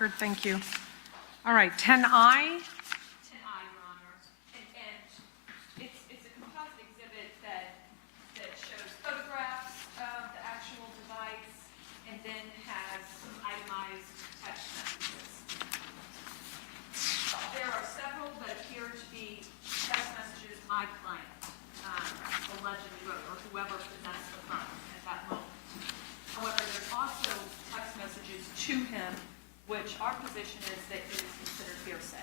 record, thank you. All right, 10I. 10I, Your Honor. And it's a composite exhibit that shows photographs of the actual device and then has some itemized text messages. There are several that appear to be text messages my client allegedly wrote, or whoever possessed the phone at that moment. However, there's also text messages to him, which our position is that it is considered hearsay.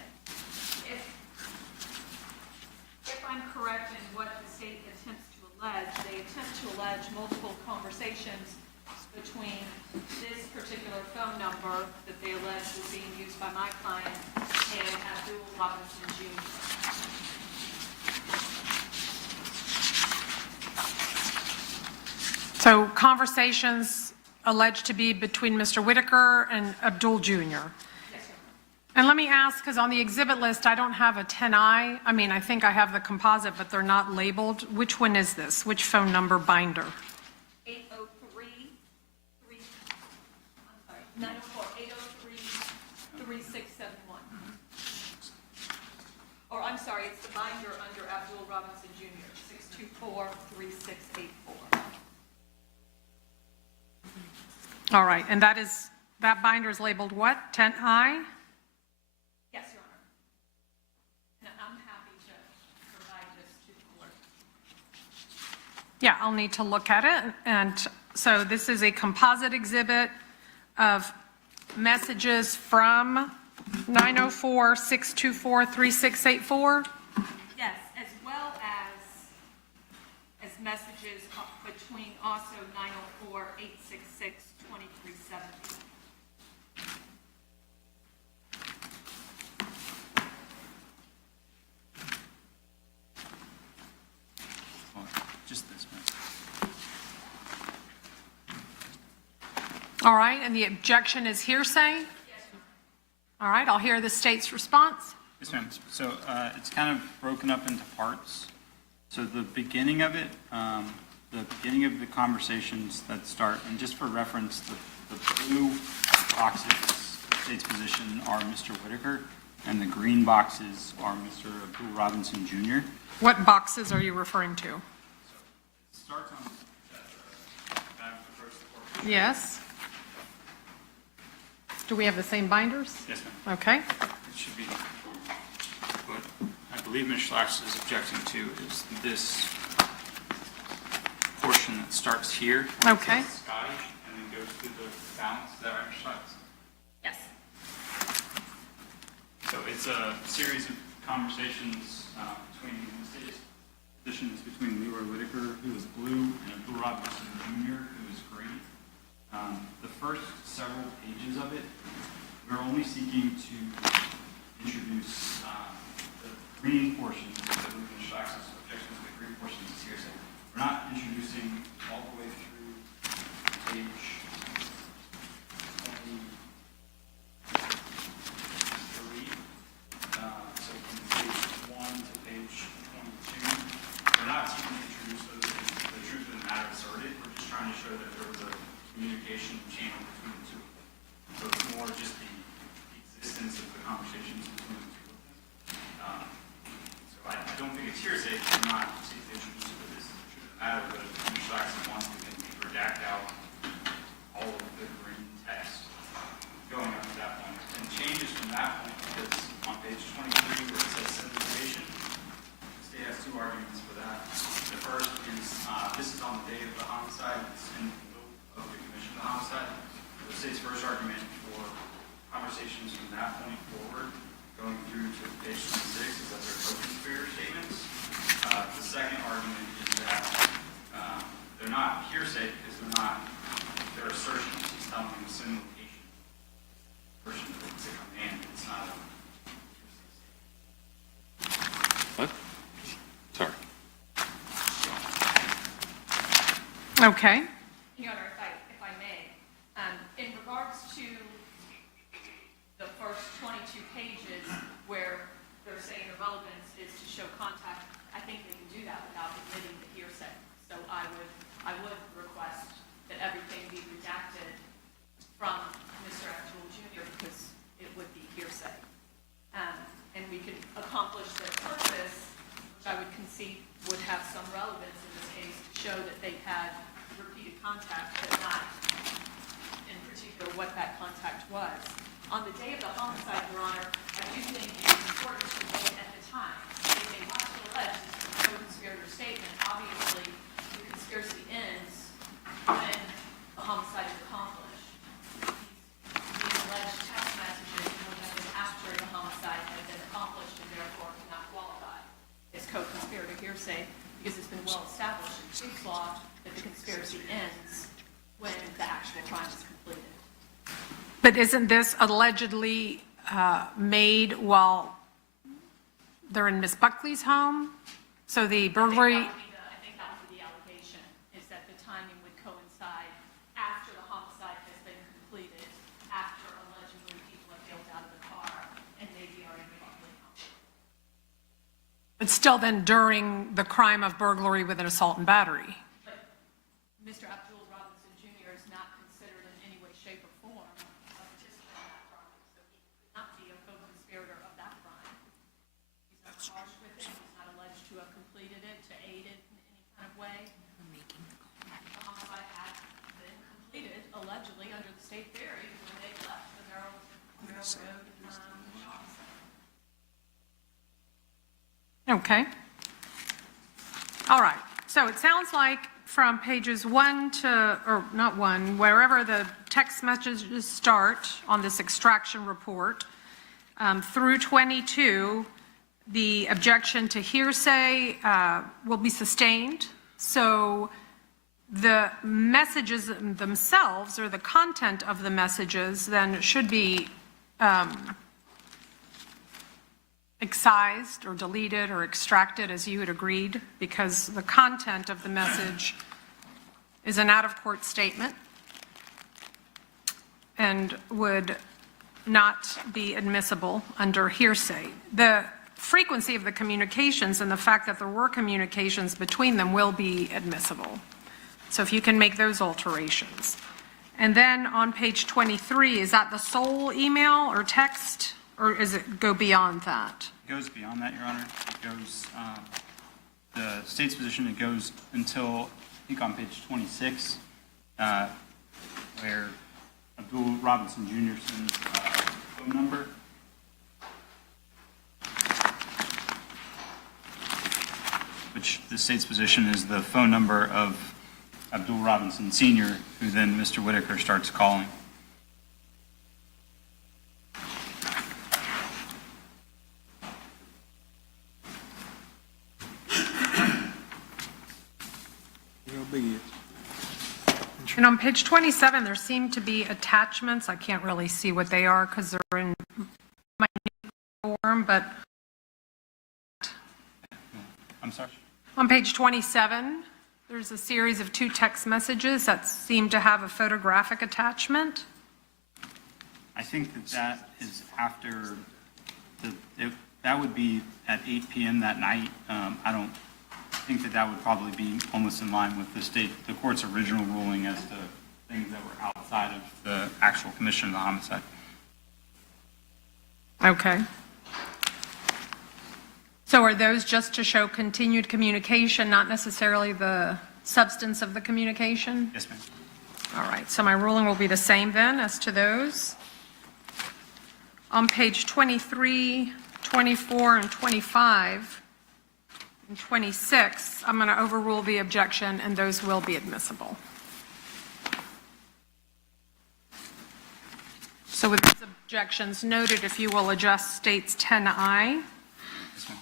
If I'm correct in what the state attempts to allege, they attempt to allege multiple conversations between this particular phone number that they allege was being used by my client and Abdul Robinson Jr. So conversations alleged to be between Mr. Whitaker and Abdul Jr. Yes, sir. And let me ask, because on the exhibit list, I don't have a 10I. I mean, I think I have the composite, but they're not labeled. Which one is this? Which phone number binder? 904-803-3671. Or I'm sorry, it's the binder under Abdul Robinson Jr., 624-3684. All right, and that binder is labeled what? 10I? Yes, Your Honor. And I'm happy to provide this to the court. Yeah, I'll need to look at it. And so this is a composite exhibit of messages from 904-624-3684. Yes, as well as messages between also 904-866-2370. Just this message. All right, and the objection is hearsay? Yes, Your Honor. All right, I'll hear the state's response. Yes, ma'am. So it's kind of broken up into parts. So the beginning of it, the beginning of the conversations that start, and just for reference, the blue boxes, the state's position, are Mr. Whitaker, and the green boxes are Mr. Abdul Robinson Jr. What boxes are you referring to? It starts on Yes. Do we have the same binders? Yes, ma'am. Okay. It should be, what I believe Ms. Schlax is objecting to is this portion that starts here. where it Okay. says Scotty, and then goes to the balance. Is that right, Ms. Schlax? Yes. So it's a series of conversations between the state's positions between Leroy Whitaker, who is blue, and Abdul Robinson Jr., who is green. The first several pages of it, we're only seeking to introduce the green portions, I believe Ms. Schlax's objection to the green portions is hearsay. We're not introducing all the way through page 23. So from page 1 to page 22, we're not seeking to introduce those as the truth of the matter asserted. We're just trying to show that there was a communication channel between the two of them. So it's more just the existence of the conversations between the two of them. So I don't think it's hearsay. I'm not seeking to introduce it as the truth of the matter, but if Ms. Schlax wants to redact out all of the green text going up to that point, and changes from that point, because on page 23 where it says syndication, the state has two arguments for that. The first is this is on the day of the homicide, it's in the middle of the commission of the homicide. The state's first argument for conversations from that point forward, going through to page 26, is that they're co-conspirator statements. The second argument is that they're not hearsay because they're assertions. He's telling them a single location. Assertion that it's a command, it's not a What? Sorry. Okay. Your Honor, if I may, in regards to the first 22 pages where they're saying the relevance is to show contact, I think they can do that without admitting the hearsay. So I would request that everything be redacted from Mr. Abdul Jr. because But isn't this allegedly made while they're in Miss Buckley's home? So the burglary, I think that would be the allegation, is that the timing would coincide after the homicide has been completed, after allegedly people have bailed out of the car, and maybe are in the Buckley home. but still then during the crime of burglary with an assault and battery. But Mr. Abdul Robinson Jr. is not considered in any way, shape, or form a participant in that crime, so he could not be a co-conspirator of that crime. He's not charged with it, he's not alleged to have completed it, to aid it in any kind of way. The homicide had been completed allegedly under the state theory when they left the Merrill Road homicide. Okay. All right. So it sounds like from pages 1 to, or not 1, wherever the text messages start on this extraction report, through 22, the objection to hearsay will be sustained. So the messages themselves, or the content of the messages, then should be excised or deleted or extracted, as you had agreed, because the content of the message is an out-of-court statement and would not be admissible under hearsay. The frequency of the communications and the fact that there were communications between them will be admissible. So if you can make those alterations. And then on page 23, is that the sole email or text, or is it go beyond that? It goes beyond that, Your Honor. It goes, the state's position, it goes until, I think on page 26, where Abdul Robinson Jr. sends a phone number. Which the state's position is the phone number of Abdul Robinson Sr., who then Mr. Whitaker starts calling. And on page 27, there seem to be attachments. I can't really see what they are because they're in minute form, but I'm sorry? on page 27, there's a series of 2 text messages that seem to have a photographic attachment. I think that that is after, that would be at 8 p.m. that night. I don't think that that would probably be almost in line with the court's original ruling as to things that were outside of the actual commission of the homicide. Okay. So are those just to show continued communication, not necessarily the substance of the communication? Yes, ma'am. All right, so my ruling will be the same then as to those. On page 23, 24, and 25, and 26, I'm going to overrule the objection, and those will be admissible. So with these objections noted, if you will adjust states 10I. Yes, ma'am.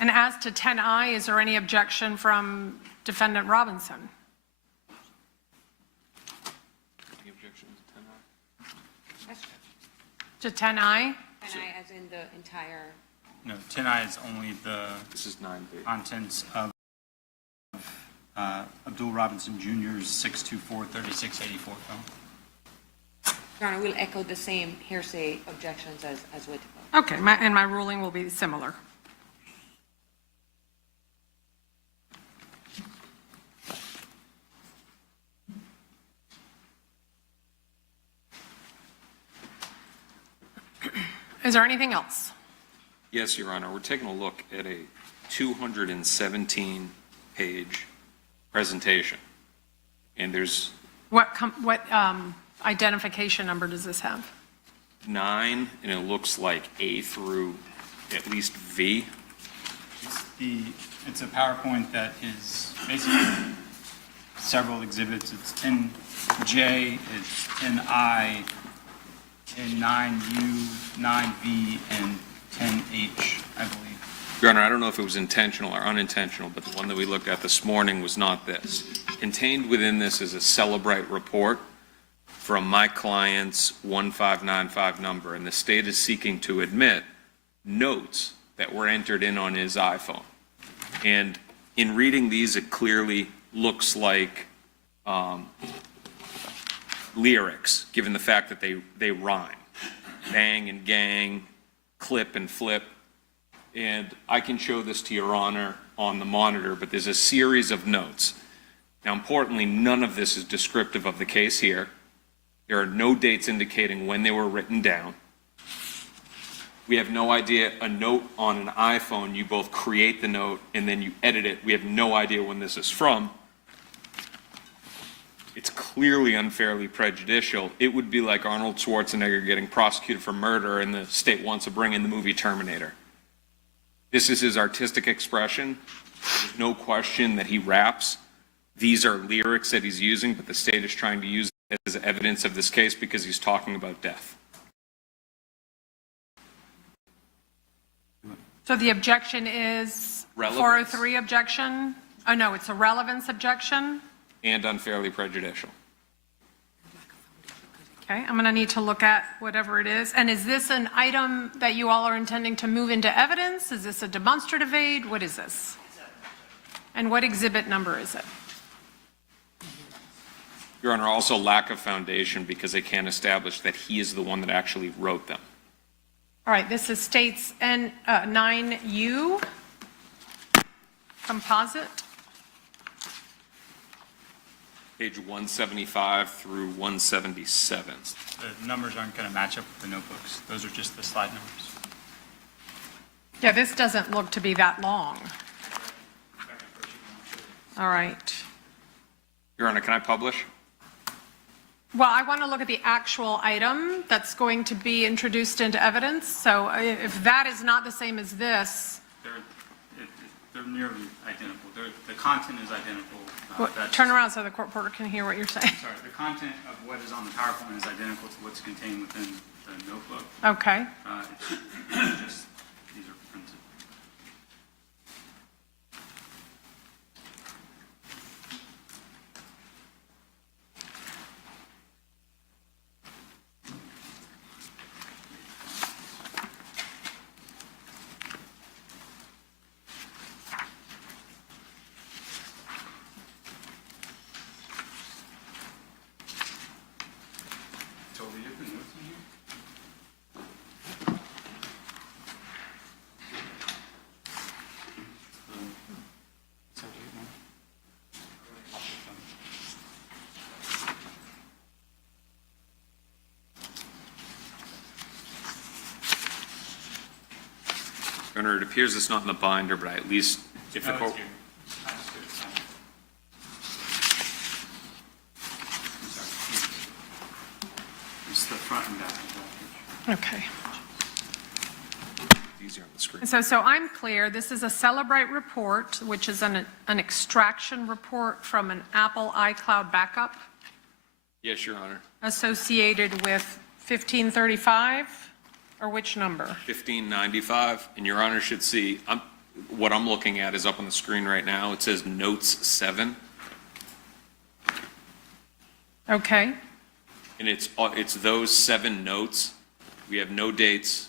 And as to 10I, is there any objection from Defendant Robinson? Any objection to 10I? To 10I? And I, as in the entire, No, 10I is only the This is 9B. contents of Abdul Robinson Jr.'s 624-3684 phone. Your Honor, we'll echo the same hearsay objections as Whitaker. Okay, and my ruling will be similar. Is there anything else? Yes, Your Honor, we're taking a look at a 217-page presentation, and there's What identification number does this have? 9, and it looks like A through at least V. It's a PowerPoint that is basically several exhibits. It's 10J, it's 10I, 10-9U, 9V, and 10H, I believe. Your Honor, I don't know if it was intentional or unintentional, but the one that we looked at this morning was not this. Contained within this is a Celebrate report from my client's 1595 number, and the state is seeking to admit notes that were entered in on his iPhone. And in reading these, it clearly looks like lyrics, given the fact that they rhyme. Bang and gang, clip and flip. And I can show this to Your Honor on the monitor, but there's a series of notes. Now, importantly, none of this is descriptive of the case here. There are no dates indicating when they were written down. We have no idea. A note on an iPhone, you both create the note and then you edit it. We have no idea when this is from. It's clearly unfairly prejudicial. It would be like Arnold Schwarzenegger getting prosecuted for murder and the state wants to bring in the movie Terminator. This is his artistic expression. There's no question that he raps. These are lyrics that he's using, but the state is trying to use it as evidence of this case because he's talking about death. So the objection is Relevance. 403 objection? Oh, no, it's a relevance objection? And unfairly prejudicial. Okay, I'm going to need to look at whatever it is. And is this an item that you all are intending to move into evidence? Is this a demonstrative aid? What is this? And what exhibit number is it? Your Honor, also lack of foundation because they can't establish that he is the one that actually wrote them. All right, this is states N 9U composite. Page 175 through 177. The numbers aren't going to match up with the notebooks. Those are just the slide numbers. Yeah, this doesn't look to be that long. All right. Your Honor, can I publish? Well, I want to look at the actual item that's going to be introduced into evidence. So if that is not the same as this, They're nearly identical. The content is identical. turn around so the court reporter can hear what you're saying. Sorry, the content of what is on the PowerPoint is identical to what's contained within the notebook. Okay. It's just, these are printed. Toby, you have the notes in here? Your Honor, it appears it's not in the binder, but I at least, if the No, court... it's here. I just did it. I'm sorry. It's the front and back of the package. Okay. Easier on the screen. So I'm clear. This is a Celebrate report, which is an extraction report from an Apple iCloud backup Yes, Your Honor. associated with 1535, or which number? 1595, and Your Honor should see, what I'm looking at is up on the screen right now. It says Notes 7, Okay. and it's those 7 notes. We have no dates,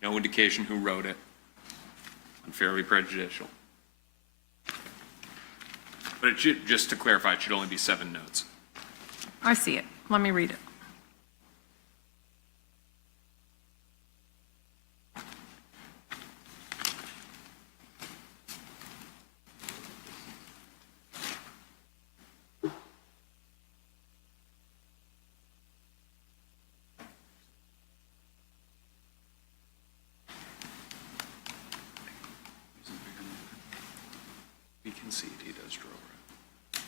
no indication who wrote it. Unfairly prejudicial. But it should, just to clarify, it should only be 7 notes. I see it. Let me read it. We can see it, he does draw it.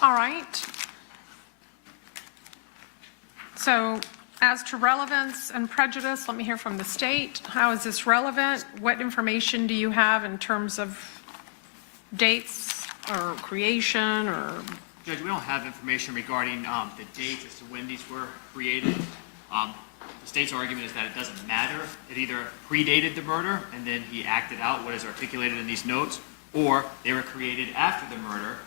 All right. So as to relevance and prejudice, let me hear from the state. How is this relevant? What information do you have in terms of dates or creation or? Judge, we don't have information regarding the dates as to when these were created. The state's argument is that it doesn't matter. It either predated the murder and then he acted out what is articulated in these notes, or they were created after the murder,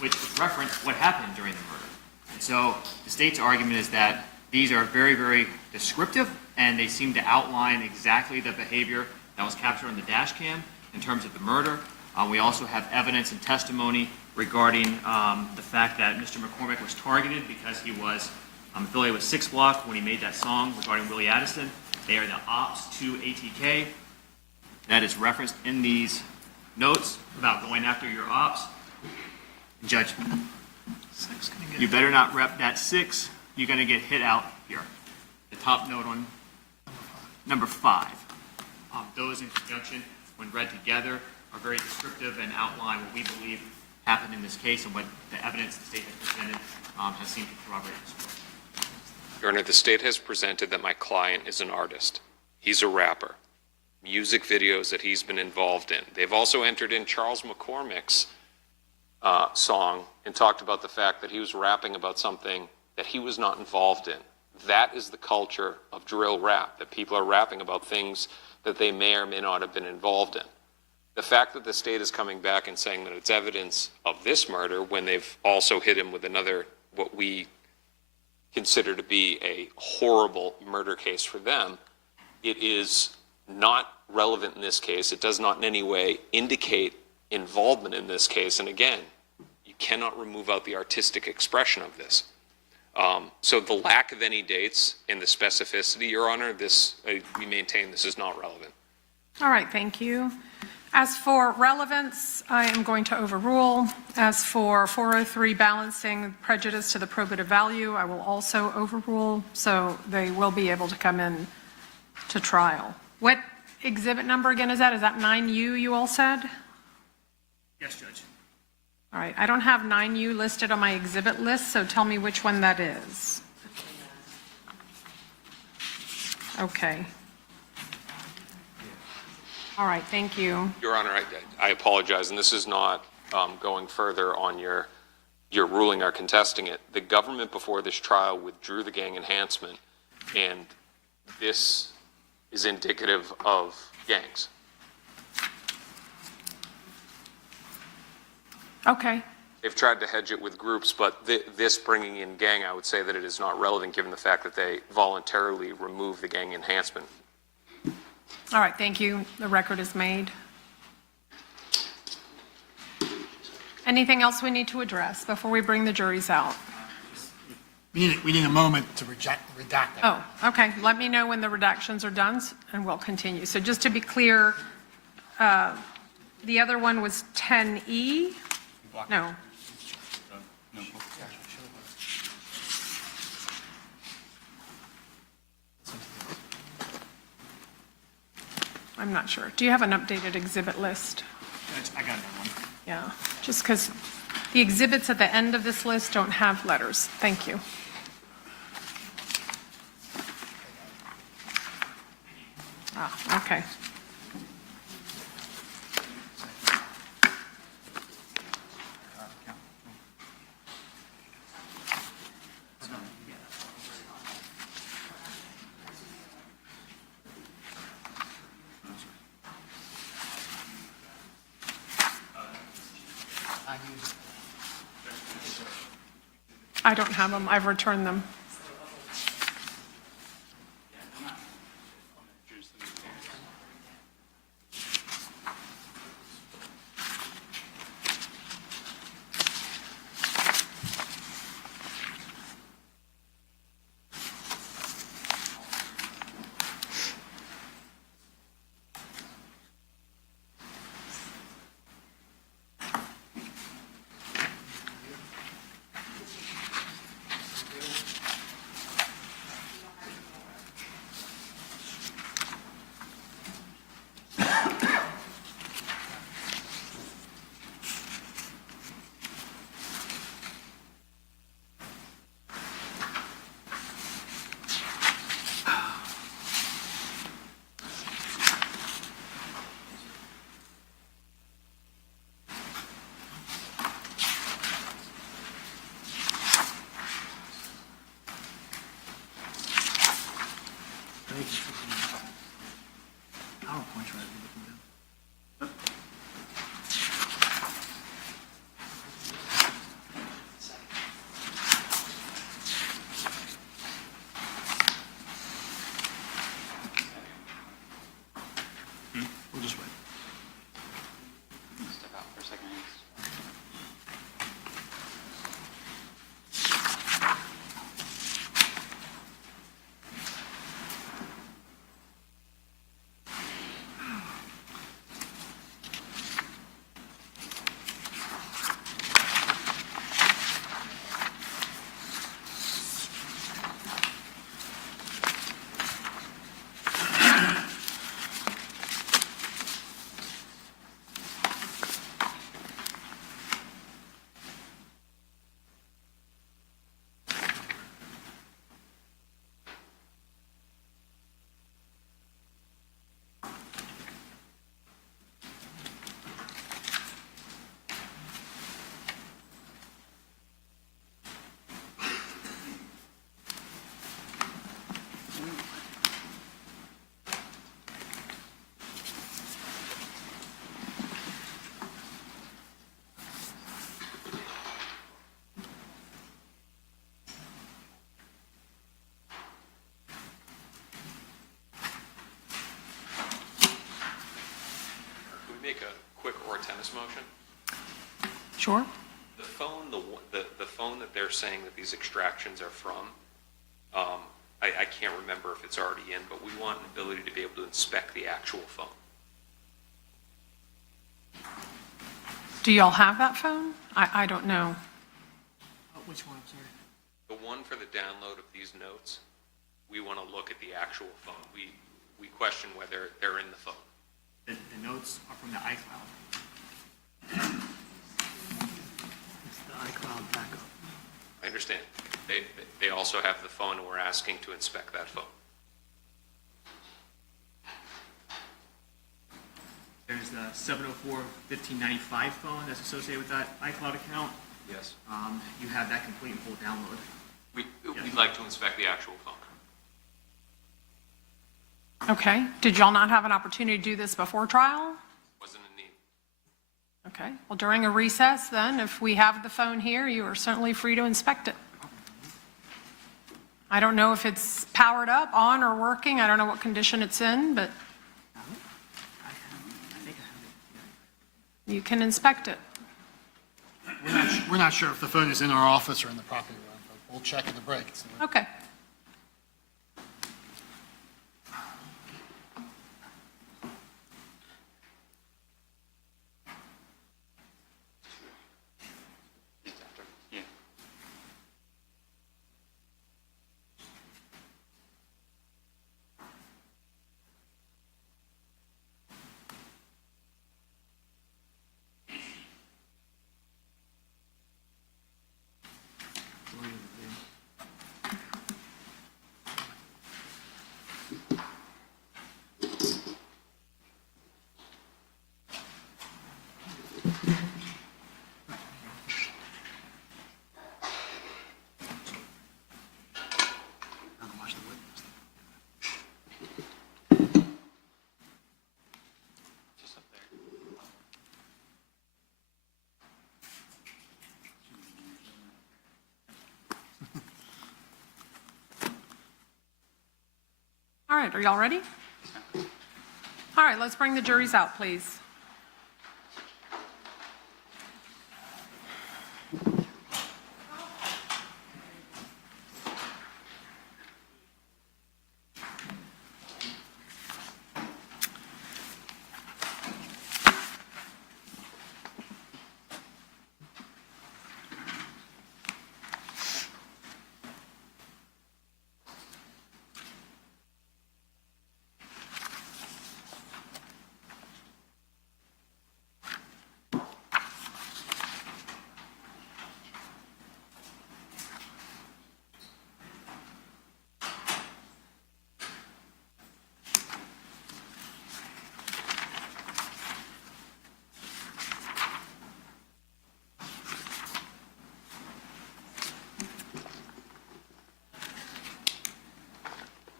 which reference what happened during the murder. And so the state's argument is that these are very, very descriptive, and they seem to outline exactly the behavior that was captured on the dash cam in terms of the murder. We also have evidence and testimony regarding the fact that Mr. McCormick was targeted because he was affiliated with 6 Block when he made that song regarding Willie Addison. They are the ops to ATK. That is referenced in these notes about going after your ops. Judge, you better not rep that 6. You're going to get hit out here. The top note on number 5. Those in conjunction, when read together, are very descriptive and outline what we believe happened in this case and what the evidence the state has presented has seemed to corroborate this. Your Honor, the state has presented that my client is an artist. He's a rapper. Music videos that he's been involved in. They've also entered in Charles McCormick's song and talked about the fact that he was rapping about something that he was not involved in. That is the culture of drill rap, that people are rapping about things that they may or may not have been involved in. The fact that the state is coming back and saying that it's evidence of this murder when they've also hit him with another, what we consider to be a horrible murder case for them, it is not relevant in this case. It does not in any way indicate involvement in this case. And again, you cannot remove out the artistic expression of this. So the lack of any dates and the specificity, Your Honor, we maintain this is not relevant. All right, thank you. As for relevance, I am going to overrule. As for 403 balancing prejudice to the probative value, I will also overrule, so they will be able to come in to trial. What exhibit number again is that? Is that 9U you all said? Yes, Judge. All right, I don't have 9U listed on my exhibit list, so tell me which one that is. Okay. All right, thank you. Your Honor, I apologize, and this is not going further on your ruling or contesting it. The government before this trial withdrew the gang enhancement, and this is indicative of gangs. Okay. They've tried to hedge it with groups, but this bringing in gang, I would say that it is not relevant given the fact that they voluntarily removed the gang enhancement. All right, thank you. The record is made. Anything else we need to address before we bring the juries out? We need a moment to redact that. Oh, okay. Let me know when the redactions are done, and we'll continue. So just to be clear, the other one was 10E? No. I'm not sure. Do you have an updated exhibit list? Judge, I got another one. Yeah, just because the exhibits at the end of this list don't have letters. Thank you. Ah, okay. I don't have them. I've returned them. this motion? Sure. The phone, the phone that they're saying that these extractions are from, I can't remember if it's already in, but we want an ability to be able to inspect the actual phone. Do y'all have that phone? I don't know. Which one, I'm sorry? The one for the download of these notes, we want to look at the actual phone. We question whether they're in the phone. The notes are from the iCloud. It's the iCloud backup. I understand. They also have the phone, and we're asking to inspect that phone. There's the 704-1595 phone that's associated with that iCloud account. Yes. You have that complete and full download. We'd like to inspect the actual phone. Okay. Did y'all not have an opportunity to do this before trial? Wasn't a need. Okay. Well, during a recess, then, if we have the phone here, you are certainly free to inspect it. I don't know if it's powered up, on, or working. I don't know what condition it's in, but I think I have it. you can inspect it. We're not sure if the phone is in our office or in the property room, but we'll check at the break. Okay. Yeah. Watch the witness. Just up there. All right, are y'all ready? All right, let's bring the juries out, please.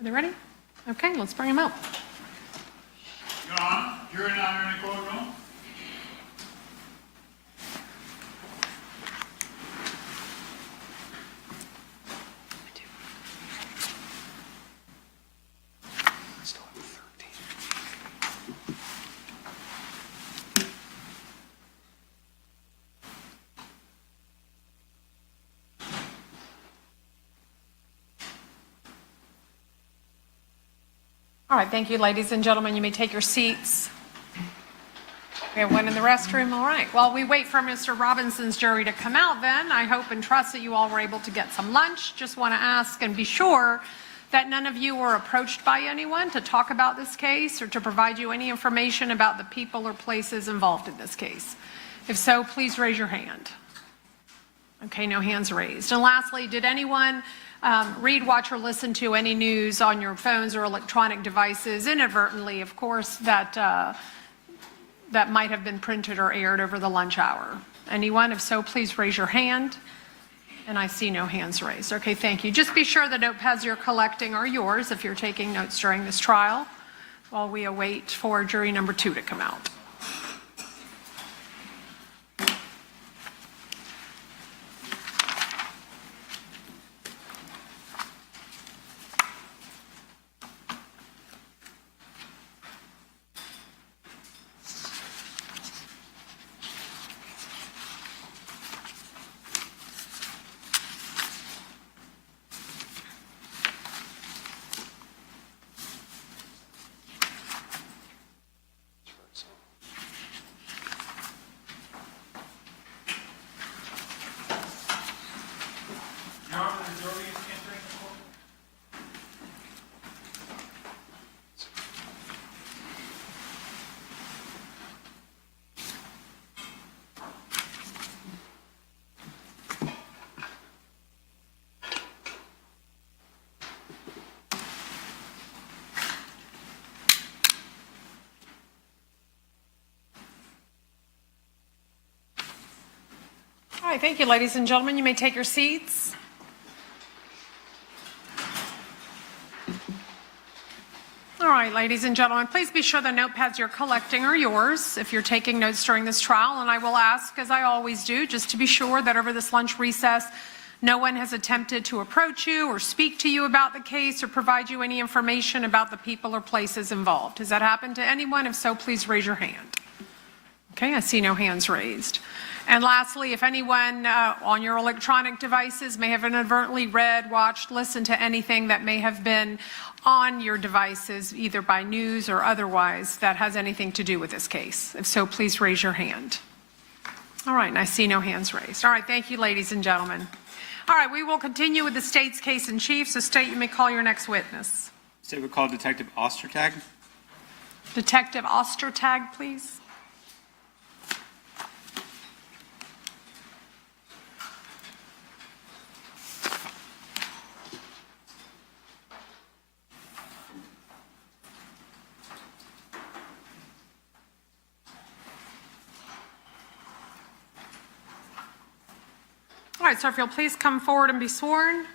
Are they ready? Okay, let's bring them out. Your Honor, jury now in the courtroom. Still have 13. All right, thank you, ladies and gentlemen. You may take your seats. We have one in the restroom. All right. While we wait for Mr. Robinson's jury to come out, then, I hope and trust that you all were able to get some lunch. Just want to ask and be sure that none of you were approached by anyone to talk about this case or to provide you any information about the people or places involved in this case. If so, please raise your hand. Okay, no hands raised. And lastly, did anyone read, watch, or listen to any news on your phones or electronic devices inadvertently, of course, that might have been printed or aired over the lunch hour? Anyone? If so, please raise your hand. And I see no hands raised. Okay, thank you. Just be sure the notepads you're collecting are yours if you're taking notes during this trial while we await for jury number 2 to come out. All right, thank you, ladies and gentlemen. You may take your seats. All right, ladies and gentlemen, please be sure the notepads you're collecting are yours if you're taking notes during this trial. And I will ask, as I always do, just to be sure that over this lunch recess, no one has attempted to approach you or speak to you about the case or provide you any information about the people or places involved. Has that happened to anyone? If so, please raise your hand. Okay, I see no hands raised. And lastly, if anyone on your electronic devices may have inadvertently read, watched, listened to anything that may have been on your devices, either by news or otherwise, that has anything to do with this case. If so, please raise your hand. All right, and I see no hands raised. All right, thank you, ladies and gentlemen. All right, we will continue with the state's case in chief. So, State, you may call your next witness. State would call Detective Ostertag. Detective Ostertag, please. All right, sir, if you'll please come forward and be sworn.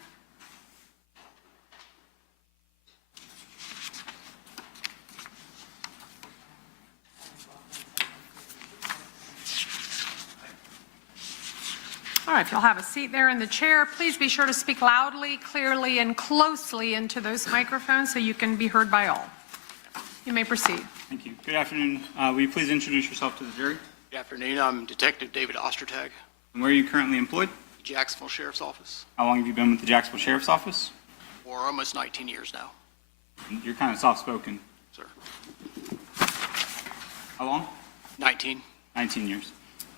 All right, if you'll have a seat there in the chair, please be sure to speak loudly, clearly, and closely into those microphones so you can be heard by all. You may proceed. Thank you. Good afternoon. Will you please introduce yourself to the jury? Good afternoon. I'm Detective David Ostertag, And where are you currently employed? Jacksonville Sheriff's Office, How long have you been with the Jacksonville Sheriff's Office? for almost 19 years now, You're kind of soft-spoken. sir. How long? 19. 19 years.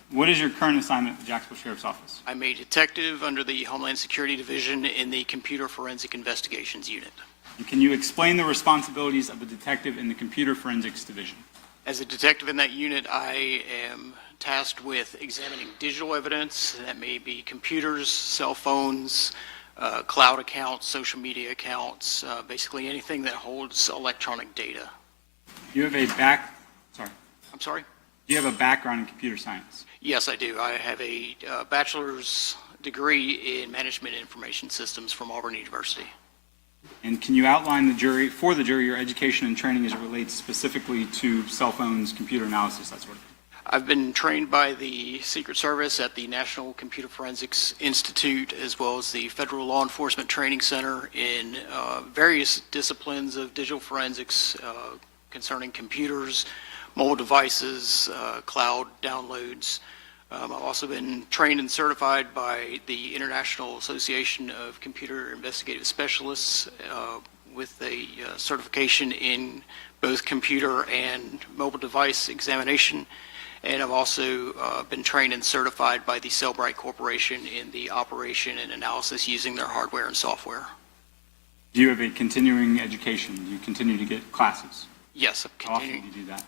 What is your current assignment at the Jacksonville Sheriff's Office? I'm a detective under the Homeland Security Division in the Computer Forensic Investigations Unit. And can you explain the responsibilities of a detective in the Computer Forensics Division? As a detective in that unit, I am tasked with examining digital evidence. That may be computers, cell phones, cloud accounts, social media accounts, basically anything that holds electronic data. Do you have a I'm sorry? Do you have a background in computer science? Yes, I do. I have a bachelor's degree in management information systems from Auburn University. And can you outline for the jury your education and training as it relates specifically to cell phones, computer analysis, that sort of thing? I've been trained by the Secret Service at the National Computer Forensics Institute, as well as the Federal Law Enforcement Training Center in various disciplines of digital forensics concerning computers, mobile devices, cloud downloads. I've also been trained and certified by the International Association of Computer Investigative Specialists with a certification in both computer and mobile device examination. And I've also been trained and certified by the Cellbrite Corporation in the operation and analysis using their hardware and software. Do you have a continuing education? Do you continue to get classes? Yes, I'm How often continuing. do you do that?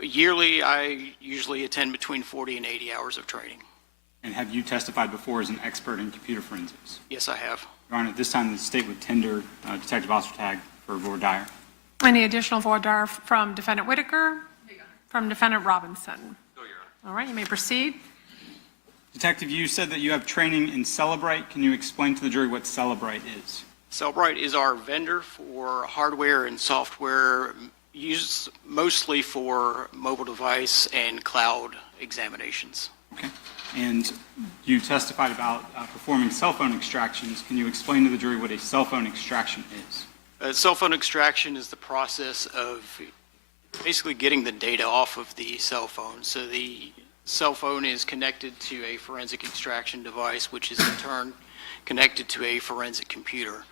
Yearly, I usually attend between 40 and 80 hours of training. And have you testified before as an expert in computer forensics? Yes, I have. Your Honor, at this time, the state would tender Detective Ostertag for voir dire. Any additional voir dire from Defendant Whitaker? From Defendant Robinson? All right, you may proceed. Detective, you said that you have training in Cellbrite. Can you explain to the jury what Cellbrite is? Cellbrite is our vendor for hardware and software used mostly for mobile device and cloud examinations. Okay. And you testified about performing cell phone extractions. Can you explain to the jury what a cell phone extraction is? Cell phone extraction is the process of basically getting the data off of the cell phone. So the cell phone is connected to a forensic extraction device, which is in turn connected to a forensic computer.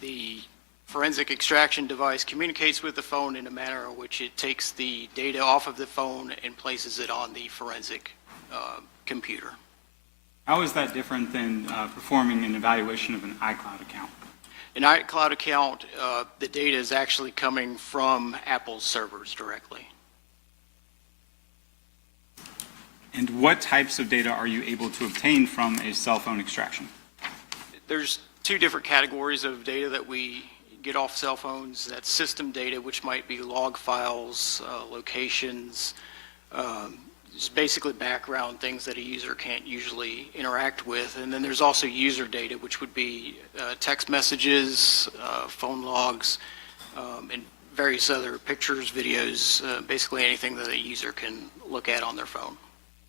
The forensic extraction device communicates with the phone in a manner in which it takes the data off of the phone and places it on the forensic computer. How is that different than performing an evaluation of an iCloud account? An iCloud account, the data is actually coming from Apple's servers directly. And what types of data are you able to obtain from a cell phone extraction? There's two different categories of data that we get off cell phones. That's system data, which might be log files, locations, It's basically background things that a user can't usually interact with. And then there's also user data, which would be text messages, phone logs, and various other pictures, videos, basically anything that a user can look at on their phone.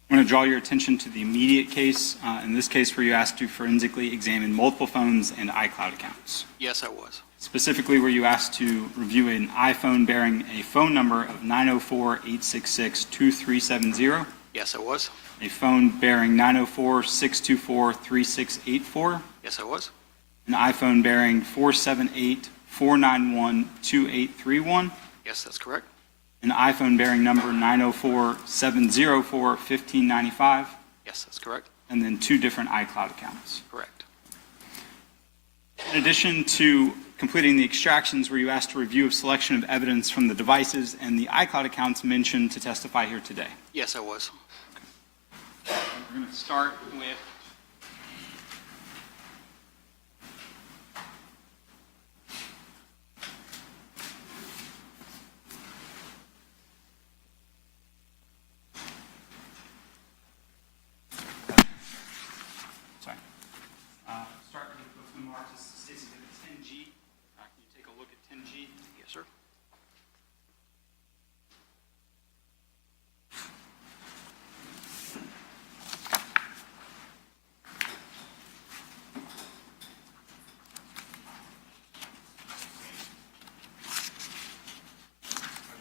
I want to draw your attention to the immediate case, in this case where you asked to forensically examine multiple phones and iCloud accounts. Yes, I was. Specifically, were you asked to review an iPhone bearing a phone number of 904-866-2370, Yes, I was. a phone bearing 904-624-3684, Yes, I was. an iPhone bearing 478-491-2831, Yes, that's correct. an iPhone bearing number 904-704-1595, Yes, that's correct. and then 2 different iCloud accounts. Correct. In addition to completing the extractions, were you asked to review a selection of evidence from the devices and the iCloud accounts mentioned to testify here today? Yes, I was. We're going to start with start with what's been marked as State's Exhibit 10G. Can you take a look at 10G? Yes, sir.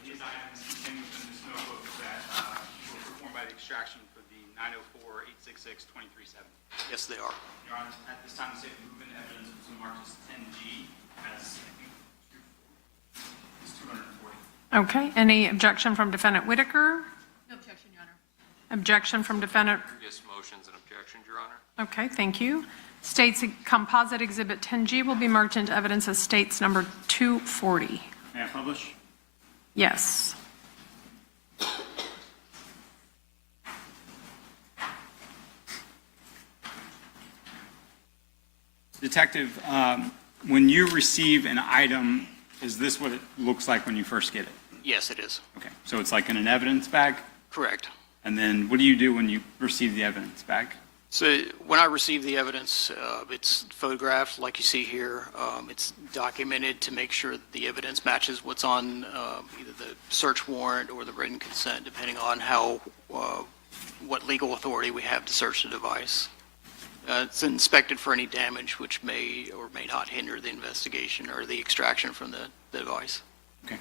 These items contained within this notebook that were performed by the extraction for the 904-866-2370. Yes, they are. Your Honor, at this time, the state will move into evidence which is marked as 10G as, I think, it's 240. Okay, any objection from Defendant Whitaker? No objection, Your Honor. Objection from Defendant, Previous motions and objections, Your Honor. okay, thank you. State's Composite Exhibit 10G will be marked into evidence as State's number 240. May I publish? Yes. Detective, when you receive an item, is this what it looks like when you first get it? Yes, it is. Okay, so it's like in an evidence bag? Correct. And then what do you do when you receive the evidence bag? So when I receive the evidence, it's photographed like you see here. It's documented to make sure that the evidence matches what's on either the search warrant or the written consent, depending on how, what legal authority we have to search the device. It's inspected for any damage which may or may not hinder the investigation or the extraction from the device. Okay.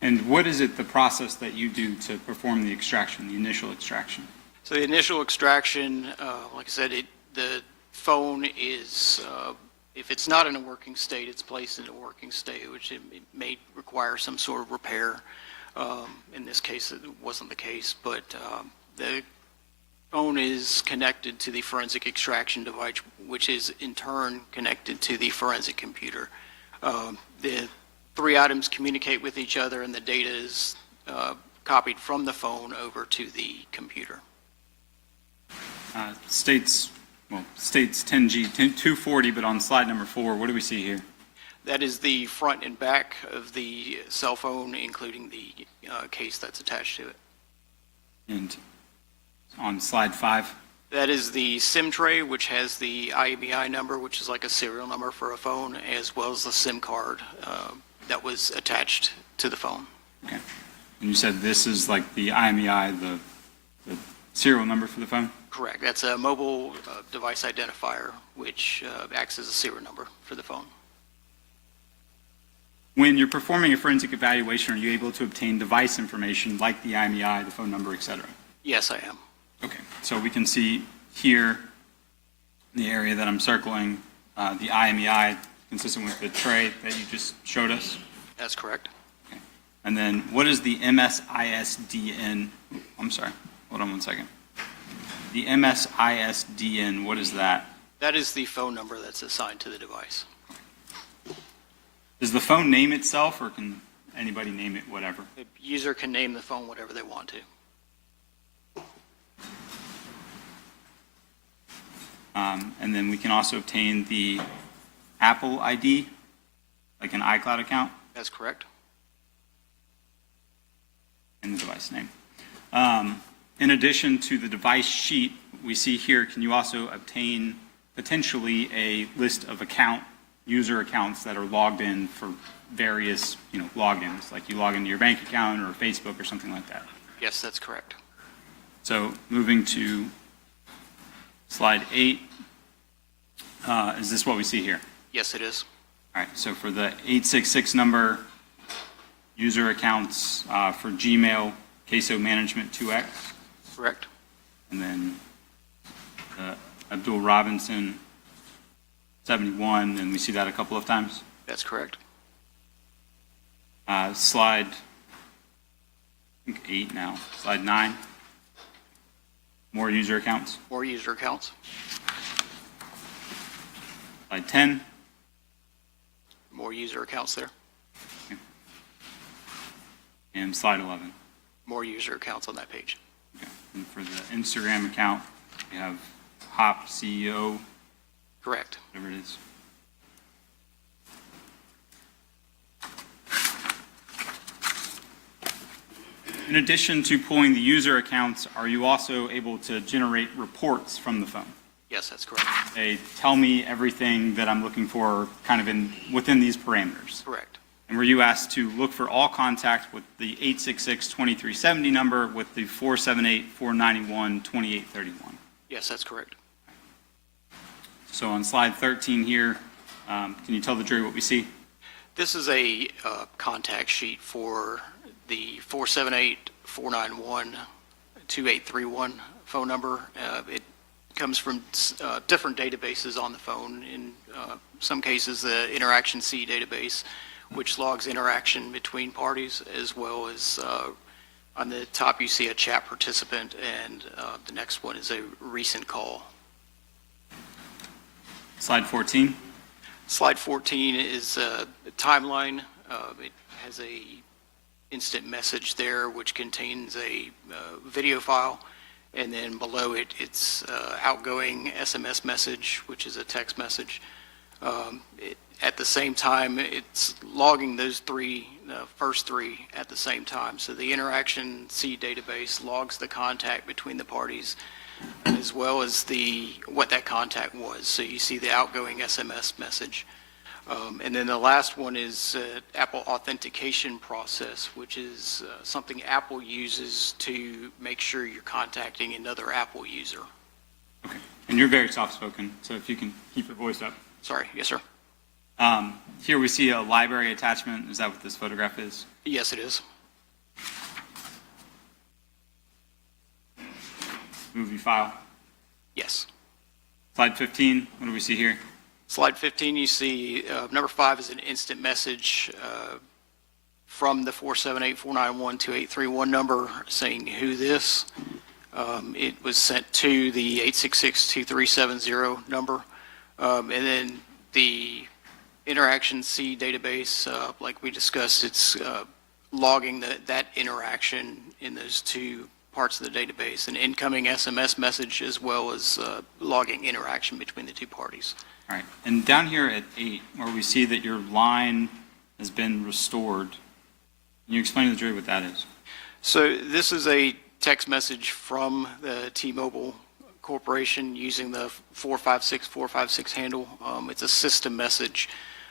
And what is it, the process that you do to perform the extraction, the initial extraction? So the initial extraction, like I said, the phone is, if it's not in a working state, it's placed in a working state, which it may require some sort of repair. In this case, it wasn't the case, but the phone is connected to the forensic extraction device, which is in turn connected to the forensic computer. The 3 items communicate with each other, and the data is copied from the phone over to the computer. States 10G, 240, but on slide number 4, what do we see here? That is the front and back of the cell phone, including the case that's attached to it. And on slide 5? That is the SIM tray, which has the IMEI number, which is like a serial number for a phone, as well as the SIM card that was attached to the phone. Okay. And you said this is like the IMEI, the serial number for the phone? Correct. That's a mobile device identifier, which acts as a serial number for the phone. When you're performing a forensic evaluation, are you able to obtain device information like the IMEI, the phone number, et cetera? Yes, I am. Okay, so we can see here in the area that I'm circling, the IMEI consistent with the tray that you just showed us. That's correct. Okay. And then what is the MSISDN? I'm sorry, hold on one second. The MSISDN, what is that? That is the phone number that's assigned to the device. Does the phone name itself, or can anybody name it whatever? The user can name the phone whatever they want to. And then we can also obtain the Apple ID, like an iCloud account, That's correct. and the device name. In addition to the device sheet we see here, can you also obtain potentially a list of user accounts that are logged in for various, logins, like you log into your bank account or Facebook or something like that? Yes, that's correct. So moving to slide 8, is this what we see here? Yes, it is. All right, so for the 866 number, user accounts for Gmail, Queso Management 2X, Correct. and then Abdul Robinson 71, and we see that a couple of times. That's correct. Slide, I think 8 now, slide 9, more user accounts. More user accounts. Slide 10, More user accounts there. and slide 11. More user accounts on that page. Okay. And for the Instagram account, we have Hop CEO, Correct. whatever it is. In addition to pulling the user accounts, are you also able to generate reports from the phone? Yes, that's correct. They tell me everything that I'm looking for kind of within these parameters. Correct. And were you asked to look for all contact with the 866-2370 number with the 478-491-2831? Yes, that's correct. So on slide 13 here, can you tell the jury what we see? This is a contact sheet for the 478-491-2831 phone number. It comes from different databases on the phone. In some cases, the Interaction C database, which logs interaction between parties, as well as on the top you see a chat participant, and the next one is a recent call. Slide 14. Slide 14 is a timeline. It has a instant message there, which contains a video file, and then below it, it's outgoing SMS message, which is a text message. At the same time, it's logging those first three at the same time. So the Interaction C database logs the contact between the parties, as well as what that contact was. So you see the outgoing SMS message. And then the last one is Apple authentication process, which is something Apple uses to make sure you're contacting another Apple user. Okay. And you're very soft-spoken, so if you can keep your voice up. Sorry, yes, sir. Here we see a library attachment. Is that what this photograph is? Yes, it is. Movie file. Yes. Slide 15, what do we see here? Slide 15, you see number 5 is an instant message from the 478-491-2831 number saying who this. It was sent to the 866-2370 number. And then the Interaction C database, like we discussed, it's logging that interaction in those two parts of the database, an incoming SMS message, as well as logging interaction between the two parties. All right. And down here at 8, where we see that your line has been restored, can you explain to the jury what that is? So this is a text message from the T-Mobile Corporation using the 456 handle. It's a system message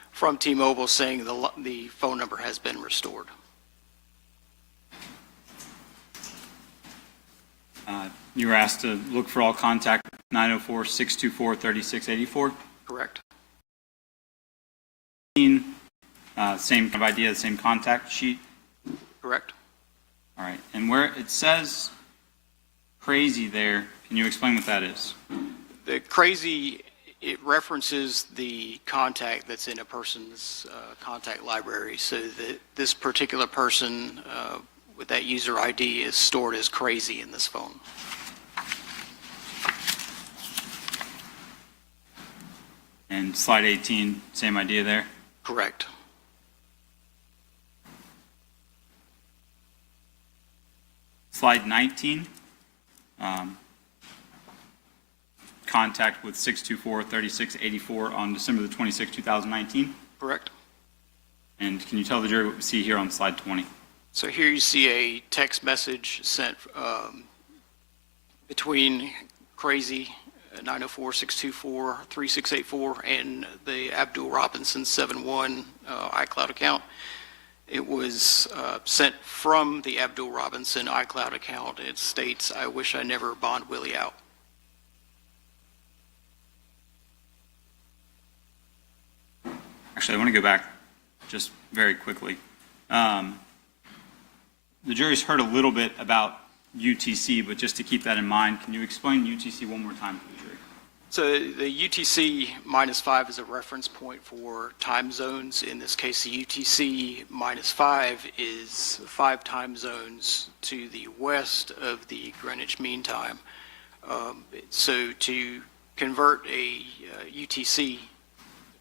from T-Mobile saying the phone number has been restored. You were asked to look for all contact 904-624-3684. Correct. Same kind of idea, the same contact sheet. Correct. All right. And where it says crazy there, can you explain what that is? The crazy, it references the contact that's in a person's contact library. So that this particular person with that user ID is stored as crazy in this phone. And slide 18, same idea there. Correct. Slide 19, contact with 624-3684 on December the 26th, 2019. Correct. And can you tell the jury what we see here on slide 20? So here you see a text message sent between Crazy 904-624-3684 and the Abdul Robinson 71 iCloud account. It was sent from the Abdul Robinson iCloud account. It states, "I wish I never bond Willie out." Actually, I want to go back just very quickly. The jury's heard a little bit about UTC, but just to keep that in mind, can you explain UTC one more time for the jury? So the UTC -5 is a reference point for time zones. In this case, the UTC -5 is 5 time zones to the west of the Greenwich Mean Time. So to convert a UTC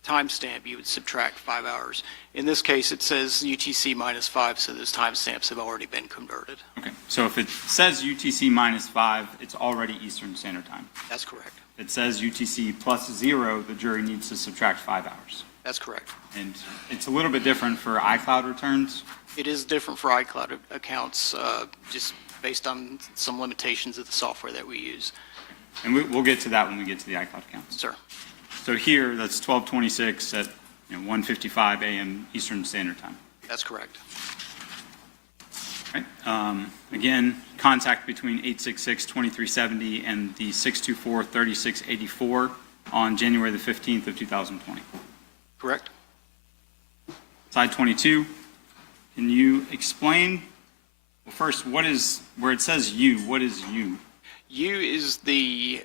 timestamp, you would subtract 5 hours. In this case, it says UTC -5, so those timestamps have already been converted. Okay, so if it says UTC -5, it's already Eastern Standard Time. That's correct. If it says UTC +0, the jury needs to subtract 5 hours. That's correct. And it's a little bit different for iCloud returns. It is different for iCloud accounts, just based on some limitations of the software that we use. And we'll get to that when we get to the iCloud accounts. Sir, So here, that's 12:26 at 1:55 a.m. Eastern Standard Time. that's correct. Right. Again, contact between 866-2370 and the 624-3684 on January the 15th of 2020. Correct? Slide 22, can you explain, well, first, where it says you, what is you? U is the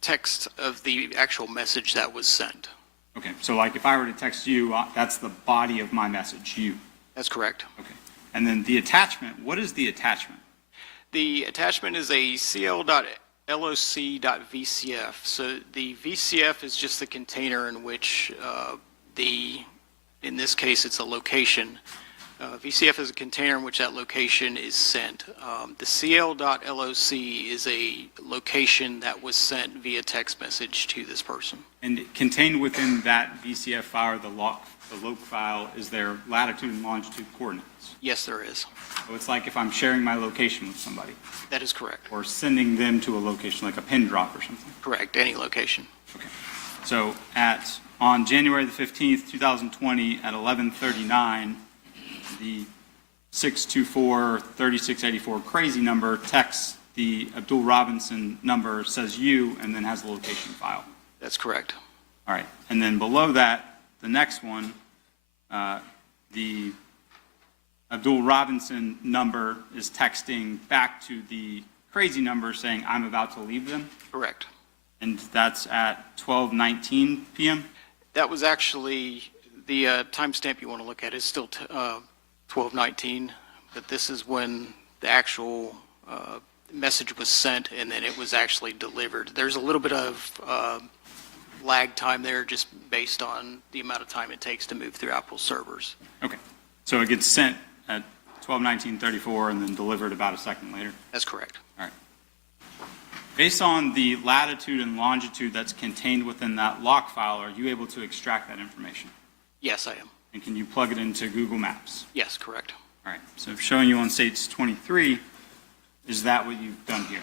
text of the actual message that was sent. Okay, so like if I were to text you, that's the body of my message, you. That's correct. Okay. And then the attachment, what is the attachment? The attachment is a cl.loc.vcf. So the VCF is just the container in which in this case, it's a location. VCF is a container in which that location is sent. The cl.loc is a location that was sent via text message to this person. And contained within that VCF file or the loc file, is there latitude and longitude coordinates? Yes, there is. So it's like if I'm sharing my location with somebody, That is correct. or sending them to a location, like a pin drop or something. Correct, any location. Okay. So on January the 15th, 2020, at 11:39, the 624-3684 crazy number texts the Abdul Robinson number, says you, and then has the location file. That's correct. All right. And then below that, the next one, the Abdul Robinson number is texting back to the crazy number saying, "I'm about to leave them." Correct. And that's at 12:19 p.m.? That was actually, the timestamp you want to look at is still 12:19, but this is when the actual message was sent and then it was actually delivered. There's a little bit of lag time there just based on the amount of time it takes to move through Apple servers. Okay. So it gets sent at 12:19:34 and then delivered about a second later? That's correct. All right. Based on the latitude and longitude that's contained within that lock file, are you able to extract that information? Yes, I am. And can you plug it into Google Maps? Yes, correct. All right. So showing you on states 23, is that what you've done here?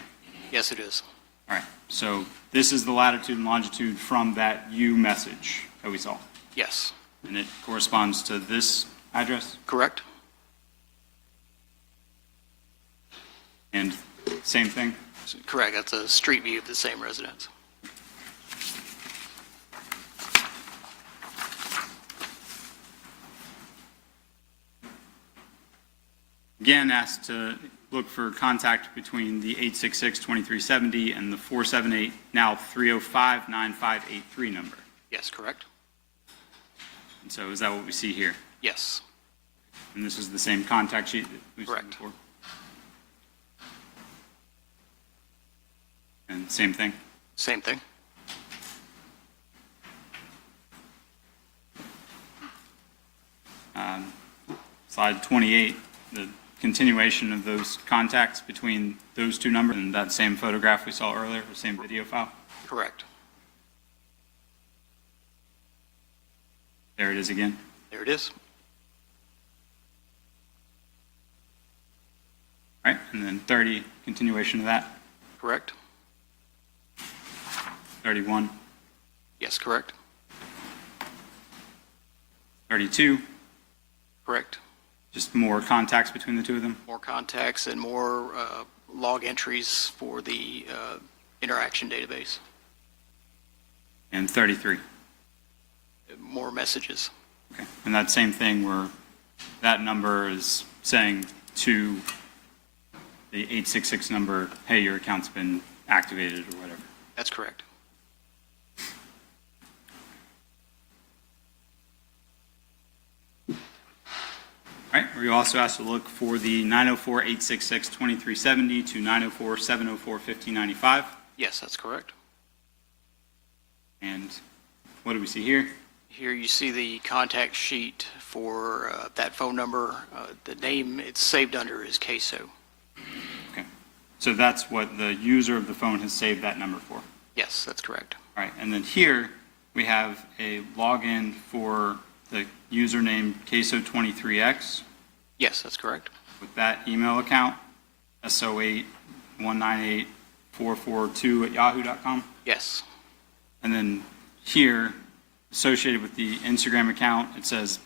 Yes, it is. All right. So this is the latitude and longitude from that you message that we saw. Yes, And it corresponds to this address? correct. And same thing? Correct. That's a street view of the same residence. Again, asked to look for contact between the 866-2370 and the 478, now 305-9583 number. Yes, correct. And so is that what we see here? Yes, And this is the same contact sheet that we've seen Correct. before? And same thing? same thing. Slide 28, the continuation of those contacts between those two numbers and that same photograph we saw earlier, the same video file? Correct. There it is again. There it is. All right, and then 30, continuation of that. Correct? 31, Yes, correct? 32, Correct. just more contacts between the two of them. More contacts and more log entries for the interaction database. And 33. More messages. Okay. And that same thing where that number is saying to the 866 number, hey, your account's been activated or whatever. That's correct. All right, were you also asked to look for the 904-866-2370 to 904-704-1595? Yes, that's correct. And what do we see here? Here you see the contact sheet for that phone number. The name it's saved under is Ksoo'S. Okay, so that's what the user of the phone has saved that number for. Yes, that's correct. All right, and then here we have a login for the username Ksoo23x Yes, that's correct. with that email account, so8198442@yahoo.com. Yes, And then here, associated with the Instagram account, it says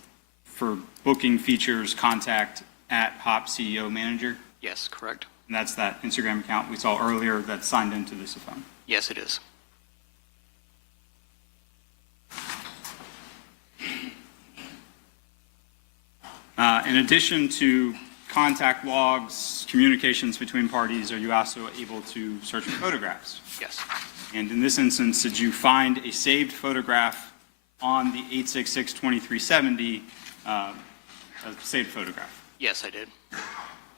for booking features, contact at Hop CEO Manager. yes, correct. And that's that Instagram account we saw earlier that's signed into this phone. Yes, it is. In addition to contact logs, communications between parties, are you also able to search for photographs? Yes, And in this instance, did you find a saved photograph on the 866-2370, a saved photograph? yes, I did.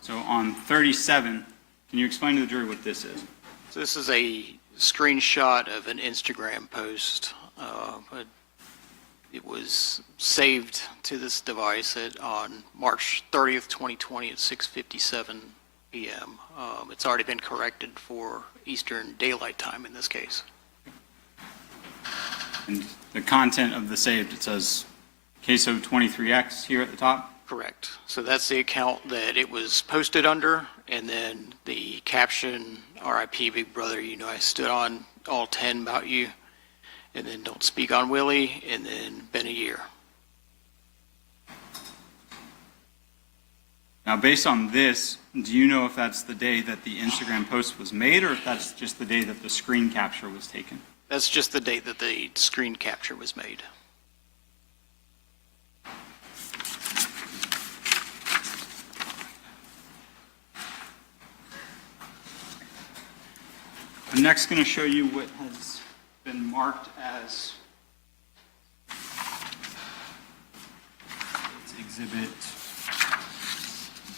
So on 37, can you explain to the jury what this is? So this is a screenshot of an Instagram post. It was saved to this device on March 30th, 2020 at 6:57 p.m. It's already been corrected for Eastern Daylight Time in this case. And the content of the saved, it says Ksoo23x here at the top. Correct. So that's the account that it was posted under, and then the caption, RIP Big Brother, you know I stood on all 10 about you, and then don't speak on Willie, and then been a year. Now, based on this, do you know if that's the day that the Instagram post was made, or if that's just the day that the screen capture was taken? That's just the date that the screen capture was made. I'm next going to show you what has been marked as it's Exhibit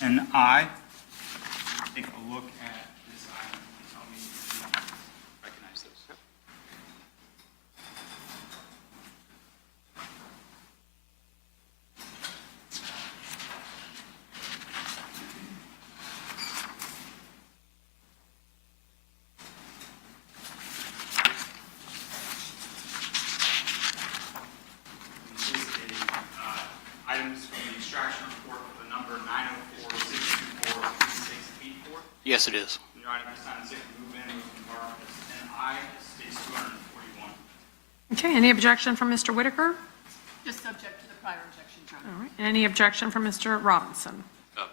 NI. Take a look at this item and tell me if you recognize this. This is items from the extraction report with the number 904-624-3684. Yes, it is. Your Honor, this time, the move in was marked as NI, as states 241. Okay, any objection from Mr. Whitaker? Just subject to the prior objection, Your Honor. All right, any objection from Mr. Robinson?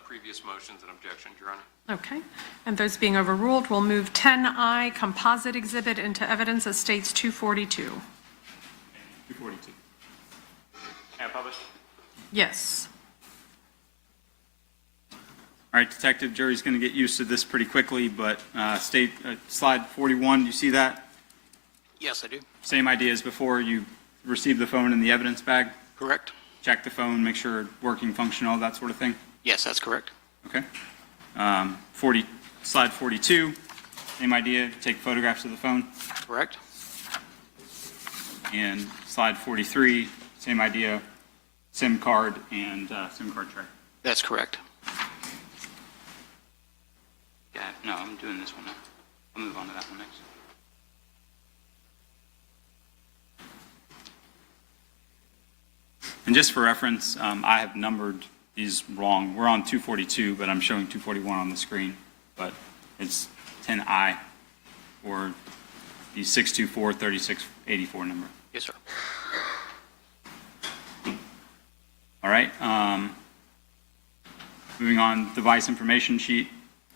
Previous motions and objections, Your Honor. Okay, and those being overruled, we'll move 10I composite exhibit into evidence as states 242. 242. And published? Yes. All right, detective, jury's going to get used to this pretty quickly, but slide 41, do you see that? Yes, I do. Same idea as before, you receive the phone in the evidence bag, Correct? check the phone, make sure working, functional, that sort of thing? Yes, that's correct. Okay. Slide 42, same idea, take photographs of the phone. Correct? And slide 43, same idea, SIM card and SIM card tray. That's correct. Yeah, no, I'm doing this one now. I'll move on to that one next. And just for reference, I have numbered these wrong. We're on 242, but I'm showing 241 on the screen, but it's 10I. for the 624-3684 number. Yes, sir. All right. Moving on, device information sheet,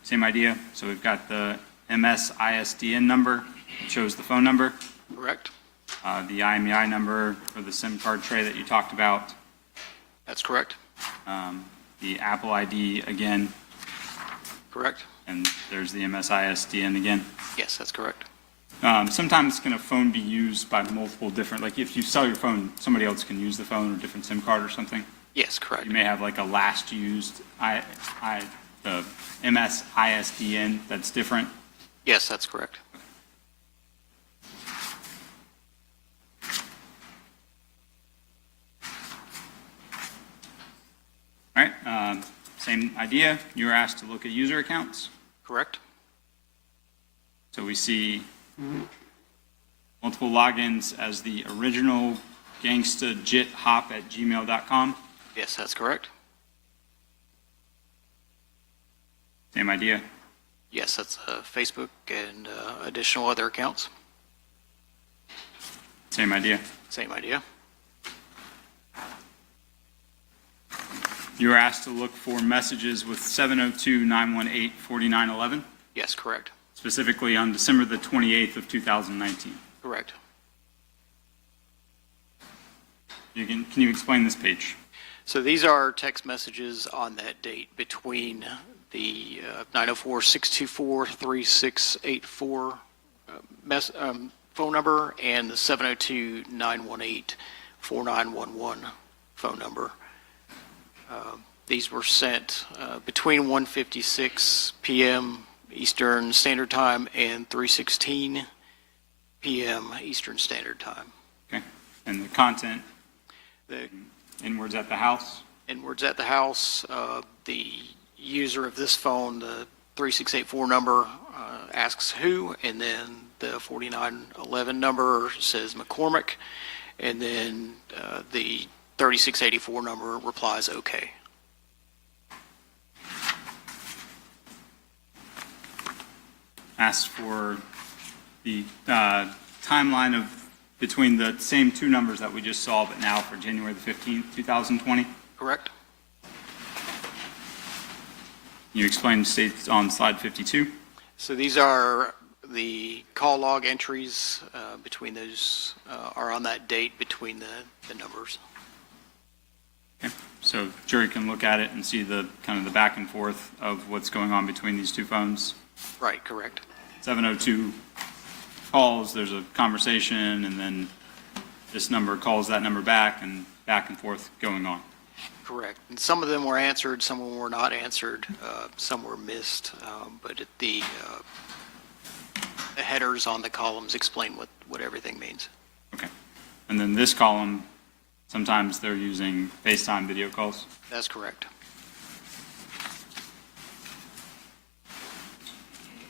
same idea. So we've got the MS-ISDN number, it shows the phone number, Correct? the IMEI number for the SIM card tray that you talked about, That's correct? the Apple ID again, Correct? and there's the MS-ISDN again. Yes, that's correct. Sometimes can a phone be used by multiple different, like if you sell your phone, somebody else can use the phone or different SIM card or something? Yes, correct. You may have like a last used the MS-ISDN that's different. Yes, that's correct. All right, same idea. You were asked to look at user accounts. Correct? So we see multiple logins as the original gangstajithop@gmail.com. Yes, that's correct. Same idea. Yes, that's Facebook and additional other accounts. Same idea. Same idea. You were asked to look for messages with 702-918-4911, Yes, correct. specifically on December the 28th of 2019. Correct. Can you explain this page? So these are text messages on that date between the 904-624-3684 phone number and the 702-918-4911 phone number. These were sent between 1:56 p.m. Eastern Standard Time and 3:16 p.m. Eastern Standard Time. Okay. And the content, The inwards at the house? inwards at the house, the user of this phone, the 3684 number, asks who, and then the 4911 number says McCormick, and then the 3684 number replies okay. Asked for the timeline of between the same two numbers that we just saw, but now for January the 15th, 2020. Correct? You explained states on slide 52. So these are the call log entries between those, are on that date between the numbers. Okay. So jury can look at it and see the kind of the back and forth of what's going on between these two phones. Right, correct. 702 calls, there's a conversation, and then this number calls that number back and forth going on. Correct. And some of them were answered, some of them were not answered, some were missed, but the headers on the columns explain what everything means. Okay. And then this column, sometimes they're using FaceTime video calls. That's correct.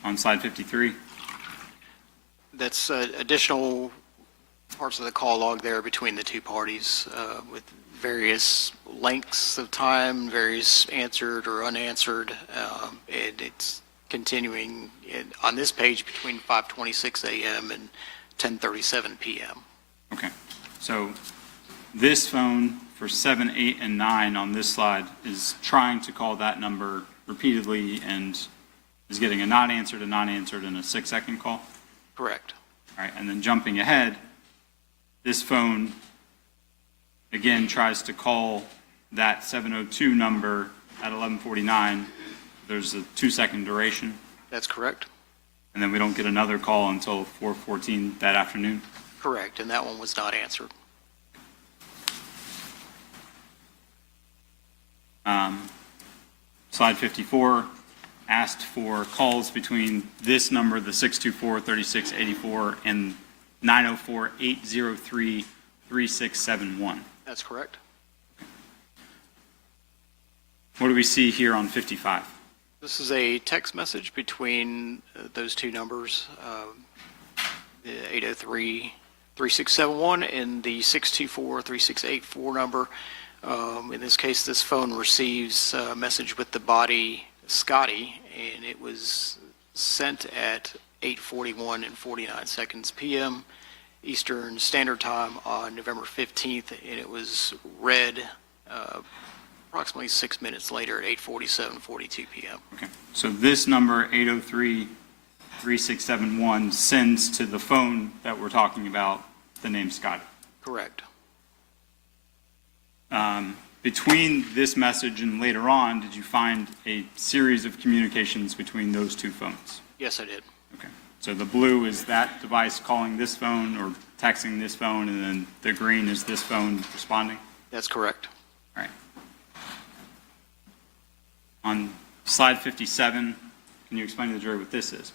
On slide 53, That's additional parts of the call log there between the two parties with various lengths of time, various answered or unanswered, and it's continuing on this page between 5:26 a.m. and 10:37 p.m. okay. So this phone for 7, 8, and 9 on this slide is trying to call that number repeatedly and is getting a not answered, and a 6-second call. Correct. All right, and then jumping ahead, this phone, again, tries to call that 702 number at 11:49. There's a 2-second duration, That's correct. and then we don't get another call until 4:14 that afternoon. Correct, and that one was not answered. Slide 54 asked for calls between this number, the 624-3684, and 904-803-3671. That's correct. What do we see here on 55? This is a text message between those two numbers, the 803-3671 and the 624-3684 number. In this case, this phone receives a message with the body Scotty, and it was sent at 8:41 and 49 seconds p.m. Eastern Standard Time on November 15th, and it was read approximately 6 minutes later at 8:47:42 p.m. Okay, so this number, 803-3671, sends to the phone that we're talking about the name Scotty. Correct. Between this message and later on, did you find a series of communications between those two phones? Yes, I did. Okay, so the blue is that device calling this phone or texting this phone, and then the green is this phone responding? That's correct. All right. On slide 57, can you explain to the jury what this is?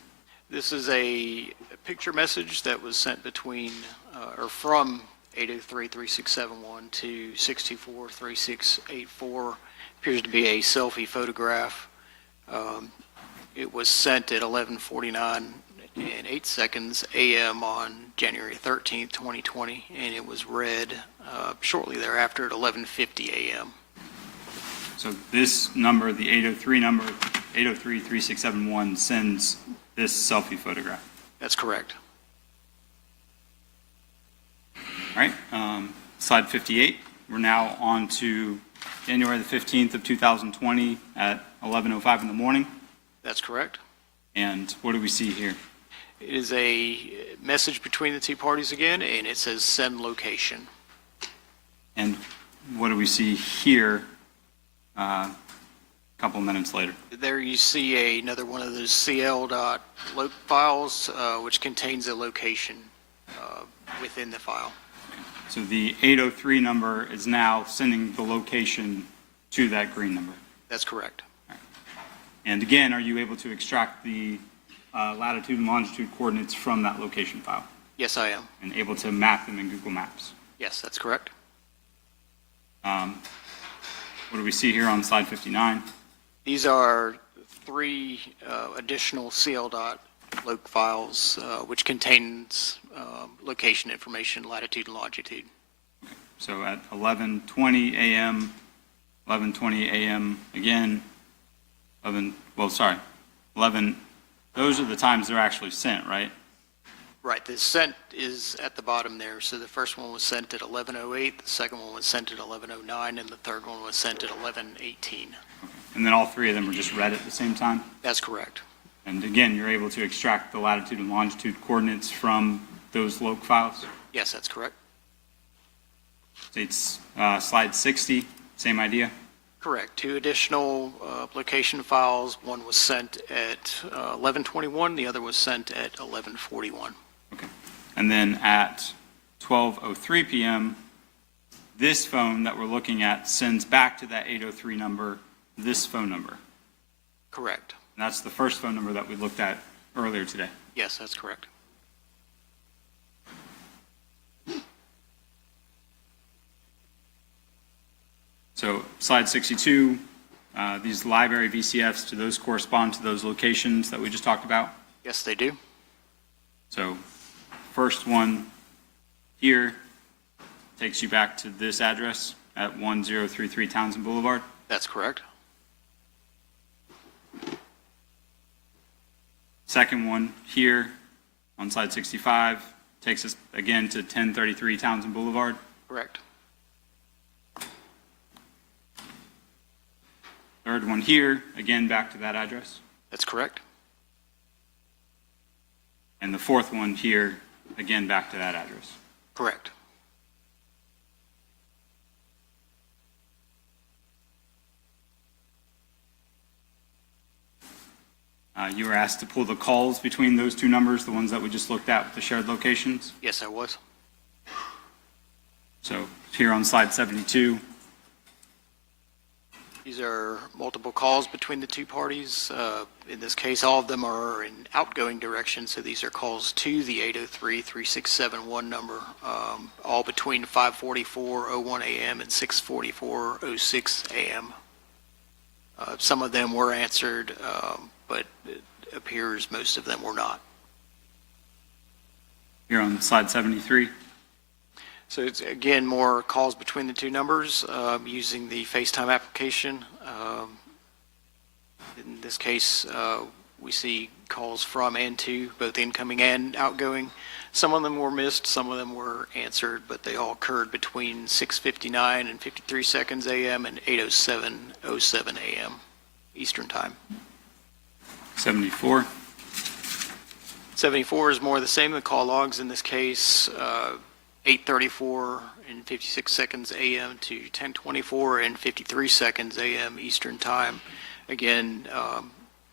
This is a picture message that was sent between, or from 803-3671 to 624-3684. Appears to be a selfie photograph. It was sent at 11:49 and 8 seconds a.m. on January 13th, 2020, and it was read shortly thereafter at 11:50 a.m. So this number, the 803 number, 803-3671, sends this selfie photograph. That's correct. All right, slide 58. We're now on to January the 15th of 2020 at 11:05 in the morning. That's correct. And what do we see here? It is a message between the two parties again, and it says send location. And what do we see here a couple minutes later? There you see another one of those cl.loc files, which contains a location within the file. So the 803 number is now sending the location to that green number. That's correct. And again, are you able to extract the latitude and longitude coordinates from that location file Yes, I am. and able to map them in Google Maps? Yes, that's correct. What do we see here on slide 59? These are three additional cl.loc files, which contains location information, latitude and longitude. So at 11:20 a.m., 11:20 a.m. again, 11, those are the times they're actually sent, right? Right, the sent is at the bottom there. So the first one was sent at 11:08, the second one was sent at 11:09, and the third one was sent at 11:18. And then all three of them were just read at the same time? That's correct. And again, you're able to extract the latitude and longitude coordinates from those loc files? Yes, that's correct. It's slide 60, same idea? Correct. Two additional location files. One was sent at 11:21, the other was sent at 11:41. Okay. And then at 12:03 p.m., this phone that we're looking at sends back to that 803 number this phone number. Correct. And that's the first phone number that we looked at earlier today. Yes, that's correct. So slide 62, these library VCFs, do those correspond to those locations that we just talked about? Yes, they do. So first one here takes you back to this address at 1033 Townsend Boulevard. That's correct. Second one here on slide 65 takes us again to 1033 Townsend Boulevard. Correct. Third one here, again back to that address. That's correct. And the fourth one here, again back to that address. Correct. You were asked to pull the calls between those two numbers, the ones that we just looked at with the shared locations. Yes, I was. So here on slide 72, These are multiple calls between the two parties. In this case, all of them are in outgoing direction, so these are calls to the 803-3671 number, all between 5:44:01 a.m. and 6:44:06 a.m. Some of them were answered, but it appears most of them were not. here on slide 73. So it's, again, more calls between the two numbers using the FaceTime application. In this case, we see calls from and to, both incoming and outgoing. Some of them were missed, some of them were answered, but they all occurred between 6:59 and 53 seconds a.m. and 8:07:07 a.m. Eastern Time. 74. 74 is more of the same. The call logs in this case, 8:34 and 56 seconds a.m. to 10:24 and 53 seconds a.m. Eastern Time. Again,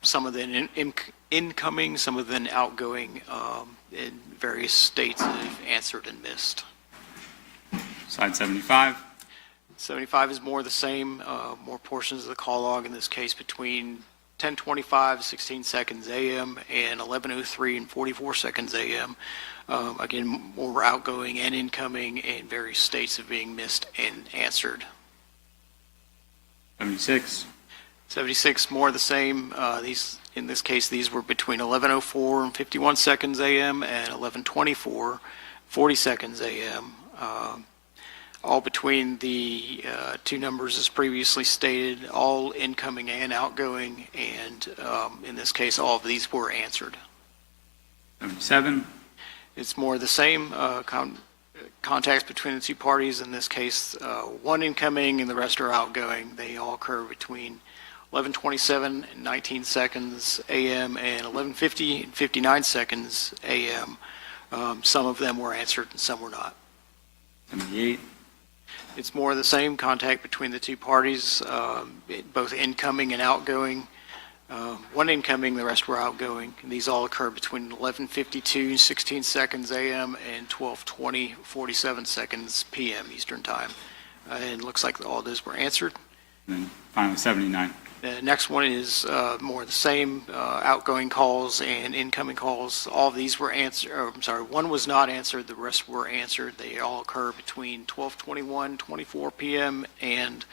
some of them incoming, some of them outgoing in various states that have answered and missed. Slide 75. 75 is more the same, more portions of the call log in this case between 10:25, 16 seconds a.m. and 11:03 and 44 seconds a.m. Again, more outgoing and incoming in various states of being missed and answered. 76. 76, more the same. In this case, these were between 11:04 and 51 seconds a.m. and 11:24, 40 seconds a.m. All between the two numbers as previously stated, all incoming and outgoing, and in this case, all of these were answered. 77. It's more the same, contacts between the two parties. In this case, one incoming and the rest are outgoing. They all occur between 11:27 and 19 seconds a.m. and 11:50 and 59 seconds a.m. Some of them were answered and some were not. 78. It's more the same, contact between the two parties, both incoming and outgoing. One incoming, the rest were outgoing. And these all occur between 11:52 and 16 seconds a.m. and 12:20, 47 seconds p.m. Eastern Time. And it looks like all those were answered. And then finally 79. The next one is more the same, outgoing calls and incoming calls. All of these were answered, one was not answered, the rest were answered. They all occur between 12:21, 24 p.m. and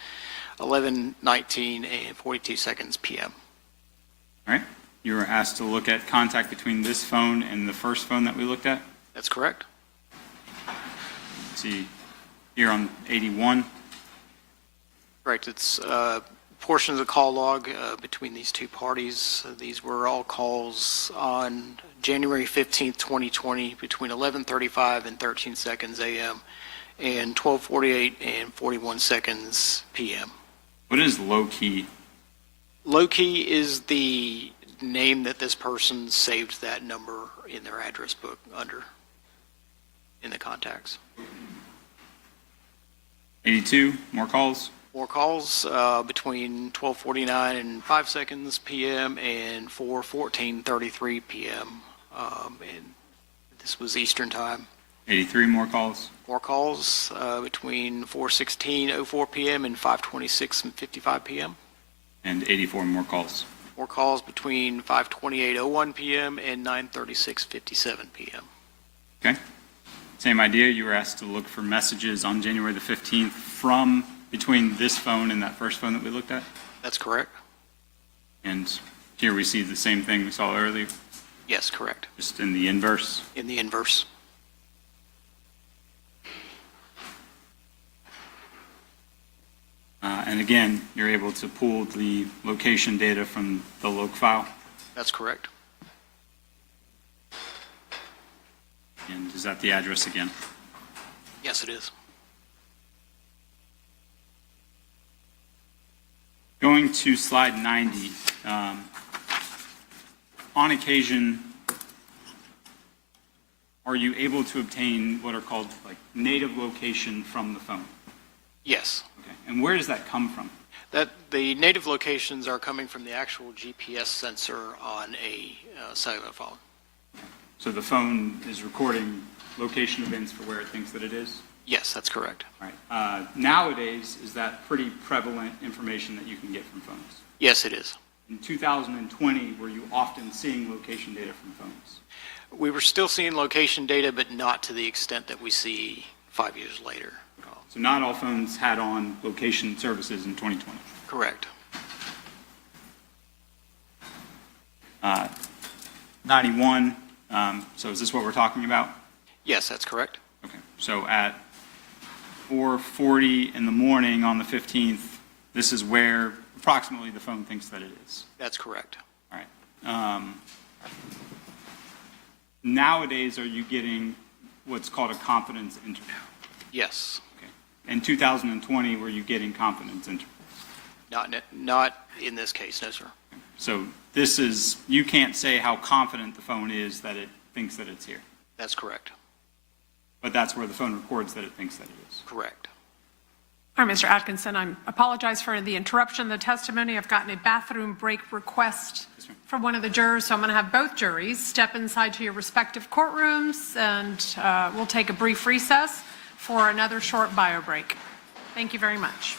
11:19 and 42 seconds p.m. All right. You were asked to look at contact between this phone and the first phone that we looked at. That's correct. Let's see here on 81. Correct. It's portions of the call log between these two parties. These were all calls on January 15th, 2020, between 11:35 and 13 seconds a.m. and 12:48 and 41 seconds p.m. What is low key? Low key is the name that this person saved that number in their address book under in the contacts. 82. More calls. More calls between 12:49 and 5 seconds p.m. and 4:14:33 p.m. And this was Eastern Time. 83. More calls. More calls between 4:16:04 p.m. and 5:26 and 55 p.m. And 84 more calls. More calls between 5:28:01 p.m. and 9:36:57 p.m. Okay. Same idea. You were asked to look for messages on January the 15th from between this phone and that first phone that we looked at. That's correct. And here we see the same thing we saw earlier, Yes, correct. just in the inverse. In the inverse. And again, you're able to pull the location data from the log file. That's correct. And is that the address again? Yes, it is. Going to slide 90, on occasion, are you able to obtain what are called like native location from the phone? Yes. Okay. And where does that come from? That the native locations are coming from the actual GPS sensor on a cellular phone. So the phone is recording location events for where it thinks that it is? Yes, that's correct. All right. Nowadays, is that pretty prevalent information that you can get from phones? Yes, it is. In 2020, were you often seeing location data from phones? We were still seeing location data, but not to the extent that we see 5 years later. So not all phones had on location services in 2020. Correct. 91, so is this what we're talking about? Yes, that's correct. Okay, so at 4:40 in the morning on the 15th, this is where approximately the phone thinks that it is. That's correct. All right. Nowadays, are you getting what's called a confidence interval? Yes. Okay. In 2020, were you getting confidence intervals? Not in this case, no, sir. So this is, you can't say how confident the phone is that it thinks that it's here, That's correct. but that's where the phone records that it thinks that it is. Correct. All right, Mr. Atkinson, I apologize for the interruption of the testimony. I've gotten a bathroom break request from one of the jurors, so I'm going to have both juries step inside to your respective courtrooms, and we'll take a brief recess for another short bio break. Thank you very much.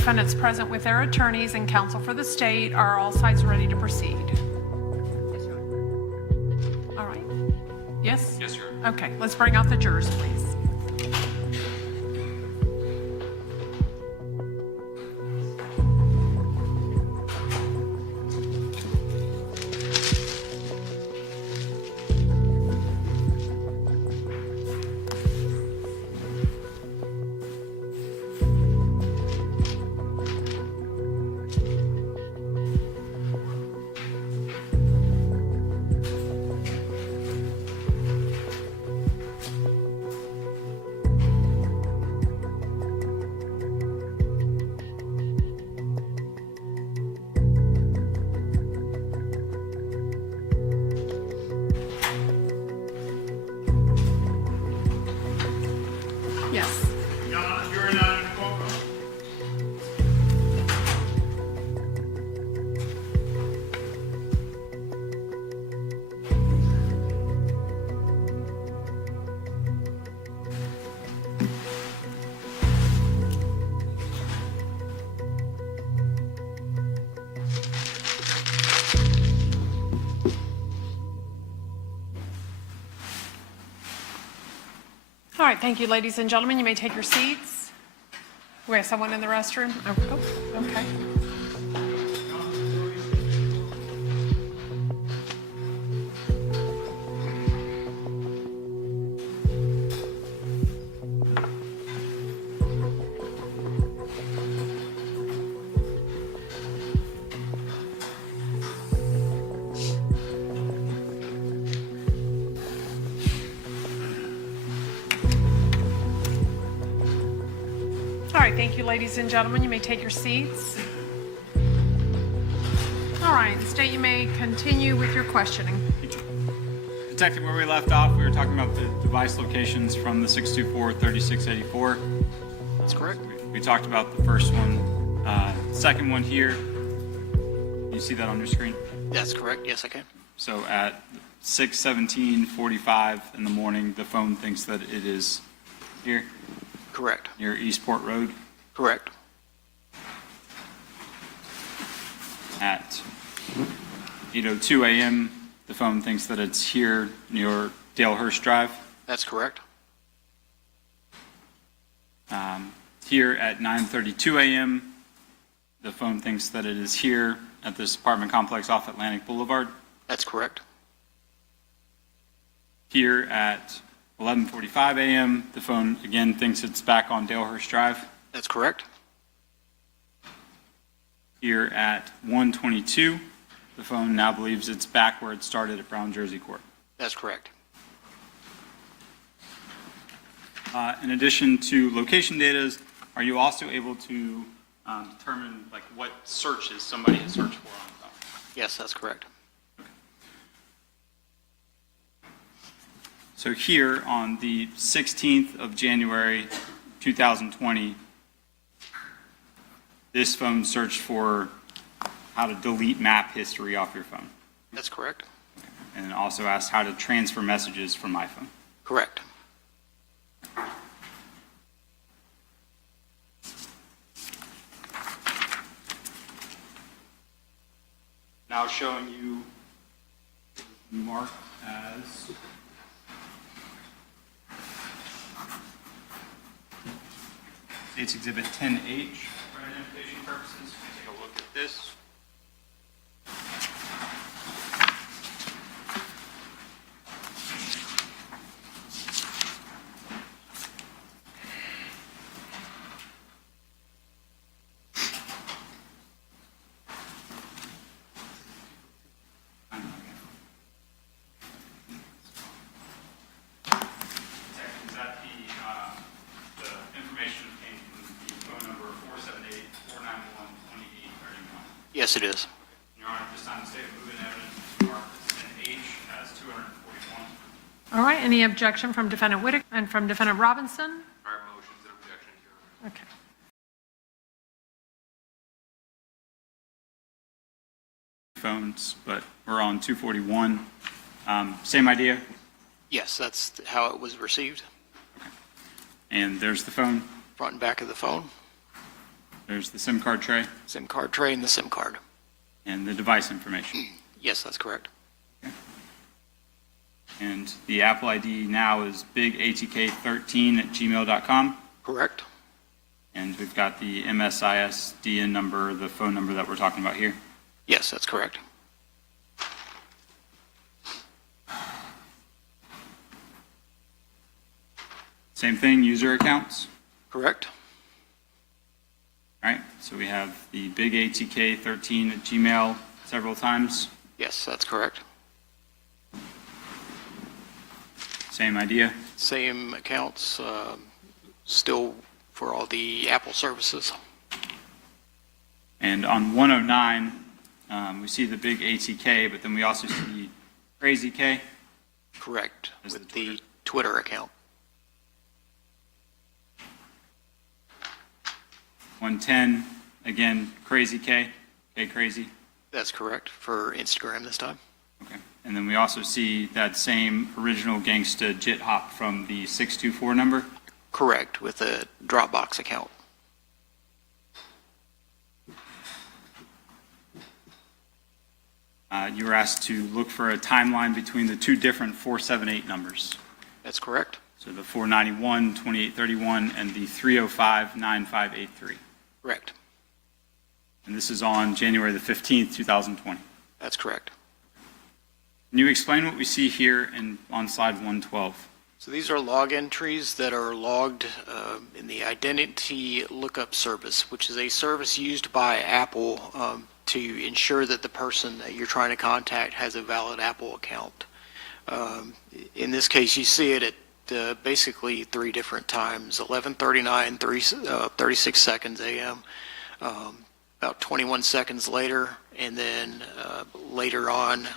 defendants present with their attorneys and counsel for the state. Are all sides ready to proceed? All right. Yes? Yes, sir. Okay, let's bring out the jurors, please. Yes. You're not in the courtroom? All right, thank you, ladies and gentlemen. You may take your seats. We have someone in the restroom? Oh, okay. All right, thank you, ladies and gentlemen. You may take your seats. All right, State, you may continue with your questioning. Detective, where we left off, we were talking about the device locations from the 624-3684. That's correct. We talked about the first one. Second one here, you see that on your screen? That's correct. Yes, I can. So at 6:17:45 in the morning, the phone thinks that it is here, Correct. near Eastport Road. Correct. At 8:02 a.m., the phone thinks that it's here near Dalehurst Drive. That's correct. Here at 9:32 a.m., the phone thinks that it is here at this apartment complex off Atlantic Boulevard. That's correct. Here at 11:45 a.m., the phone again thinks it's back on Dalehurst Drive. That's correct. Here at 1:22, the phone now believes it's back where it started at Brown Jersey Court. That's correct. In addition to location data, are you also able to determine like what searches somebody has searched for on the phone? Yes, that's correct. So here on the 16th of January, 2020, this phone searched for how to delete map history off your phone, That's correct. and also asked how to transfer messages from my phone. Correct. Now showing you marked as it's Exhibit 10H for identification purposes. Take a look at this. Is that the information came from the phone number 478-491-2831? Yes, it is. Your Honor, this time the state of moving evidence marked as 10H as 241. All right, any objection from Defendant Whitaker and from Defendant Robinson? Prior motions and objections, Your Honor. Okay. Phones, but we're on 241. Same idea, Yes, that's how it was received. and there's the phone. Front and back of the phone. There's the SIM card tray SIM card tray and the SIM card. and the device information. Yes, that's correct. And the Apple ID now is bigatk13@gmail.com. Correct. And we've got the MSISDN number, the phone number that we're talking about here. Yes, that's correct. Same thing, user accounts. Correct. All right, so we have the bigatk13@gmail several times. Yes, that's correct. Same idea. Same accounts, still for all the Apple services. And on 109, we see the big ATK, but then we also see Crazy K. Correct, As with the the Twitter account. 110, again, Crazy K, K Crazy. That's correct, for Instagram this time. Okay. And then we also see that same original gangsta jit hop from the 624 number. Correct, with a Dropbox account. You were asked to look for a timeline between the two different 478 numbers. That's correct. So the 491, 2831, and the 305, 9583. Correct. And this is on January the 15th, 2020. That's correct. Can you explain what we see here on slide 112? So these are log entries that are logged in the Identity Lookup Service, which is a service used by Apple to ensure that the person that you're trying to contact has a valid Apple account. In this case, you see it at basically three different times: 11:39, 36 seconds a.m., about 21 seconds later, and then later on,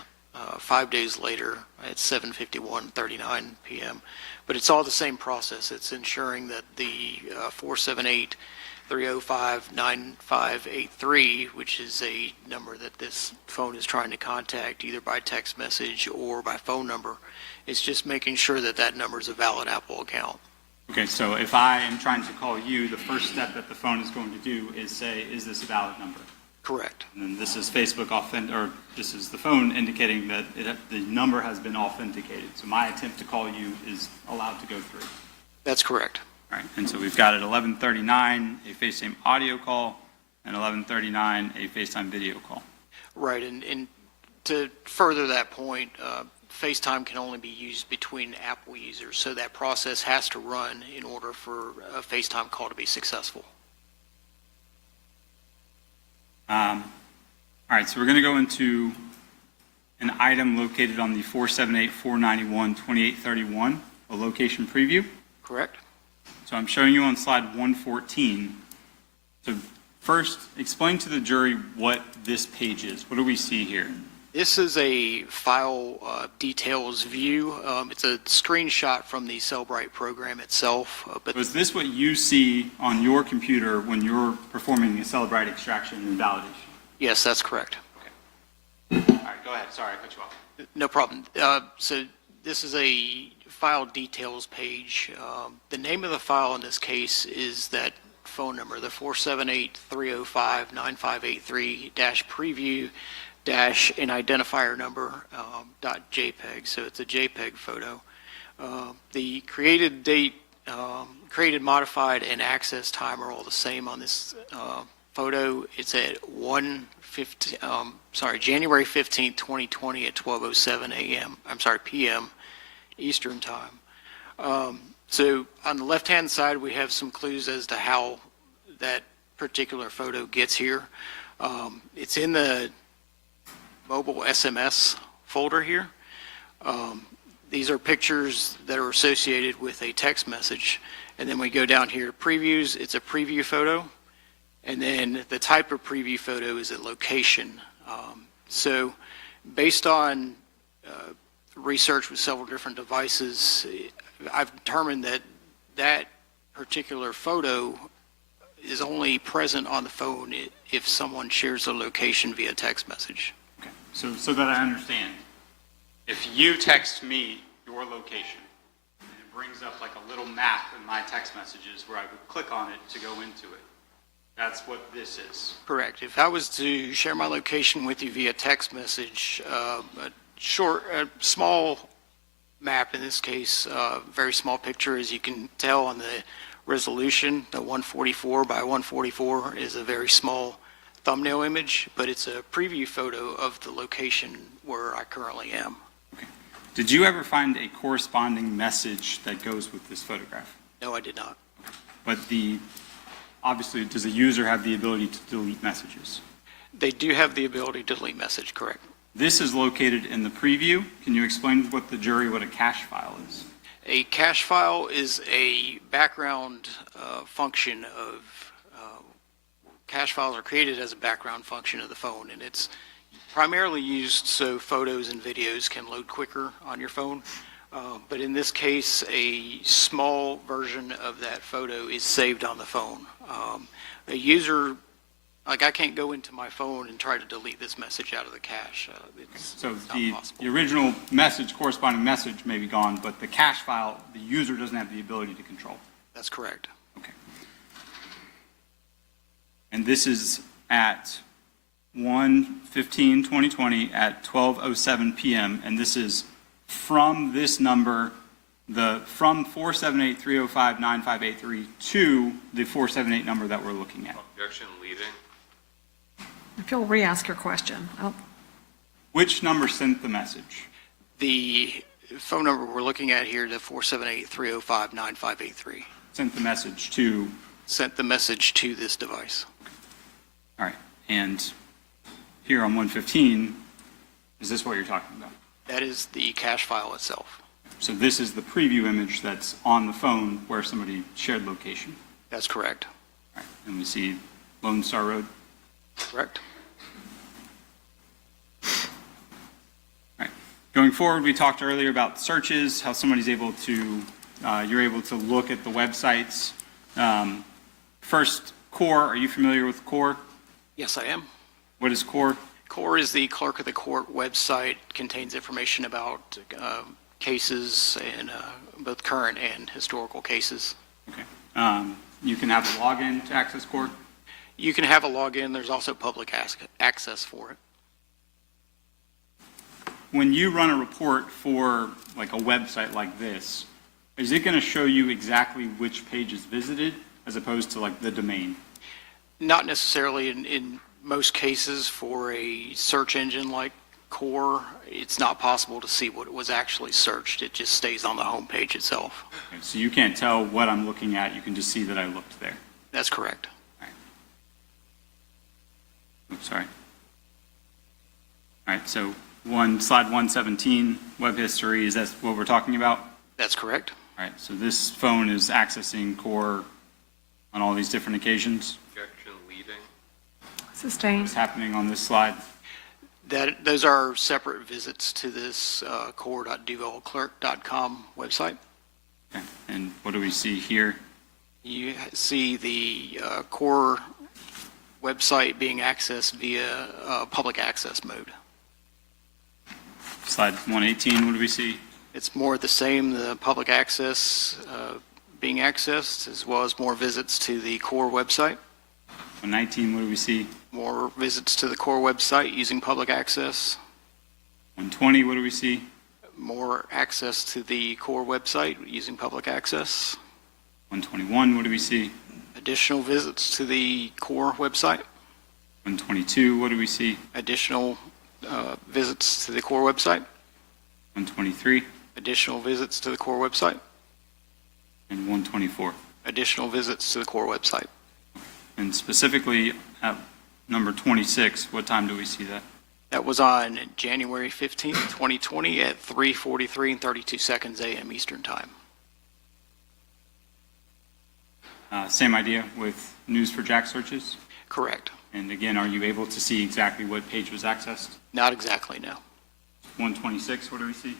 5 days later at 7:51:39 p.m. But it's all the same process. It's ensuring that the 478-305-9583, which is a number that this phone is trying to contact either by text message or by phone number, it's just making sure that that number is a valid Apple account. Okay, so if I am trying to call you, the first step that the phone is going to do is say, is this a valid number? Correct. And then this is Facebook or this is the phone indicating that the number has been authenticated. So my attempt to call you is allowed to go through. That's correct. All right, and so we've got at 11:39 a FaceTime audio call and 11:39 a FaceTime video call. Right, and to further that point, FaceTime can only be used between Apple users, so that process has to run in order for a FaceTime call to be successful. All right, so we're going to go into an item located on the 478-491-2831, a location preview. Correct? So I'm showing you on slide 114. So first, explain to the jury what this page is. What do we see here? This is a file details view. It's a screenshot from the Cellbrite program itself. But So is this what you see on your computer when you're performing a Cellbrite extraction and validation? yes, that's correct. All right, go ahead. Sorry, I cut you off. No problem. So this is a file details page. The name of the file in this case is that phone number, the 478-305-9583-preview an identifier number .jpg. So it's a JPEG photo. The created date, created, modified, and access time are all the same on this photo. It's at January 15th, 2020 at 12:07 a.m. p.m. Eastern time. So on the left-hand side, we have some clues as to how that particular photo gets here. It's in the mobile SMS folder here. These are pictures that are associated with a text message. And then we go down here to previews. It's a preview photo. And then the type of preview photo is a location. So based on research with several different devices, I've determined that that particular photo is only present on the phone if someone shares the location via text message. Okay, so that I understand, if you text me your location, and it brings up like a little map in my text messages where I would click on it to go into it. That's what this is. Correct. If I was to share my location with you via text message, a small map in this case, very small picture, as you can tell on the resolution, the 144 by 144 is a very small thumbnail image, but it's a preview photo of the location where I currently am. Okay. Did you ever find a corresponding message that goes with this photograph? No, I did not. But obviously, does the user have the ability to delete messages? They do have the ability to delete message, correct? This is located in the preview. Can you explain what a cache file is? A cache file is a background function of, cache files are created as a background function of the phone, and it's primarily used so photos and videos can load quicker on your phone. But in this case, a small version of that photo is saved on the phone. A user, like I can't go into my phone and try to delete this message out of the cache. It's So not the possible. original message, corresponding message may be gone, but the cache file, the user doesn't have the ability to control. That's correct. Okay. And this is at 1/15/2020 at 12:07 p.m. And this is from this number, from 478-305-9583 to the 478 number that we're looking at. Objection leading. If you'll re-ask your question. Oh, Which number sent the message? The phone number we're looking at here, the 478-305-9583, Sent the message to, sent the message to this device. all right, and here on 115, is this what you're talking about? That is the cache file itself. So this is the preview image that's on the phone where somebody shared location. That's correct. All right, and we see Lone Star Road. Correct. All right. Going forward, we talked earlier about searches, how somebody's able to, you're able to look at the websites. First, Core, are you familiar with Core? Yes, I am. What is Core? Core is the clerk of the court website, contains information about cases and both current and historical cases. Okay. You can have a login to access Core? You can have a login. There's also public access for it. When you run a report for like a website like this, is it going to show you exactly which page is visited as opposed to like the domain? Not necessarily in most cases for a search engine like Core, it's not possible to see what was actually searched. It just stays on the home page itself. Okay, so you can't tell what I'm looking at. You can just see that I looked there. That's correct. Oops, sorry. All right, so slide 117, web history, is that what we're talking about? That's correct. All right, so this phone is accessing Core on all these different occasions. Objection leading. sustained. What's happening on this slide? Those are separate visits to this core.duvalclerk.com website. Okay, and what do we see here? You see the core website being accessed via public access mode. Slide 118, what do we see? It's more the same, the public access being accessed, as well as more visits to the core website. 119, what do we see? More visits to the core website using public access. 120, what do we see? More access to the core website using public access. 121, what do we see? Additional visits to the core website. 122, what do we see? Additional visits to the core website. 123, Additional visits to the core website. and 124. Additional visits to the core website. And specifically at number 26, what time do we see that? That was on January 15th, 2020 at 3:43 and 32 seconds a.m. Eastern Time. Same idea with News4Jack searches? Correct. And again, are you able to see exactly what page was accessed? Not exactly, no. 126, what do we see?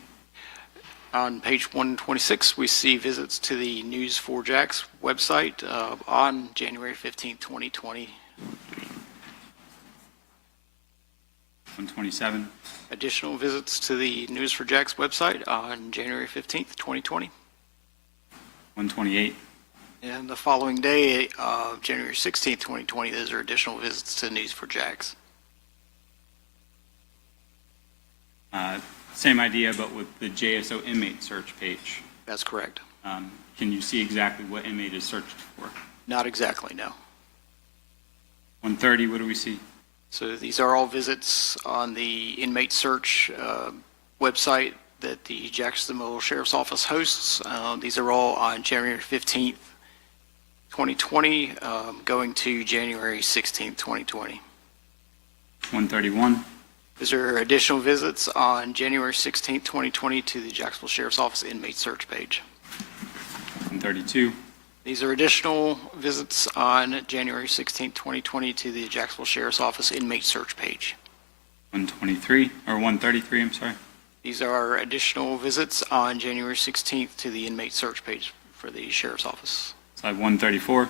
On page 126, we see visits to the News4Jack's website on January 15th, 2020. 127, Additional visits to the News4Jack's website on January 15th, 2020. 128, And the following day, January 16th, 2020, those are additional visits to News4JAX. Same idea, but with the JSO inmate search page. That's correct. Can you see exactly what inmate is searched for? Not exactly, no. 130, what do we see? So these are all visits on the inmate search website that the Jacksonville Sheriff's Office hosts. These are all on January 15th, 2020, going to January 16th, 2020. 131, These are additional visits on January 16th, 2020 to the Jacksonville Sheriff's Office inmate search page. 132, These are additional visits on January 16th, 2020 to the Jacksonville Sheriff's Office inmate search page. 123, or 133, I'm sorry. These are additional visits on January 16th to the inmate search page for the Sheriff's Office. Slide 134,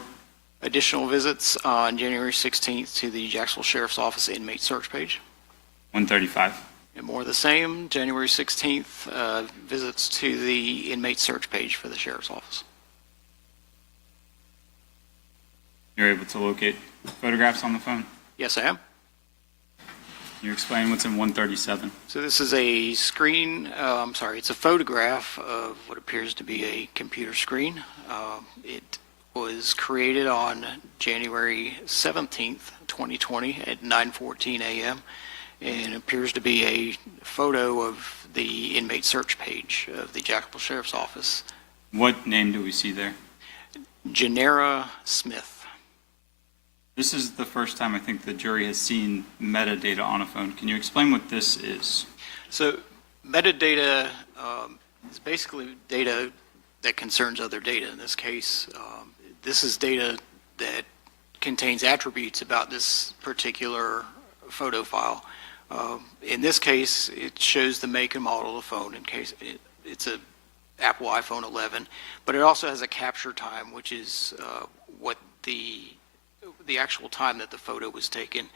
Additional visits on January 16th to the Jacksonville Sheriff's Office inmate search page. 135, And more of the same, January 16th, visits to the inmate search page for the Sheriff's Office. you're able to locate photographs on the phone? Yes, I am. Can you explain what's in 137? So this is a screen, it's a photograph of what appears to be a computer screen. It was created on January 17th, 2020 at 9:14 a.m. and appears to be a photo of the inmate search page of the Jacksonville Sheriff's Office. What name do we see there? Genera Smith. This is the first time I think the jury has seen metadata on a phone. Can you explain what this is? So metadata is basically data that concerns other data. In this case, this is data that contains attributes about this particular photo file. In this case, it shows the make and model of the phone. In case it's a Apple iPhone 11, but it also has a capture time, which is what the actual time that the photo was taken.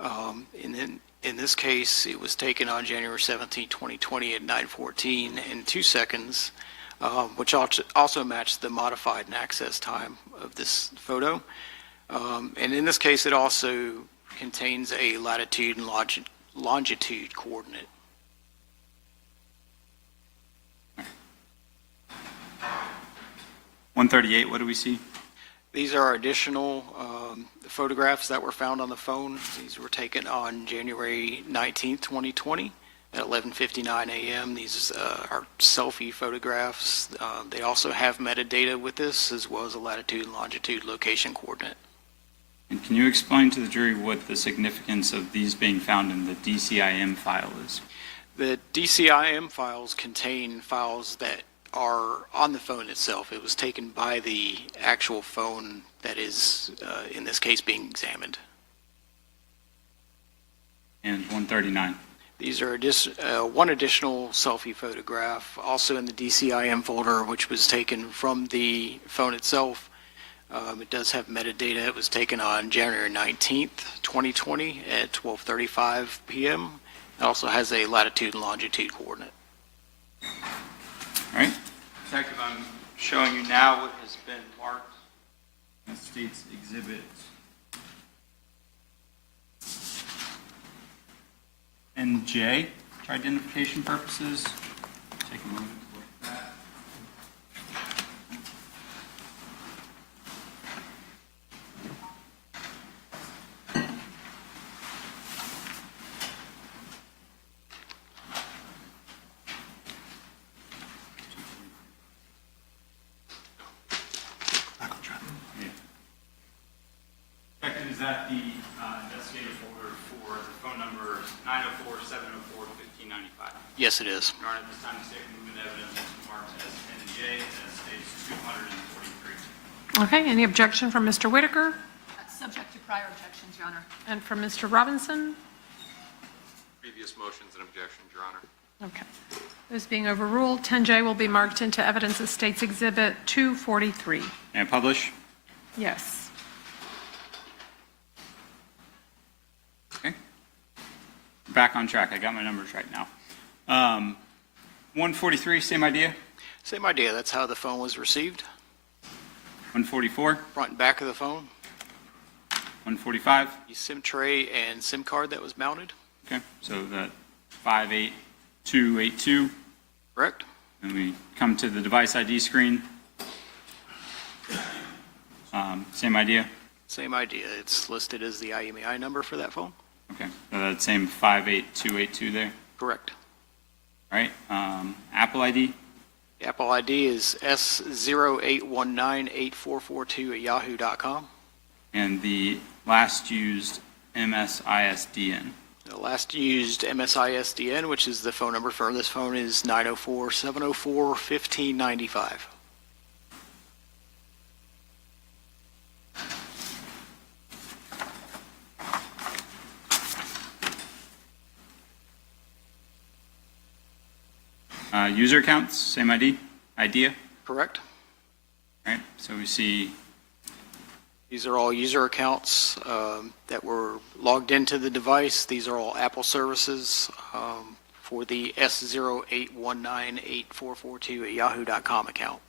And then in this case, it was taken on January 17, 2020 at 9:14 and 2 seconds, which also matched the modified and access time of this photo. And in this case, it also contains a latitude and longitude coordinate. $138, what do we see? These are additional photographs that were found on the phone. These were taken on January 19th, 2020 at 11:59 a.m. These are selfie photographs. They also have metadata with this, as well as a latitude and longitude location coordinate. And can you explain to the jury what the significance of these being found in the DCIM file is? The DCIM files contain files that are on the phone itself. It was taken by the actual phone that is, in this case, being examined. And 139. These are one additional selfie photograph, also in the DCIM folder, which was taken from the phone itself. It does have metadata. It was taken on January 19th, 2020 at 12:35 p.m. It also has a latitude and longitude coordinate. All right. Detective, I'm showing you now what has been marked as State's Exhibit NJ for identification purposes. Take a moment to look at that. Detective, is that the investigative folder for the phone number 904-704-1595? Yes, it is. Your Honor, at this time, the state movement evidence is marked as N and J, as states 243. Okay, any objection from Mr. Whitaker Subject to prior objections, Your Honor. and from Mr. Robinson? Previous motions and objections, Your Honor. Okay. Those being overruled, 10J will be marked into evidence as State's Exhibit 243. May I publish? Yes. Okay. Back on track. I got my numbers right now. 143, same idea? Same idea. That's how the phone was received. 144, front and back of the phone, 145. the SIM tray and SIM card that was mounted, Okay, so that 58282, correct? and we come to the device ID screen. Same idea? Same idea. It's listed as the IMEI number for that phone, Okay, so that same 58282 there. correct? All right, Apple ID, The Apple ID is S08198442@yahoo.com. and the last used MSISDN. The last used MSISDN, which is the phone number for this phone, is 904-704-1595. User accounts, same idea? Correct? All right, so we see, These are all user accounts that were logged into the device. These are all Apple services for the S08198442@yahoo.com account.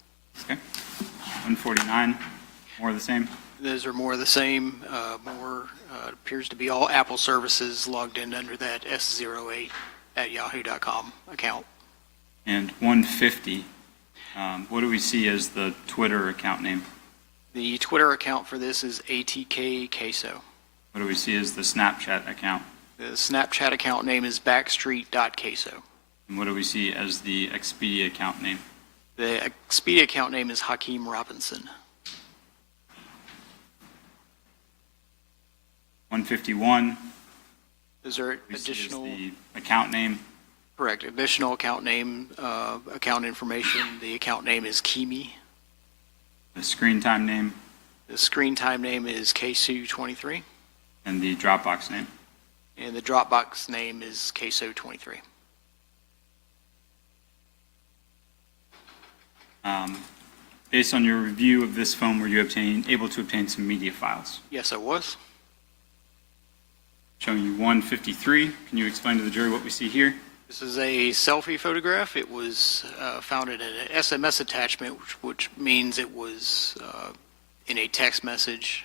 okay, 149, more of the same. Those are more of the same, appears to be all Apple services logged in under that S08@yahoo.com account. And 150, what do we see as the Twitter account name? The Twitter account for this is ATK Queso. What do we see as the Snapchat account? The Snapchat account name is backstreet.queso. And what do we see as the Expedia account name? The Expedia account name is Hakeem Robinson. 151, Those are we see as additional, the account name. correct, additional account name, account information. The account name is Kimi. The screen time name, The screen time name is Ksoo'23. and the Dropbox name. And the Dropbox name is Ksoo'23. Based on your review of this phone, were you able to obtain some media files? Yes, I was. Showing you 153, can you explain to the jury what we see here? This is a selfie photograph. It was found in an SMS attachment, which means it was in a text message.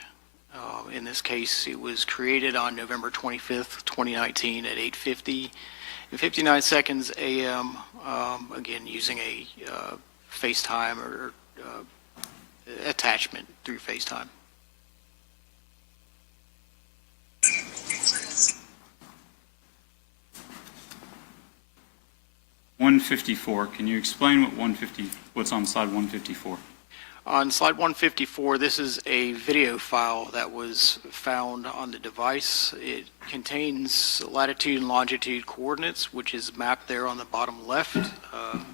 In this case, it was created on November 25th, 2019 at 8:50 and 59 seconds a.m., again, using a FaceTime or attachment through FaceTime. $154, can you explain what's on slide 154? On slide 154, this is a video file that was found on the device. It contains latitude and longitude coordinates, which is mapped there on the bottom left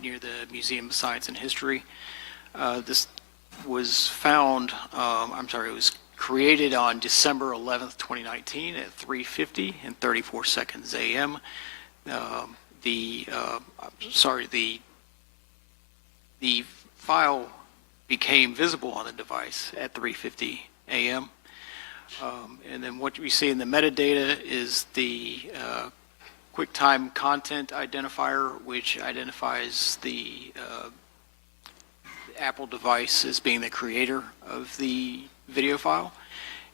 near the Museum of Science and History. This was found, it was created on December 11th, 2019 at 3:50 and 34 seconds a.m. The file became visible on the device at 3:50 a.m. And then what we see in the metadata is the QuickTime content identifier, which identifies the Apple device as being the creator of the video file.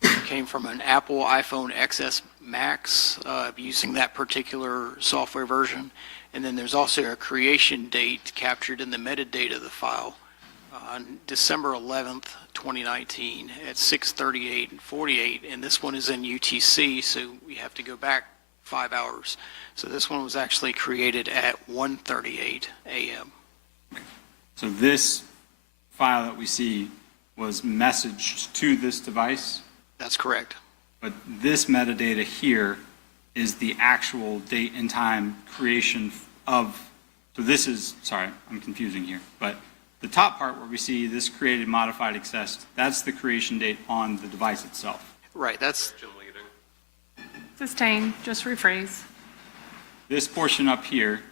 It came from an Apple iPhone XS Max using that particular software version. And then there's also a creation date captured in the metadata of the file on December 11th, 2019 at 6:38 and 48. And this one is in UTC, so we have to go back 5 hours. So this one was actually created at 1:38 a.m. So this file that we see was messaged to this device, That's correct. but this metadata here is the actual date and time creation of, so this is, sorry, I'm confusing here, but the top part where we see this created, modified, accessed, that's the creation date on the device itself. Right, that's Jim Leading. Sustain, just rephrase. This portion up here,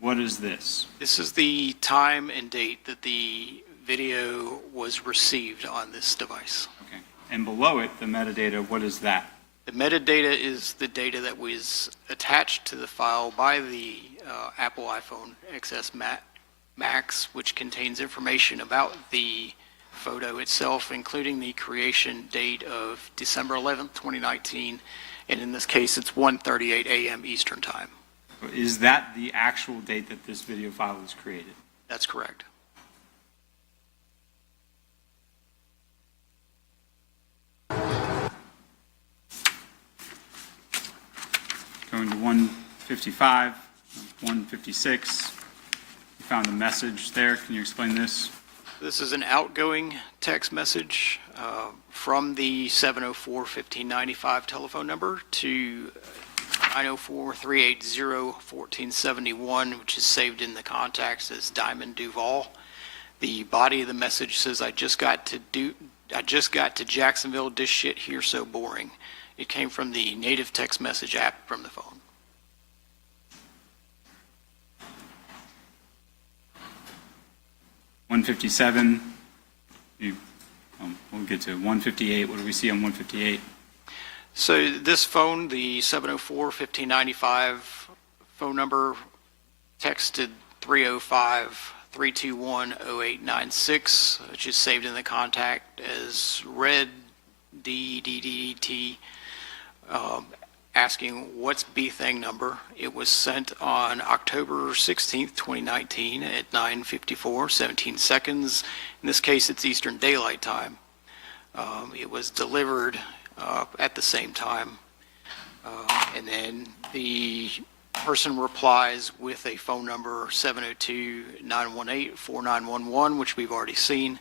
what is this? This is the time and date that the video was received on this device. Okay. And below it, the metadata, what is that? The metadata is the data that was attached to the file by the Apple iPhone XS Max, which contains information about the photo itself, including the creation date of December 11th, 2019, and in this case, it's 1:38 a.m. Eastern Time. Is that the actual date that this video file was created? That's correct. Going to 155, 156, you found a message there. Can you explain this? This is an outgoing text message from the 704-1595 telephone number to 904-380-1471, which is saved in the contacts as Diamond Duval. The body of the message says, I just got to Jacksonville, this shit here so boring. It came from the native text message app from the phone. $157, we'll get to 158. What do we see on 158? So this phone, the 704-1595 phone number, texted 305-321-0896, which is saved in the contact as red DDDT, asking what's B-Thing number. It was sent on October 16th, 2019 at 9:54, 17 seconds. In this case, it's Eastern Daylight Time. It was delivered at the same time. And then the person replies with a phone number 702-918-4911, which we've already seen.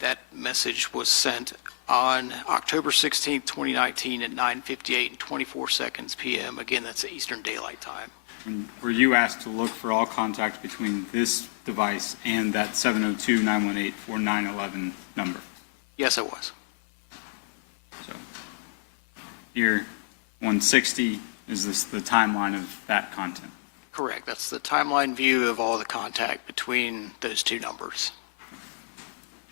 That message was sent on October 16th, 2019 at 9:58 and 24 seconds p.m. Again, that's Eastern Daylight Time. Were you asked to look for all contact between this device and that 702-918-4911 number? Yes, I was. So here, 160, is this the timeline of that content? Correct. That's the timeline view of all the contact between those two numbers.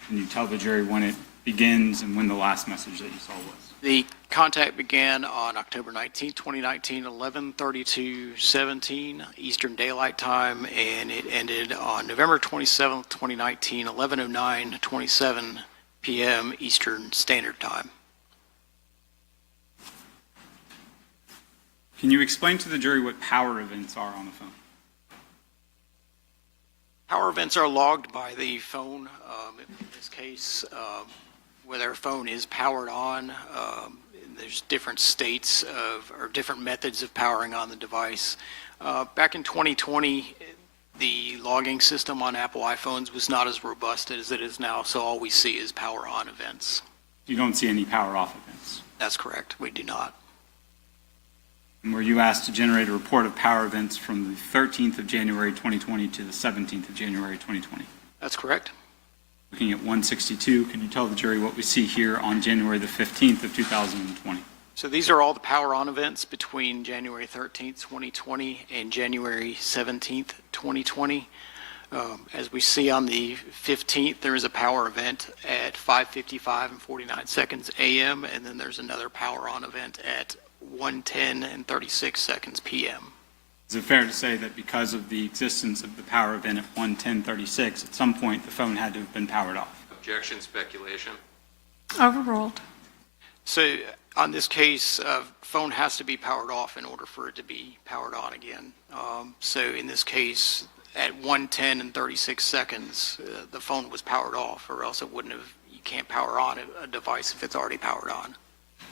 Can you tell the jury when it begins and when the last message that you saw was? The contact began on October 19, 2019, 11:32:17 Eastern Daylight Time, and it ended on November 27, 2019, 11:09:27 p.m. Eastern Standard Time. Can you explain to the jury what power events are on the phone? Power events are logged by the phone. In this case, whether a phone is powered on, there's different states or different methods of powering on the device. Back in 2020, the logging system on Apple iPhones was not as robust as it is now, so all we see is power on events. You don't see any power off events. That's correct. We do not. And were you asked to generate a report of power events from the 13th of January 2020 to the 17th of January 2020? That's correct. Looking at 162, can you tell the jury what we see here on January the 15th of 2020? So these are all the power on events between January 13th, 2020 and January 17th, 2020. As we see on the 15th, there is a power event at 5:55 and 49 seconds a.m., and then there's another power on event at 1:10 and 36 seconds p.m. Is it fair to say that because of the existence of the power event at 1:10:36, at some point the phone had to have been powered off? Objection, speculation. Overruled. So on this case, phone has to be powered off in order for it to be powered on again. So in this case, at 1:10 and 36 seconds, the phone was powered off, or else it wouldn't have. You can't power on a device if it's already powered on.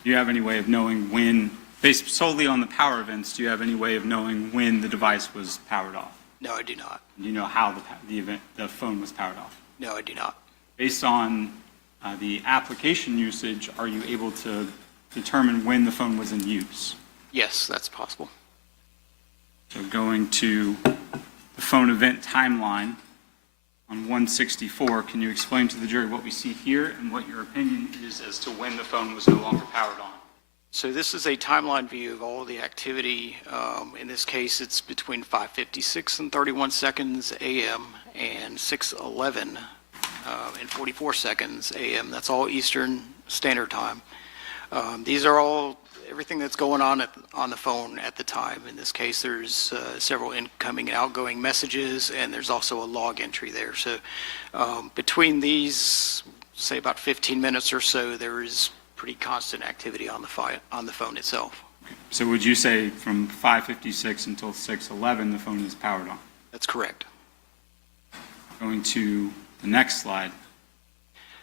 Do you have any way of knowing when, based solely on the power events, do you have any way of knowing when the device was powered off? No, I do not. Do you know how the phone was powered off? No, I do not. Based on the application usage, are you able to determine when the phone was in use? Yes, that's possible. So going to the phone event timeline on 164, can you explain to the jury what we see here and what your opinion is as to when the phone was no longer powered on? So this is a timeline view of all of the activity. In this case, it's between 5:56 and 31 seconds a.m. and 6:11 and 44 seconds a.m. That's all Eastern Standard Time. These are all, everything that's going on on the phone at the time. In this case, there's several incoming and outgoing messages, and there's also a log entry there. So between these, say about 15 minutes or so, there is pretty constant activity on the phone itself. So would you say from 5:56 until 6:11, the phone is powered on? That's correct. Going to the next slide.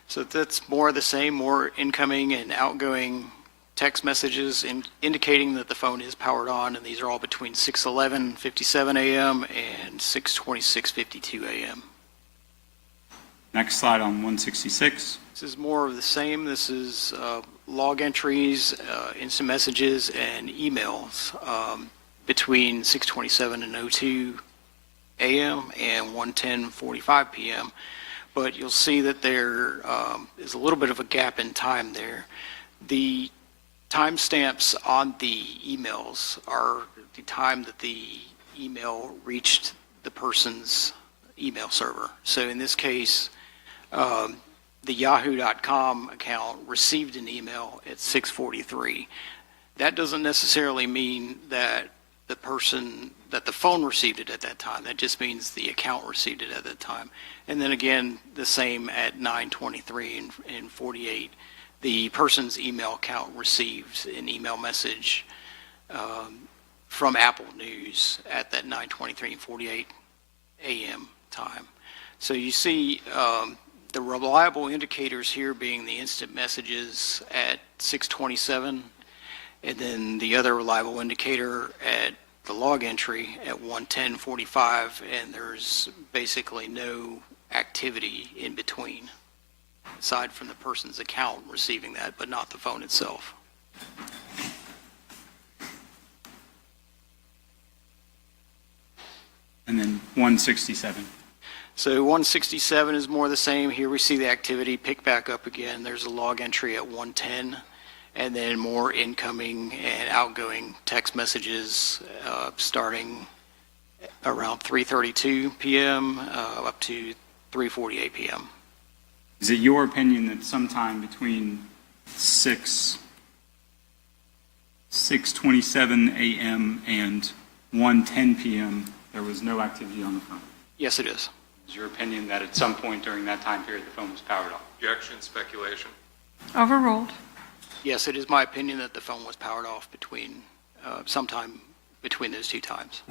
So that's more of the same, more incoming and outgoing text messages indicating that the phone is powered on, and these are all between 6:11:57 a.m. and 6:26:52 a.m. Next slide on 166. This is more of the same. This is log entries, instant messages, and emails between 6:27 and 02 a.m. and 1:10:45 p.m. But you'll see that there is a little bit of a gap in time there. The timestamps on the emails are the time that the email reached the person's email server. So in this case, the yahoo.com account received an email at 6:43. That doesn't necessarily mean that the phone received it at that time. That just means the account received it at that time. And then again, the same at 9:23 and 48. The person's email account received an email message from Apple News at that 9:23 and 48 a.m. time. So you see the reliable indicators here being the instant messages at 6:27, and then the other reliable indicator at the log entry at 1:10:45, and there's basically no activity in between, aside from the person's account receiving that, but not the phone itself. And then 167. So 167 is more the same. Here we see the activity pick back up again. There's a log entry at 1:10, and then more incoming and outgoing text messages starting around 3:32 p.m. Up to 3:48 p.m. Is it your opinion that sometime between 6:27 a.m. and 1:10 p.m. there was no activity on the phone? Yes, it is. Is your opinion that at some point during that time period the phone was powered off? Objection, speculation. Overruled. Yes, it is my opinion that the phone was powered off between sometime between those two times.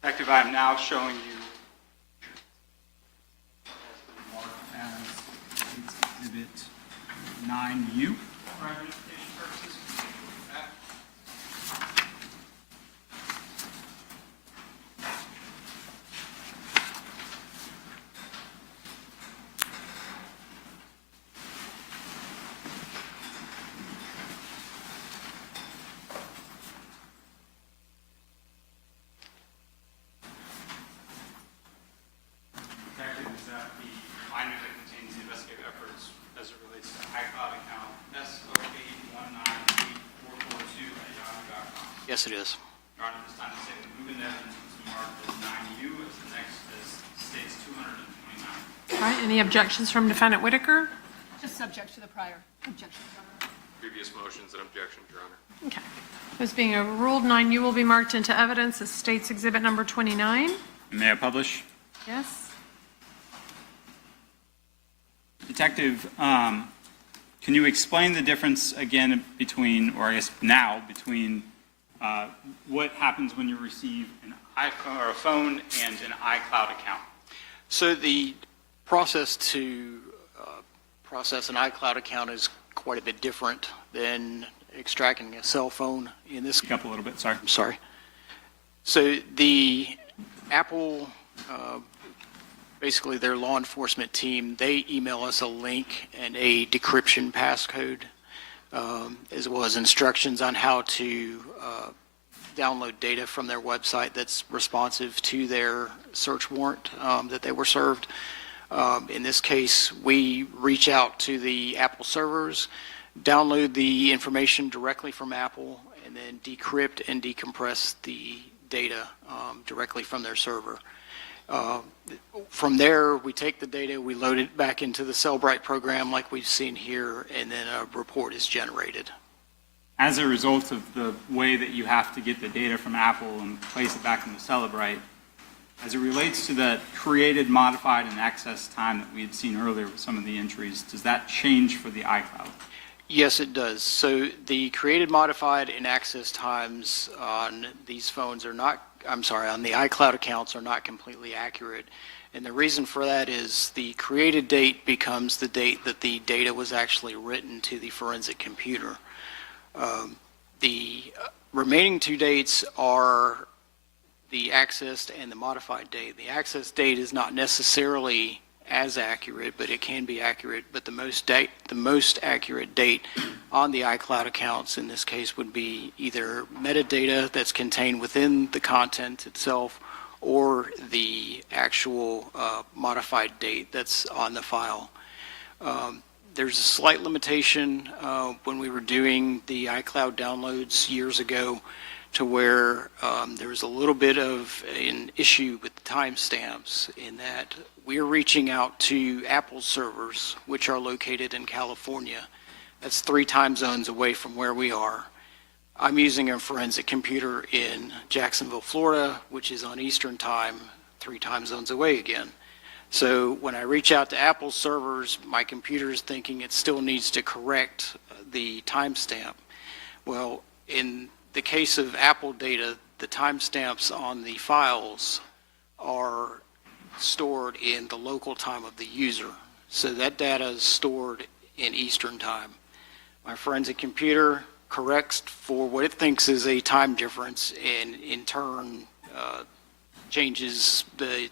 Detective, I am now showing you as Exhibit 9U. For identification purposes. Detective, is that the binder that contains the investigative efforts as it relates to iCloud account S08198442@yahoo.com? Yes, it is. Your Honor, this time to say the moving evidence was marked as 9U as the next as states 229. All right, any objections from Defendant Whitaker? Just subject to the prior objection, Your Honor. Previous motions and objections, Your Honor. Okay. Those being overruled, 9U will be marked into evidence as State's Exhibit Number 29. May I publish? Yes? Detective, can you explain the difference again between, or I guess now, between what happens when you receive an iPhone or a phone and an iCloud account? So the process to process an iCloud account is quite a bit different than extracting a cell phone in this. Speak up a little bit, sorry. I'm sorry. So the Apple, basically their law enforcement team, they email us a link and a decryption passcode, as well as instructions on how to download data from their website that's responsive to their search warrant that they were served. In this case, we reach out to the Apple servers, download the information directly from Apple, and then decrypt and decompress the data directly from their server. From there, we take the data, we load it back into the Cellbrite program like we've seen here, and then a report is generated. As a result of the way that you have to get the data from Apple and place it back in the Cellbrite, as it relates to the created, modified, and access time that we had seen earlier with some of the entries, does that change for the iCloud? Yes, it does. So the created, modified, and access times on these phones are not, I'm sorry, on the iCloud accounts are not completely accurate. And the reason for that is the created date becomes the date that the data was actually written to the forensic computer. The remaining two dates are the accessed and the modified date. The access date is not necessarily as accurate, but it can be accurate. But the most accurate date on the iCloud accounts in this case would be either metadata that's contained within the content itself or the actual modified date that's on the file. There's a slight limitation when we were doing the iCloud downloads years ago to where there was a little bit of an issue with the timestamps in that we're reaching out to Apple servers, which are located in California. That's 3 time zones away from where we are. I'm using a forensic computer in Jacksonville, Florida, which is on Eastern time, 3 time zones away again. So when I reach out to Apple servers, my computer is thinking it still needs to correct the timestamp. Well, in the case of Apple data, the timestamps on the files are stored in the local time of the user. So that data is stored in Eastern time. My forensic computer corrects for what it thinks is a time difference and in turn changes the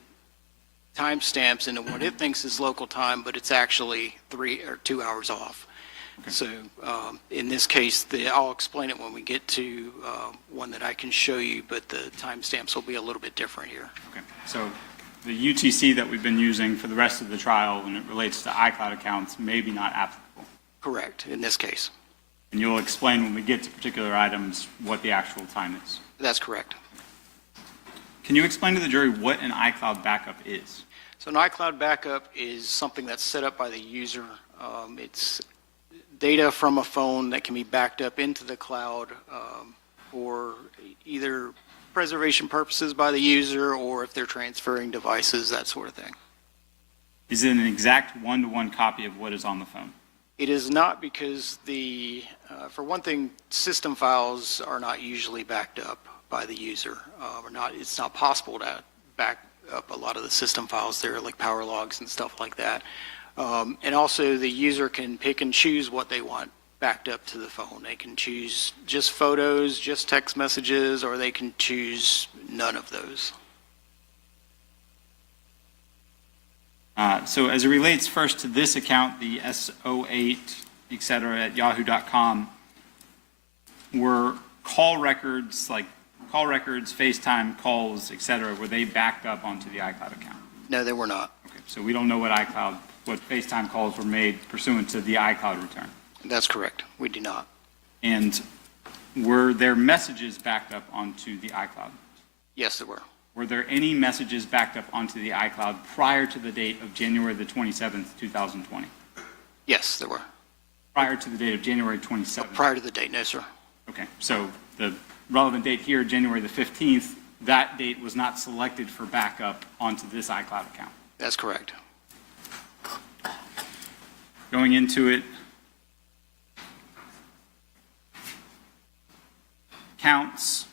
timestamps into what it thinks is local time, but it's actually 3 or 2 hours off. Okay. So in this case, I'll explain it when we get to one that I can show you, but the timestamps will be a little bit different here. Okay. So the UTC that we've been using for the rest of the trial when it relates to iCloud accounts may be not applicable. Correct, in this case. And you'll explain when we get to particular items what the actual time is. That's correct. Can you explain to the jury what an iCloud backup is? So an iCloud backup is something that's set up by the user. It's data from a phone that can be backed up into the cloud for either preservation purposes by the user or if they're transferring devices, that sort of thing. Is it an exact one-to-one copy of what is on the phone? It is not because for one thing, system files are not usually backed up by the user. It's not possible to back up a lot of the system files there, like power logs and stuff like that. And also the user can pick and choose what they want backed up to the phone. They can choose just photos, just text messages, or they can choose none of those. So as it relates first to this account, the S08, et cetera, at yahoo.com, were call records, FaceTime calls, et cetera, were they backed up onto the iCloud account? No, they were not. Okay, so we don't know what FaceTime calls were made pursuant to the iCloud return. That's correct. We do not. And were there messages backed up onto the iCloud? Yes, there were. Were there any messages backed up onto the iCloud prior to the date of January the 27th, 2020? Yes, there were. Prior to the date of January 27th? Prior to the date, no, sir. Okay, so the relevant date here, January the 15th, that date was not selected for backup onto this iCloud account. That's correct. Going into it, accounts,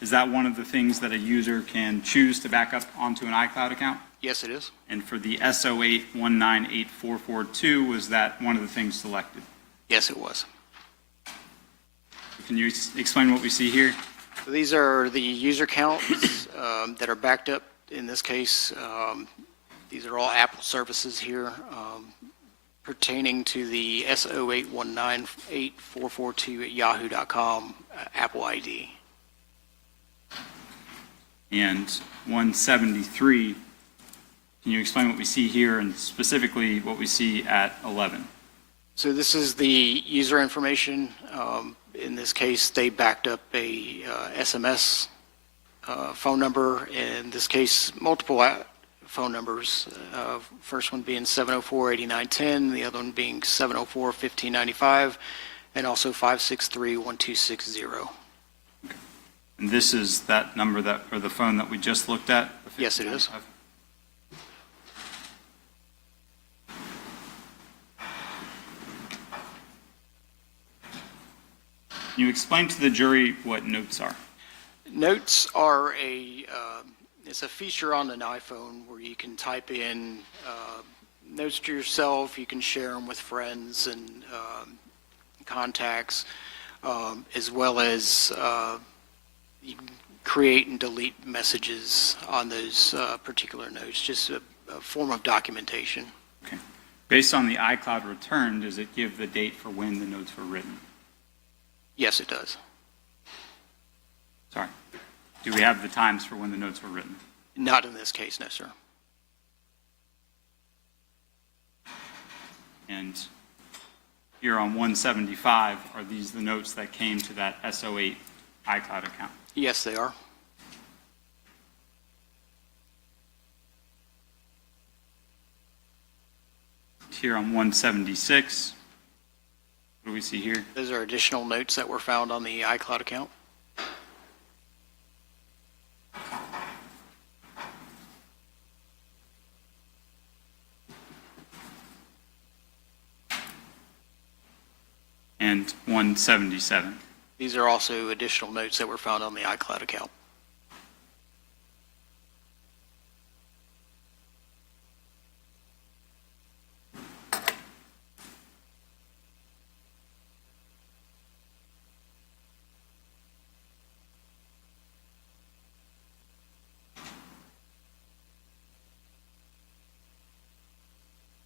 is that one of the things that a user can choose to back up onto an iCloud account? Yes, it is. And for the S08198442, was that one of the things selected? Yes, it was. Can you explain what we see here? So these are the user counts that are backed up. In this case, these are all Apple services here pertaining to the S08198442 at yahoo.com Apple ID. And 173, can you explain what we see here and specifically what we see at 11? So this is the user information. In this case, they backed up a SMS phone number. In this case, multiple phone numbers. First one being 704-8910, the other one being 704-1595, and also 563-1260. And this is that number that, or the phone that we just looked at? the Yes, it is. 1595? Can you explain to the jury what notes are? Notes are it's a feature on an iPhone where you can type in notes to yourself, you can share them with friends and contacts, as well as you can create and delete messages on those particular notes, just a form of documentation. Okay. Based on the iCloud return, does it give the date for when the notes were written? Yes, it does. Sorry. Do we have the times for when the notes were written? Not in this case, no, sir. And here on 175, are these the notes that came to that SO8 iCloud account? Yes, they are. Here on 176, what do we see here? Those are additional notes that were found on the iCloud account. And 177. These are also additional notes that were found on the iCloud account.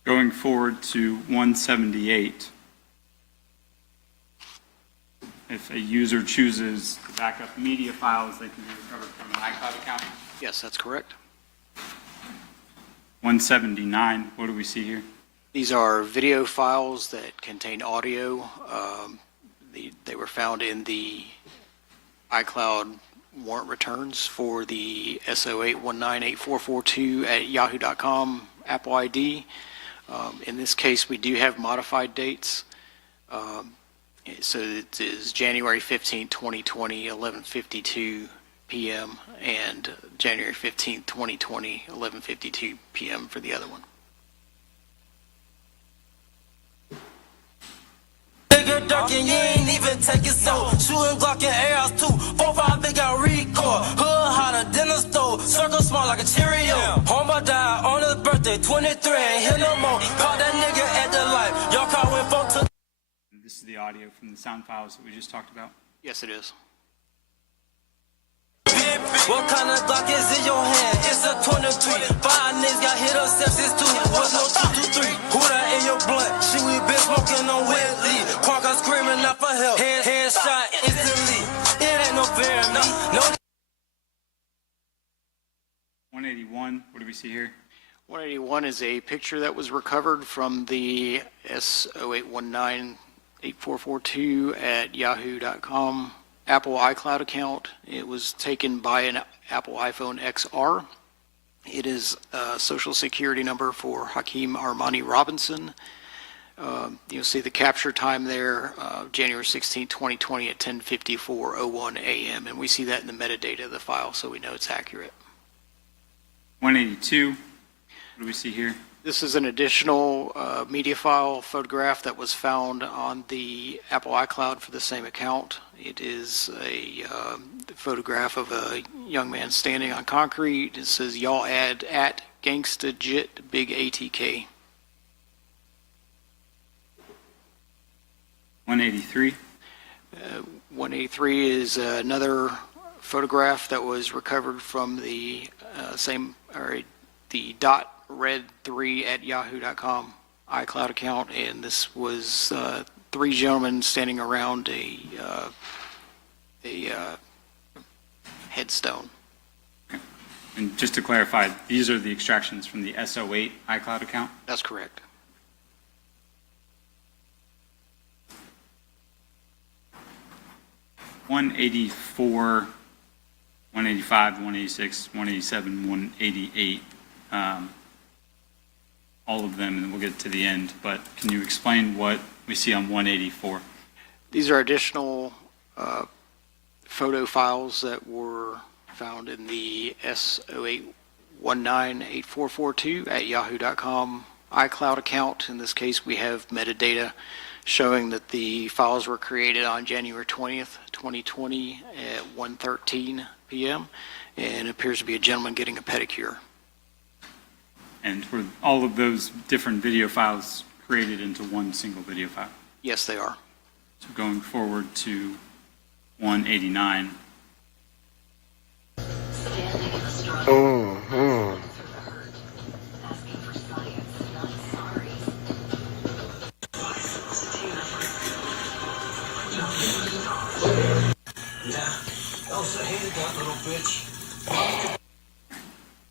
Going forward to 178, if a user chooses to back up media files, they can be recovered from an iCloud account. Yes, that's correct. 179, what do we see here? These are video files that contain audio. They were found in the iCloud warrant returns for the SO8198442 at yahoo.com Apple ID. In this case, we do have modified dates. So it is January 15, 2020, 11:52 p.m. and January 15, 2020, 11:52 p.m. for the other one. Nigga dark and you ain't even take it so. Shooting Glock in ARs too. 4-5 big out record. Hood hotter than a stove. Circle small like a Cheerio. Homeboy died on his birthday, 23. Ain't here no more. Call that nigga at the life. Y'all call went phone to. This is the audio from the sound files that we just talked about. Yes, it is. What kind of Glock is in your hand? It's a 23. 5 niggas got hit up, sepsis too. Was no 223. Who that in your blunt? Shit, we been smoking on Whitley. Quanka screaming out for help. Headshot instantly. It ain't no fear in me. No. 181, what do we see here? 181 is a picture that was recovered from the SO8198442 at yahoo.com Apple iCloud account. It was taken by an Apple iPhone XR. It is a social security number for Hakeem Armani Robinson. You'll see the capture time there, January 16, 2020 at 10:54:01 a.m. And we see that in the metadata of the file, so we know it's accurate. 182, what do we see here? This is an additional media file photograph that was found on the Apple iCloud for the same account. It is a photograph of a young man standing on concrete. It says, y'all add at Gangsta Jit Big ATK. 183, 183 is another photograph that was recovered from the the .red3 at yahoo.com iCloud account, and this was 3 gentlemen standing around a headstone. and just to clarify, these are the extractions from the SO8 iCloud account? That's correct. (184), 185, 186, 187, 188. all of them, and then we'll get to the end, but can you explain what we see on 184? These are additional photo files that were found in the S08198442@yahoo.com iCloud account. In this case, we have metadata showing that the files were created on January 20th, 2020 at 1:13 p.m. and it appears to be a gentleman getting a pedicure. And were all of those different video files created into one single video file? Yes, they are. So going forward to 189.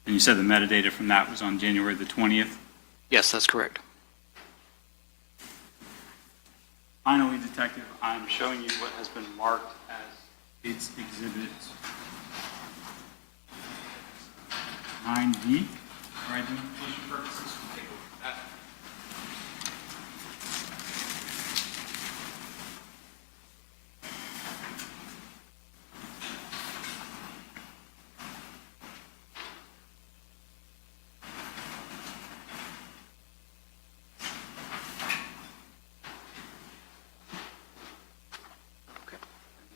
And you said the metadata from that was on January the 20th? Yes, that's correct. Finally, Detective, I'm showing you what has been marked as its exhibit 9D for identification purposes. Take a look at that.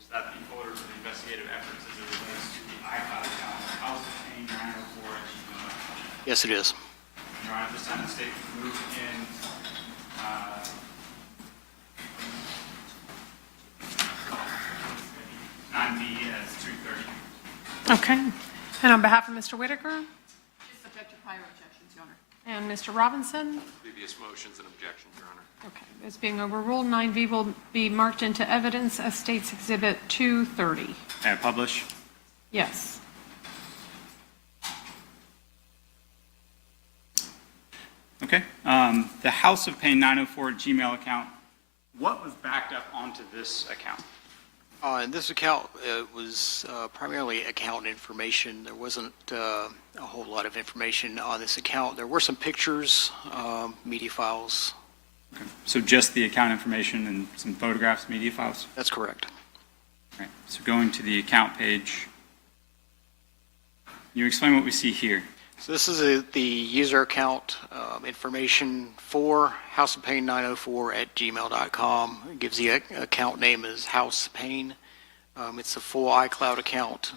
Is that the order of the investigative efforts as it relates to the iCloud account, House of Pain 904@gmail.com? Yes, it is. Your Honor, this time the state moved in 9B as 230. Okay. And on behalf of Mr. Whitaker Just subject to prior objections, Your Honor. and Mr. Robinson, Previous motions and objections, Your Honor. okay, this being overruled, 9V will be marked into evidence as State's Exhibit 230. May I publish? Yes. Okay. The House of Pain 904@gmail account, what was backed up onto this account? In this account, it was primarily account information. There wasn't a whole lot of information on this account. There were some pictures, media files. Okay. So just the account information and some photographs, media files? That's correct. All right. So going to the account page, can you explain what we see here? So this is the user account information for House of Pain 904@gmail.com. It gives the account name as House Pain. It's a full iCloud account.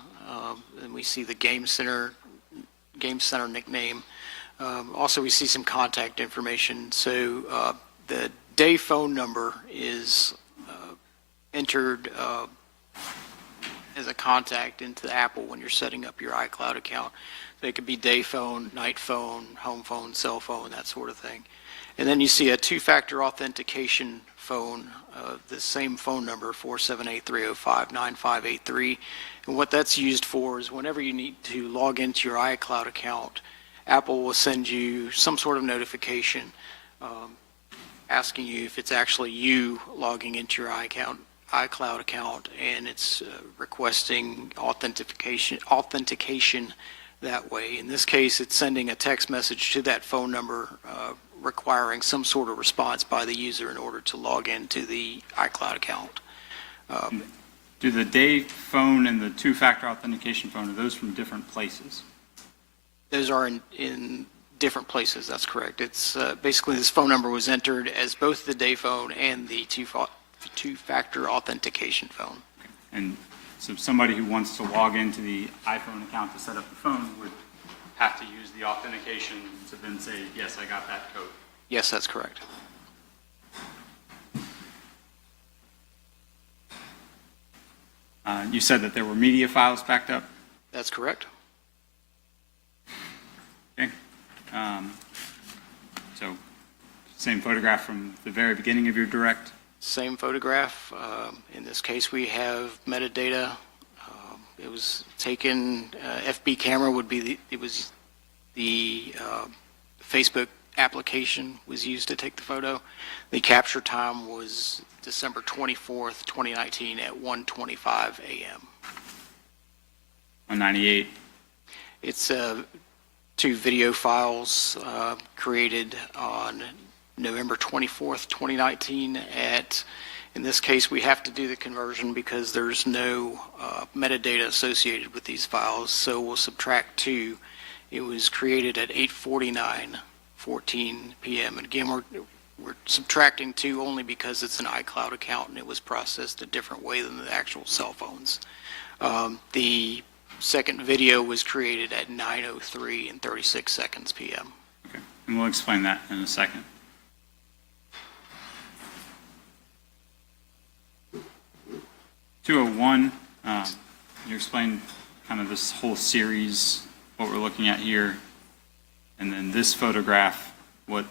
And we see the Game Center nickname. Also, we see some contact information. So the day phone number is entered as a contact into Apple when you're setting up your iCloud account. So it could be day phone, night phone, home phone, cell phone, that sort of thing. And then you see a two-factor authentication phone, the same phone number, 478-305-9583. And what that's used for is whenever you need to log into your iCloud account, Apple will send you some sort of notification asking you if it's actually you logging into your iCloud account, and it's requesting authentication that way. In this case, it's sending a text message to that phone number requiring some sort of response by the user in order to log into the iCloud account. Do the day phone and the two-factor authentication phone, are those from different places? Those are in different places, that's correct. It's basically this phone number was entered as both the day phone and the two-factor authentication phone. And so somebody who wants to log into the iPhone account to set up the phone would have to use the authentication to then say, yes, I got that code. Yes, that's correct. You said that there were media files backed up? That's correct. Okay. So same photograph from the very beginning of your direct? Same photograph. In this case, we have metadata. It was taken, FB camera would be, the Facebook application was used to take the photo. The capture time was December 24th, 2019 at 1:25 a.m. 198. It's two video files created on November 24th, 2019 in this case, we have to do the conversion because there's no metadata associated with these files, so we'll subtract 2. It was created at 8:49:14 p.m. And again, we're subtracting 2 only because it's an iCloud account and it was processed a different way than the actual cell phones. The second video was created at 9:03:36 p.m. Okay, and we'll explain that in a second. You explained kind of this whole series, what we're looking at here, and then this photograph, what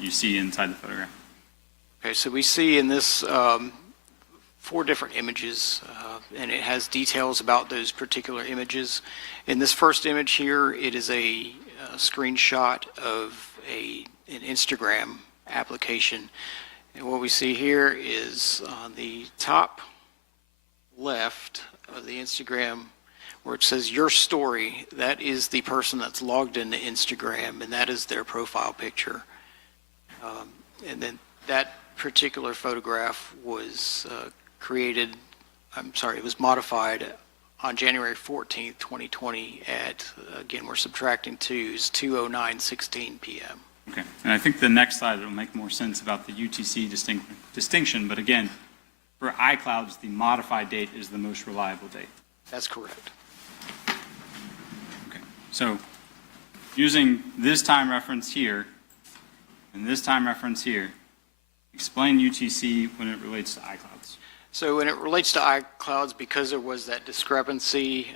you see inside the photograph. Okay, so we see in this 4 different images, and it has details about those particular images. In this first image here, it is a screenshot of an Instagram application. And what we see here is on the top left of the Instagram where it says your story, that is the person that's logged into Instagram, and that is their profile picture. And then that particular photograph was it was modified on January 14th, 2020 at, again, we're subtracting 2, is 2:09:16 p.m. Okay, and I think the next slide will make more sense about the UTC distinction, but again, for iClouds, the modified date is the most reliable date. That's correct. Okay, so using this time reference here and this time reference here, explain UTC when it relates to iClouds. So when it relates to iClouds, because there was that discrepancy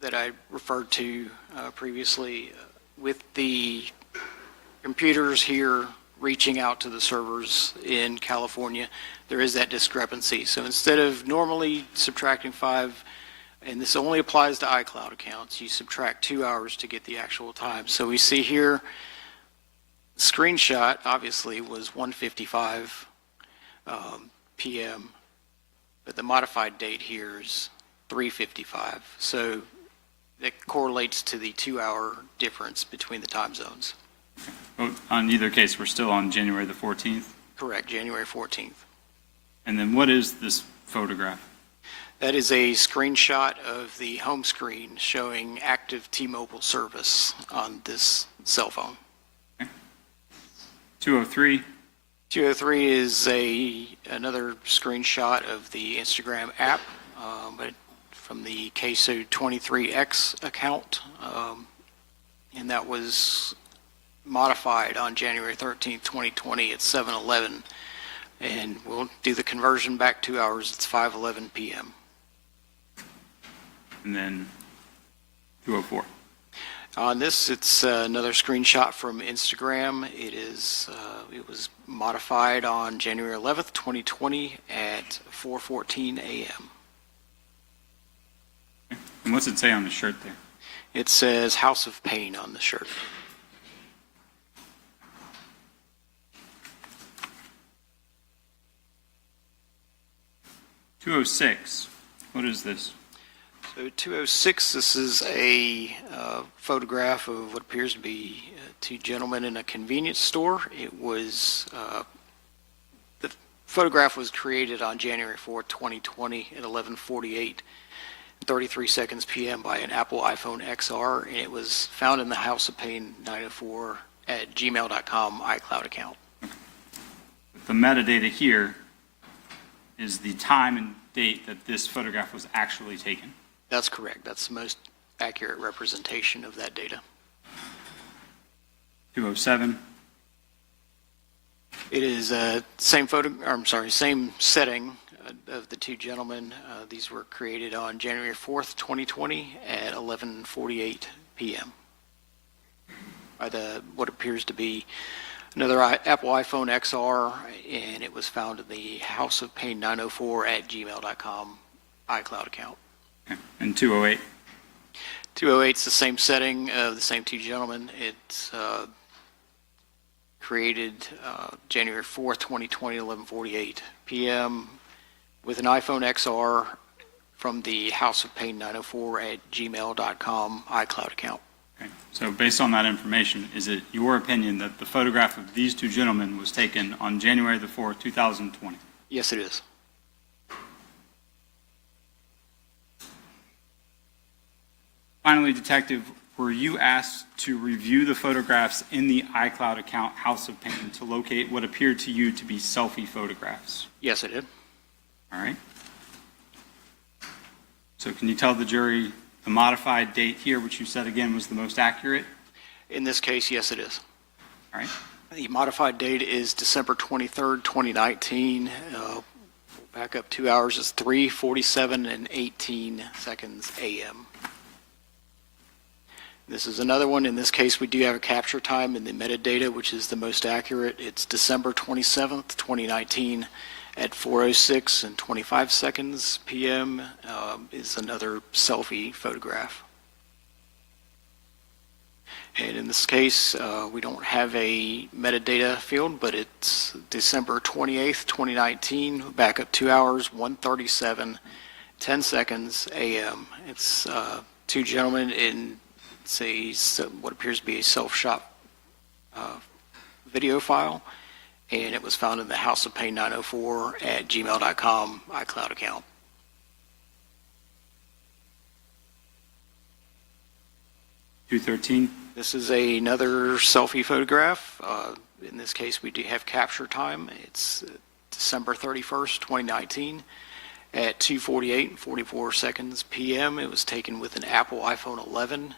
that I referred to previously with the computers here reaching out to the servers in California, there is that discrepancy. So instead of normally subtracting 5, and this only applies to iCloud accounts, you subtract 2 hours to get the actual time. So we see here, screenshot obviously was 1:55 p.m., but the modified date here is 3:55. So that correlates to the 2-hour difference between the time zones. On either case, we're still on January the 14th? Correct, January 14th. And then what is this photograph? That is a screenshot of the home screen showing active T-Mobile service on this cell phone. Okay. 203? 203 is another screenshot of the Instagram app, but from the Ksoo'S account, and that was modified on January 13th, 2020 at 7:11, and we'll do the conversion back 2 hours. It's 5:11 p.m. And then 204. On this, it's another screenshot from Instagram. It was modified on January 11th, 2020 at 4:14 a.m. And what's it say on the shirt there? It says House of Pain on the shirt. .206, what is this? So 206, this is a photograph of what appears to be 2 gentlemen in a convenience store. The photograph was created on January 4th, 2020 at 11:48:33 p.m. by an Apple iPhone XR, and it was found in the House of Pain 904 at gmail.com iCloud account. The metadata here is the time and date that this photograph was actually taken. That's correct. That's the most accurate representation of that data. 207. It is same setting of the 2 gentlemen. These were created on January 4th, 2020 at 11:48 p.m. by what appears to be another Apple iPhone XR, and it was found in the House of Pain 904 at gmail.com iCloud account. Okay. And 208. 208 is the same setting of the same 2 gentlemen. It's created January 4th, 2020, 11:48 p.m. with an iPhone XR from the House of Pain 904 at gmail.com iCloud account. So based on that information, is it your opinion that the photograph of these two gentlemen was taken on January the 4th, 2020? Yes, it is. Finally, Detective, were you asked to review the photographs in the iCloud account House of Pain to locate what appeared to you to be selfie photographs? Yes, I did. All right. So can you tell the jury the modified date here, which you said again was the most accurate? In this case, yes, it is. All right. The modified date is December 23rd, 2019. Back up 2 hours is 3:47 and 18 seconds a.m. This is another one. In this case, we do have a capture time in the metadata, which is the most accurate. It's December 27th, 2019 at 4:06 and 25 seconds p.m. Is another selfie photograph. And in this case, we don't have a metadata field, but it's December 28th, 2019, back up 2 hours, 1:37, 10 seconds a.m. It's two gentlemen in what appears to be a self-shot video file, and it was found in the House of Pain 904 at gmail.com iCloud account. $213. This is another selfie photograph. In this case, we do have capture time. It's December 31st, 2019 at 2:48 and 44 seconds p.m. It was taken with an Apple iPhone 11,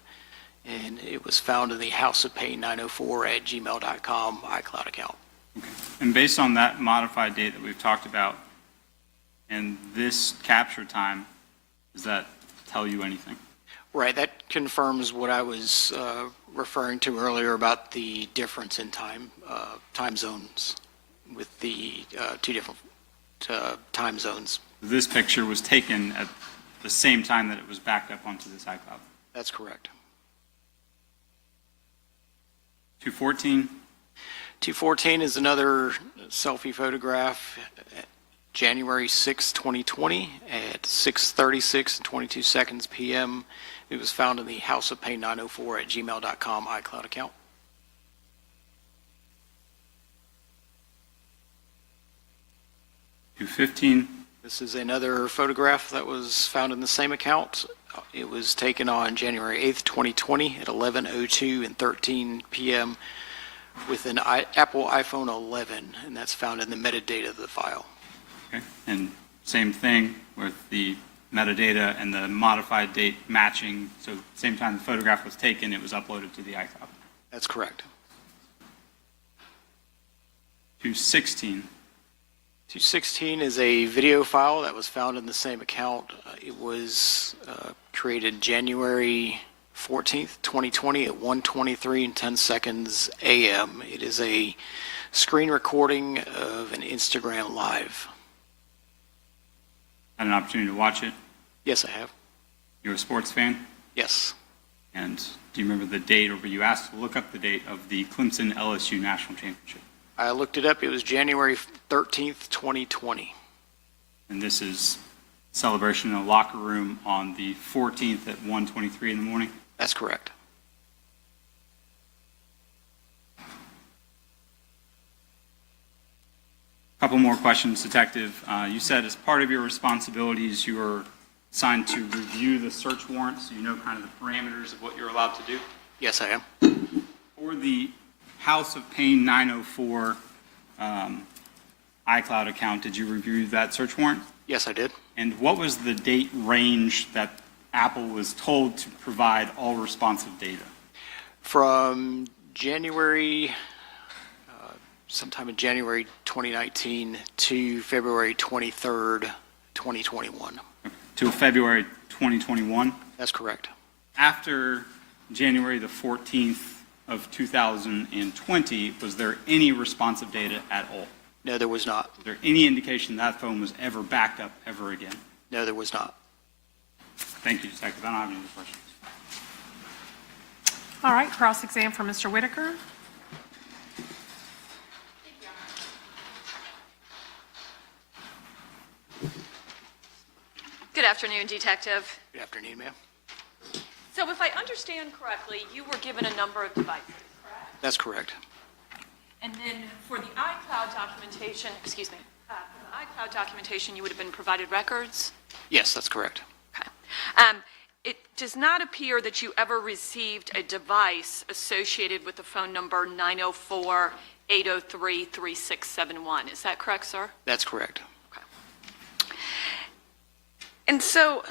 and it was found in the House of Pain 904 at gmail.com iCloud account. Okay. And based on that modified date that we've talked about and this capture time, does that tell you anything? Right, that confirms what I was referring to earlier about the difference in time zones with the two different time zones. This picture was taken at the same time that it was backed up onto this iCloud. That's correct. 214. 214 is another selfie photograph. January 6, 2020 at 6:36 and 22 seconds p.m. It was found in the House of Pain 904 at gmail.com iCloud account. $215. This is another photograph that was found in the same account. It was taken on January 8th, 2020 at 11:02 and 13 p.m. with an Apple iPhone 11, and that's found in the metadata of the file. Okay. And same thing with the metadata and the modified date matching. So same time the photograph was taken, it was uploaded to the iCloud. That's correct. 216. 216 is a video file that was found in the same account. It was created January 14th, 2020 at 1:23 and 10 seconds a.m. It is a screen recording of an Instagram Live. Had an opportunity to watch it. Yes, I have. You're a sports fan? Yes. And do you remember the date, or were you asked to look up the date of the Clemson LSU National Championship? I looked it up. It was January 13th, 2020. And this is celebration in a locker room on the 14th at 1:23 in the morning? That's correct. Couple more questions, Detective. You said as part of your responsibilities, you were assigned to review the search warrant, so you know kind of the parameters of what you're allowed to do. Yes, I am. For the House of Pain 904 iCloud account, did you review that search warrant? Yes, I did. And what was the date range that Apple was told to provide all responsive data? From January, sometime in January 2019 to February 23rd, 2021. To February 2021? That's correct. After January the 14th of 2020, was there any responsive data at all? No, there was not. Is there any indication that phone was ever backed up ever again? No, there was not. Thank you, Detective. I don't have any other questions. All right, cross-exam for Mr. Whitaker. Good afternoon, Detective. Good afternoon, ma'am. So if I understand correctly, you were given a number of devices, correct? That's correct. And then for the iCloud documentation, for the iCloud documentation, you would have been provided records? Yes, that's correct. Okay. It does not appear that you ever received a device associated with the phone number 904-803-3671. Is that correct, sir? That's correct. Okay. And so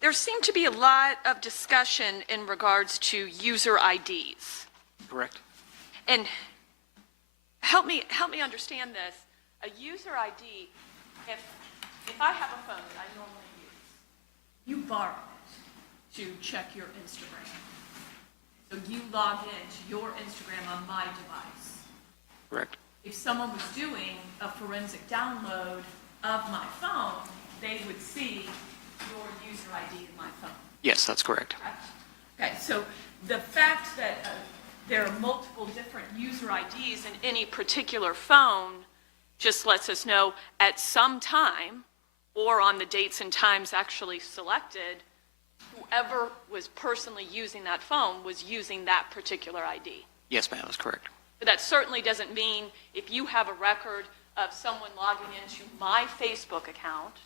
there seemed to be a lot of discussion in regards to user IDs. Correct. And help me understand this. A user ID, if I have a phone that I normally use, you borrow it to check your Instagram. So you log into your Instagram on my device. Correct. If someone was doing a forensic download of my phone, they would see your user ID in my phone. Yes, that's correct. Okay, so the fact that there are multiple different user IDs in any particular phone just lets us know at some time, or on the dates and times actually selected, whoever was personally using that phone was using that particular ID. Yes, ma'am, that's correct. But that certainly doesn't mean if you have a record of someone logging into my Facebook account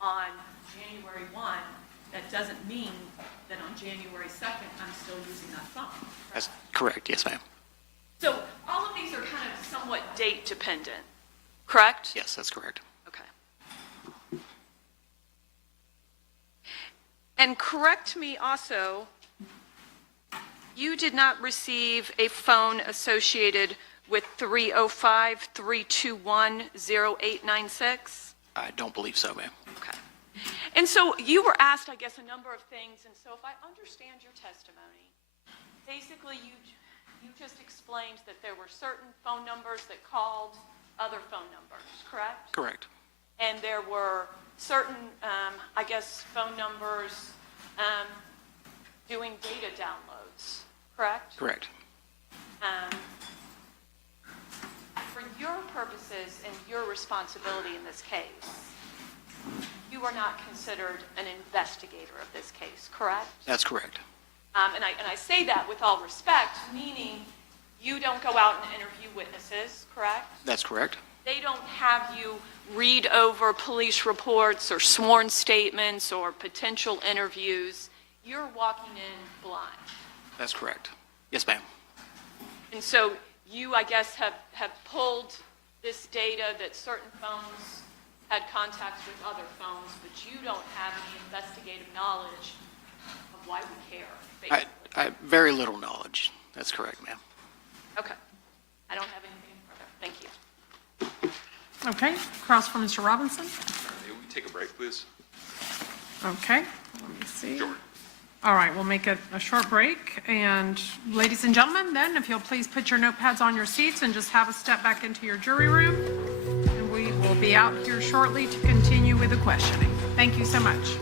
on January 1, that doesn't mean that on January 2nd, I'm still using that phone. That's correct. Yes, ma'am. So all of these are kind of somewhat date dependent, correct? Yes, that's correct. Okay. And correct me also, you did not receive a phone associated with 305-321-0896? I don't believe so, ma'am. Okay. And so you were asked, I guess, a number of things, and so if I understand your testimony, basically you just explained that there were certain phone numbers that called other phone numbers, correct? Correct. And there were certain, I guess, phone numbers doing data downloads, correct? Correct. For your purposes and your responsibility in this case, you are not considered an investigator of this case, correct? That's correct. And I say that with all respect, meaning you don't go out and interview witnesses, correct? That's correct. They don't have you read over police reports or sworn statements or potential interviews. You're walking in blind. That's correct. Yes, ma'am. And so you, I guess, have pulled this data that certain phones had contacts with other phones, but you don't have any investigative knowledge of why we care, basically. I have very little knowledge. That's correct, ma'am. Okay. I don't have anything further. Thank you. Okay, across from Mr. Robinson. Maybe we take a break, please? Okay, let me see. Sure. All right, we'll make a short break. And ladies and gentlemen, then, if you'll please put your notepads on your seats and just have a step back into your jury room. And we will be out here shortly to continue with the questioning. Thank you so much.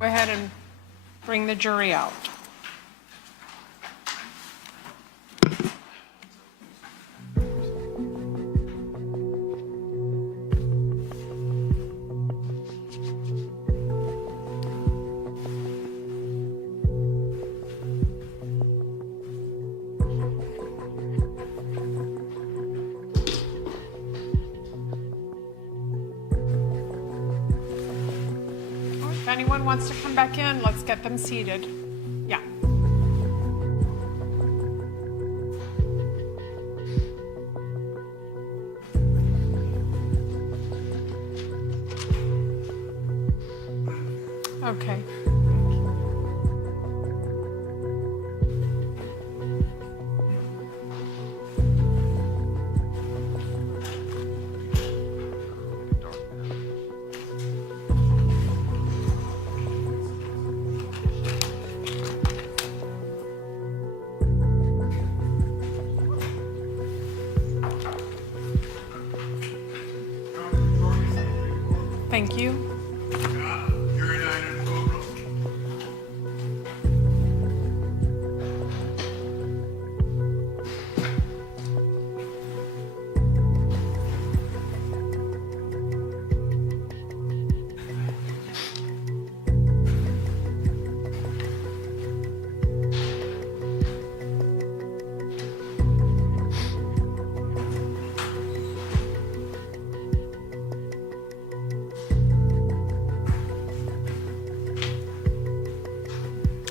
Go ahead and bring the jury out. If anyone wants to come back in, let's get them seated. Yeah. Okay. Thank you.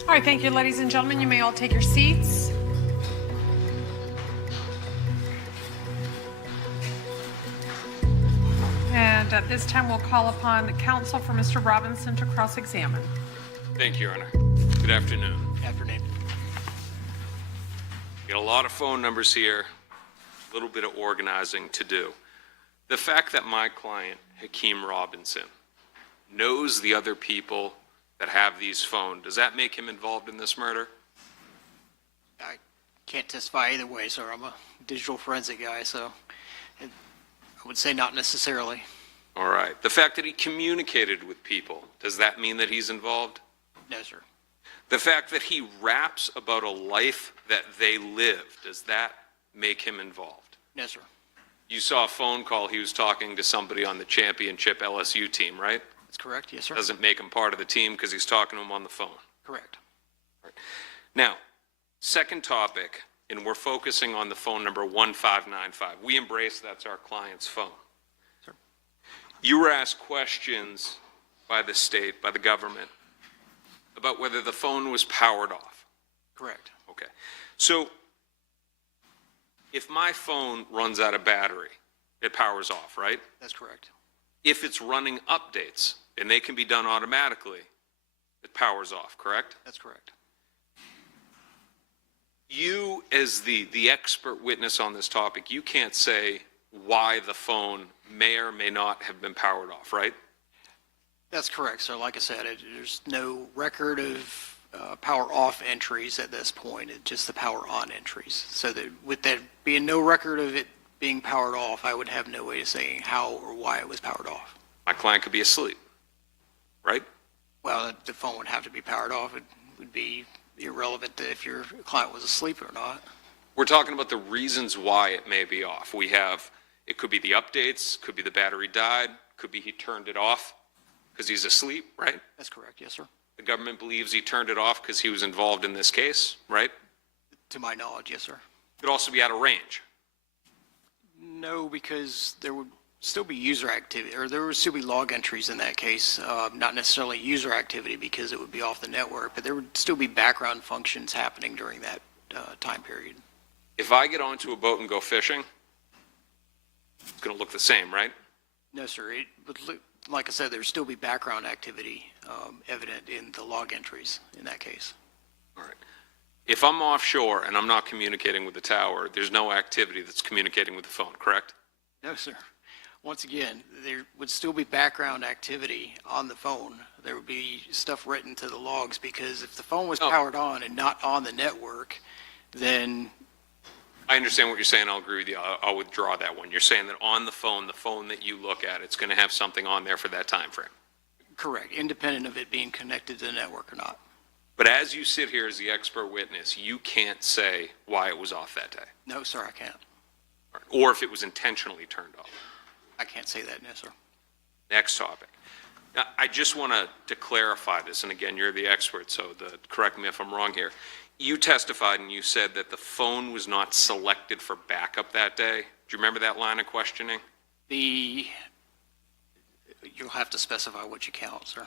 All right, thank you, ladies and gentlemen. You may all take your seats. And at this time, we'll call upon the counsel for Mr. Robinson to cross-examine. Thank you, Your Honor. Good afternoon. Afternoon. Got a lot of phone numbers here, a little bit of organizing to do. The fact that my client, Hakeem Robinson, knows the other people that have these phones, does that make him involved in this murder? I can't testify either way, sir. I'm a digital forensic guy, so I would say not necessarily. All right. The fact that he communicated with people, does that mean that he's involved? No, sir. The fact that he raps about a life that they live, does that make him involved? No, sir. You saw a phone call, he was talking to somebody on the championship LSU team, right? That's correct. Yes, sir. Doesn't make him part of the team because he's talking to him on the phone. Correct. Right. Now, second topic, and we're focusing on the phone number 1595. We embrace that's our client's phone. Sir. You were asked questions by the state, by the government, about whether the phone was powered off. Correct. Okay. So, if my phone runs out of battery, it powers off, right? That's correct. If it's running updates, and they can be done automatically, it powers off, correct? That's correct. You, as the expert witness on this topic, you can't say why the phone may or may not have been powered off, right? That's correct, sir. Like I said, there's no record of power off entries at this point. It's just the power on entries. So that with there being no record of it being powered off, I would have no way of saying how or why it was powered off. My client could be asleep, right? Well, the phone would have to be powered off. It would be irrelevant to if your client was asleep or not. We're talking about the reasons why it may be off. It could be the updates, could be the battery died, could be he turned it off because he's asleep, right? That's correct, yes, sir. The government believes he turned it off because he was involved in this case, right? To my knowledge, yes, sir. It could also be out of range. No, because there would still be user activity, or there would still be log entries in that case, not necessarily user activity because it would be off the network, but there would still be background functions happening during that time period. If I get onto a boat and go fishing, it's going to look the same, right? No, sir. It would look, like I said, there would still be background activity evident in the log entries in that case. All right. If I'm offshore and I'm not communicating with the tower, there's no activity that's communicating with the phone, correct? No, sir. Once again, there would still be background activity on the phone. There would be stuff written to the logs because if the phone was powered on and not on the network, then... I understand what you're saying. I'll agree with you. I'll withdraw that one. You're saying that on the phone that you look at, it's going to have something on there for that time frame. Correct, independent of it being connected to the network or not. But as you sit here as the expert witness, you can't say why it was off that day, No, sir, I can't. or if it was intentionally turned off. I can't say that, no, sir. Next topic. Now, I just want to clarify this, and again, you're the expert, so correct me if I'm wrong here. You testified and you said that the phone was not selected for backup that day. Do you remember that line of questioning? You'll have to specify what you count, sir.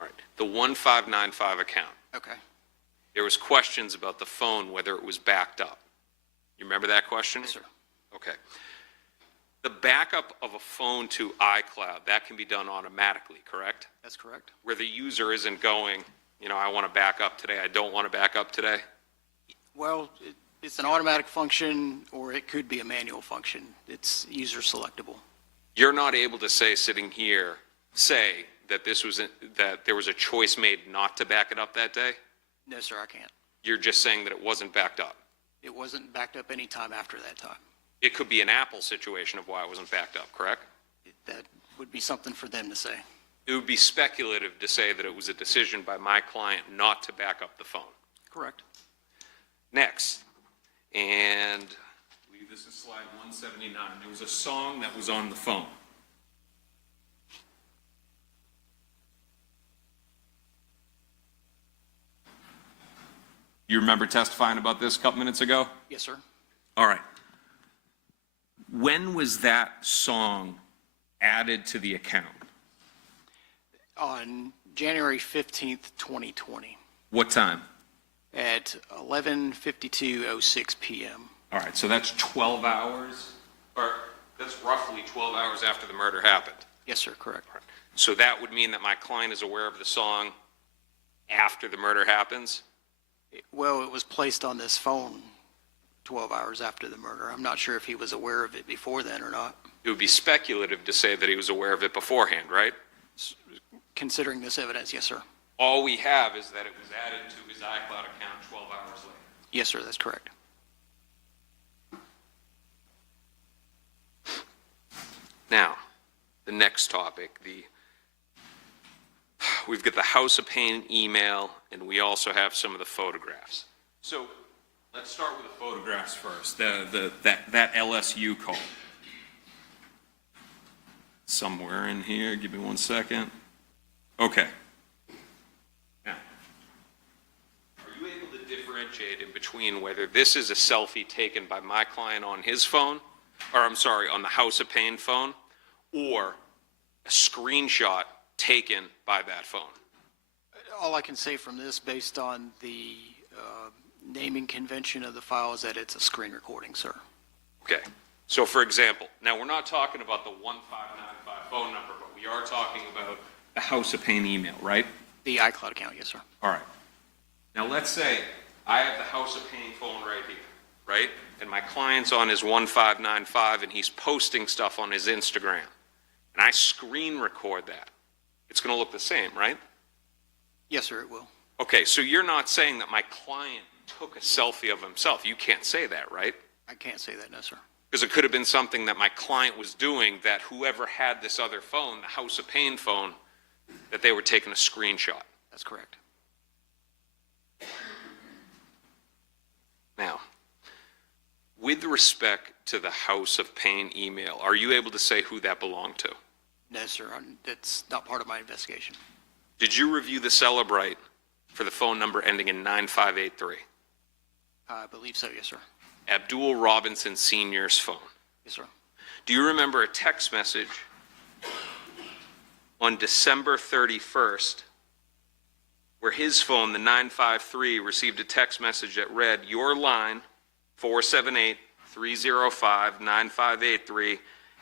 All right. The 1595 account. Okay. There was questions about the phone, whether it was backed up. You remember that question? Yes, sir. Okay. The backup of a phone to iCloud, that can be done automatically, correct? That's correct. Where the user isn't going, I want to back up today, I don't want to back up today. Well, it's an automatic function, or it could be a manual function. It's user selectable. You're not able to say, sitting here, say that that there was a choice made not to back it up that day? No, sir, I can't. You're just saying that it wasn't backed up. It wasn't backed up any time after that time. It could be an Apple situation of why it wasn't backed up, correct? That would be something for them to say. It would be speculative to say that it was a decision by my client not to back up the phone. Correct. Next, and I believe this is slide 179. There was a song that was on the phone. You remember testifying about this a couple minutes ago? Yes, sir. All right. When was that song added to the account? On January 15th, 2020, What time? at 11:52:06 p.m. All right, so that's 12 hours, or that's roughly 12 hours after the murder happened. Yes, sir, correct. So that would mean that my client is aware of the song after the murder happens? Well, it was placed on this phone 12 hours after the murder. I'm not sure if he was aware of it before then or not. It would be speculative to say that he was aware of it beforehand, right? Considering this evidence, yes, sir. All we have is that it was added to his iCloud account 12 hours later. Yes, sir, that's correct. Now, the next topic, we've got the House of Pain email, and we also have some of the photographs. So let's start with the photographs first, that LSU call. Somewhere in here, give me 1 second. Okay. Now, are you able to differentiate in between whether this is a selfie taken by my client on his phone, or I'm sorry, on the House of Pain phone, or a screenshot taken by that phone? All I can say from this, based on the naming convention of the file, is that it's a screen recording, sir. Okay. So for example, now we're not talking about the 1595 phone number, but we are talking about the House of Pain email, right? The iCloud account, yes, sir. All right. Now let's say I have the House of Pain phone right here, right? And my client's on his 1595 and he's posting stuff on his Instagram. And I screen record that. It's going to look the same, right? Yes, sir, it will. Okay, so you're not saying that my client took a selfie of himself. You can't say that, right? I can't say that, no, sir. Because it could have been something that my client was doing that whoever had this other phone, the House of Pain phone, that they were taking a screenshot. That's correct. Now, with respect to the House of Pain email, are you able to say who that belonged to? No, sir, that's not part of my investigation. Did you review the Celebrite for the phone number ending in 9583? I believe so, yes, sir. Abdul Robinson Sr.'s phone. Yes, sir. Do you remember a text message on December 31st where his phone, the 953, received a text message that read, "Your line, 478-305-9583,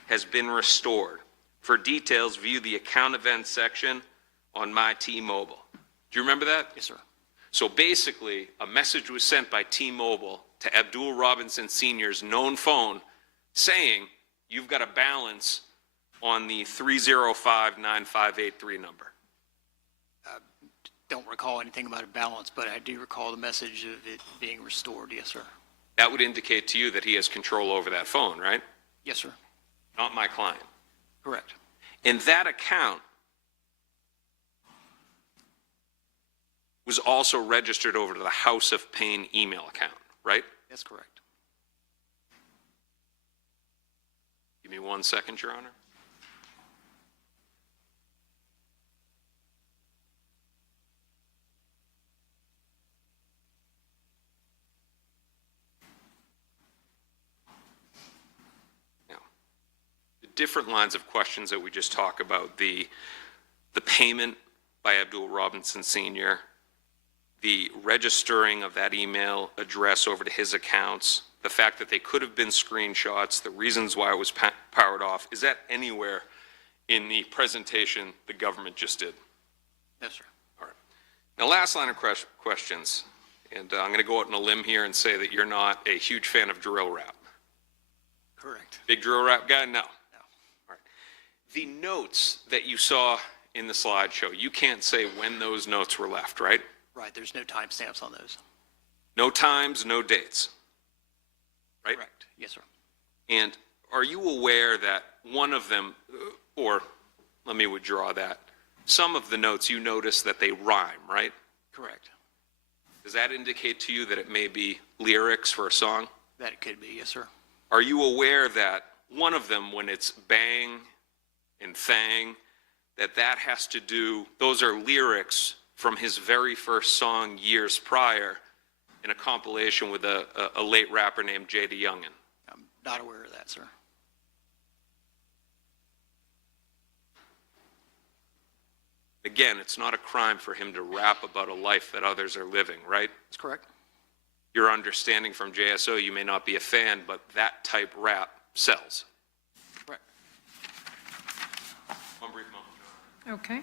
has been restored. For details, view the account events section on my T-Mobile." Do you remember that? Yes, sir. So basically, a message was sent by T-Mobile to Abdul Robinson Sr.'s known phone saying, you've got a balance on the 305-9583 number. Don't recall anything about a balance, but I do recall the message of it being restored, yes, sir. That would indicate to you that he has control over that phone, right? Yes, sir. Not my client. Correct. In that account, was also registered over to the House of Pain email account, right? That's correct. Give me 1 second, Your Honor. Now, the different lines of questions that we just talked about, the payment by Abdul Robinson Sr., the registering of that email address over to his accounts, the fact that they could have been screenshots, the reasons why it was powered off, is that anywhere in the presentation the government just did? Yes, sir. All right. Now, last line of questions, and I'm going to go out on a limb here and say that you're not a huge fan of drill rap. Correct. Big drill rap guy? No. No. All right. The notes that you saw in the slideshow, you can't say when those notes were left, right? Right, there's no timestamps on those. No times, no dates, right? Correct. Yes, sir. And are you aware that one of them, or let me withdraw that, some of the notes you notice that they rhyme, right? Correct. Does that indicate to you that it may be lyrics for a song? That it could be, yes, sir. Are you aware that one of them, when it's bang and thang, that has to do, those are lyrics from his very first song years prior in a compilation with a late rapper named J.D. Youngin? I'm not aware of that, sir. Again, it's not a crime for him to rap about a life that others are living, right? That's correct. Your understanding from JSO, you may not be a fan, but that type rap sells. Correct. One brief moment, Your Honor. Okay.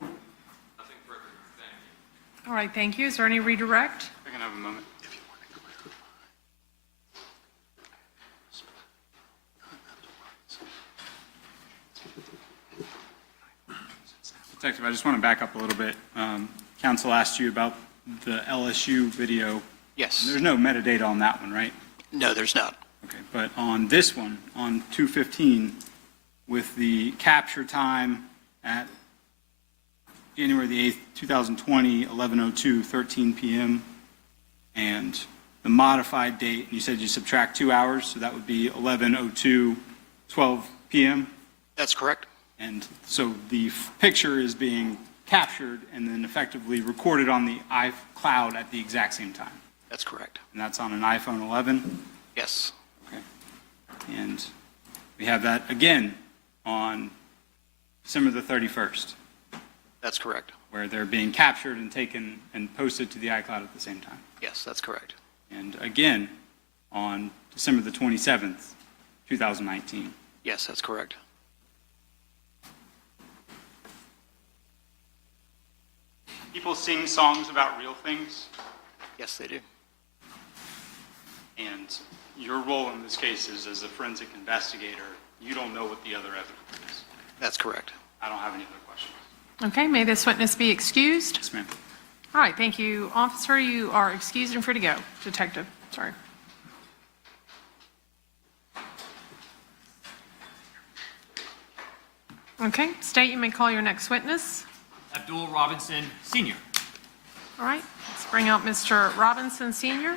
Nothing further. Thank you. All right, thank you. Is there any redirect? I can have a moment. Detective, I just want to back up a little bit. Counsel asked you about the LSU video. Yes. There's no metadata on that one, right? No, there's not. Okay, but on this one, on 215, with the capture time at January the 8th, 2020, 11:02, 13 p.m., and the modified date, and you said you subtract 2 hours, so that would be 11:02, 12 p.m.? That's correct. And so the picture is being captured and then effectively recorded on the iCloud at the exact same time. That's correct. And that's on an iPhone 11? Yes. Okay. And we have that again on December the 31st, That's correct. where they're being captured and taken and posted to the iCloud at the same time. Yes, that's correct. And again on December the 27th, 2019. Yes, that's correct. People sing songs about real things, Yes, they do. and your role in this case is as a forensic investigator, you don't know what the other evidence is. That's correct. I don't have any other questions. Okay, may this witness be excused? Yes, ma'am. All right, thank you. Officer, you are excused and free to go. Detective, sorry. Okay, State, you may call your next witness. Abdul Robinson Sr. All right, let's bring out Mr. Robinson Sr.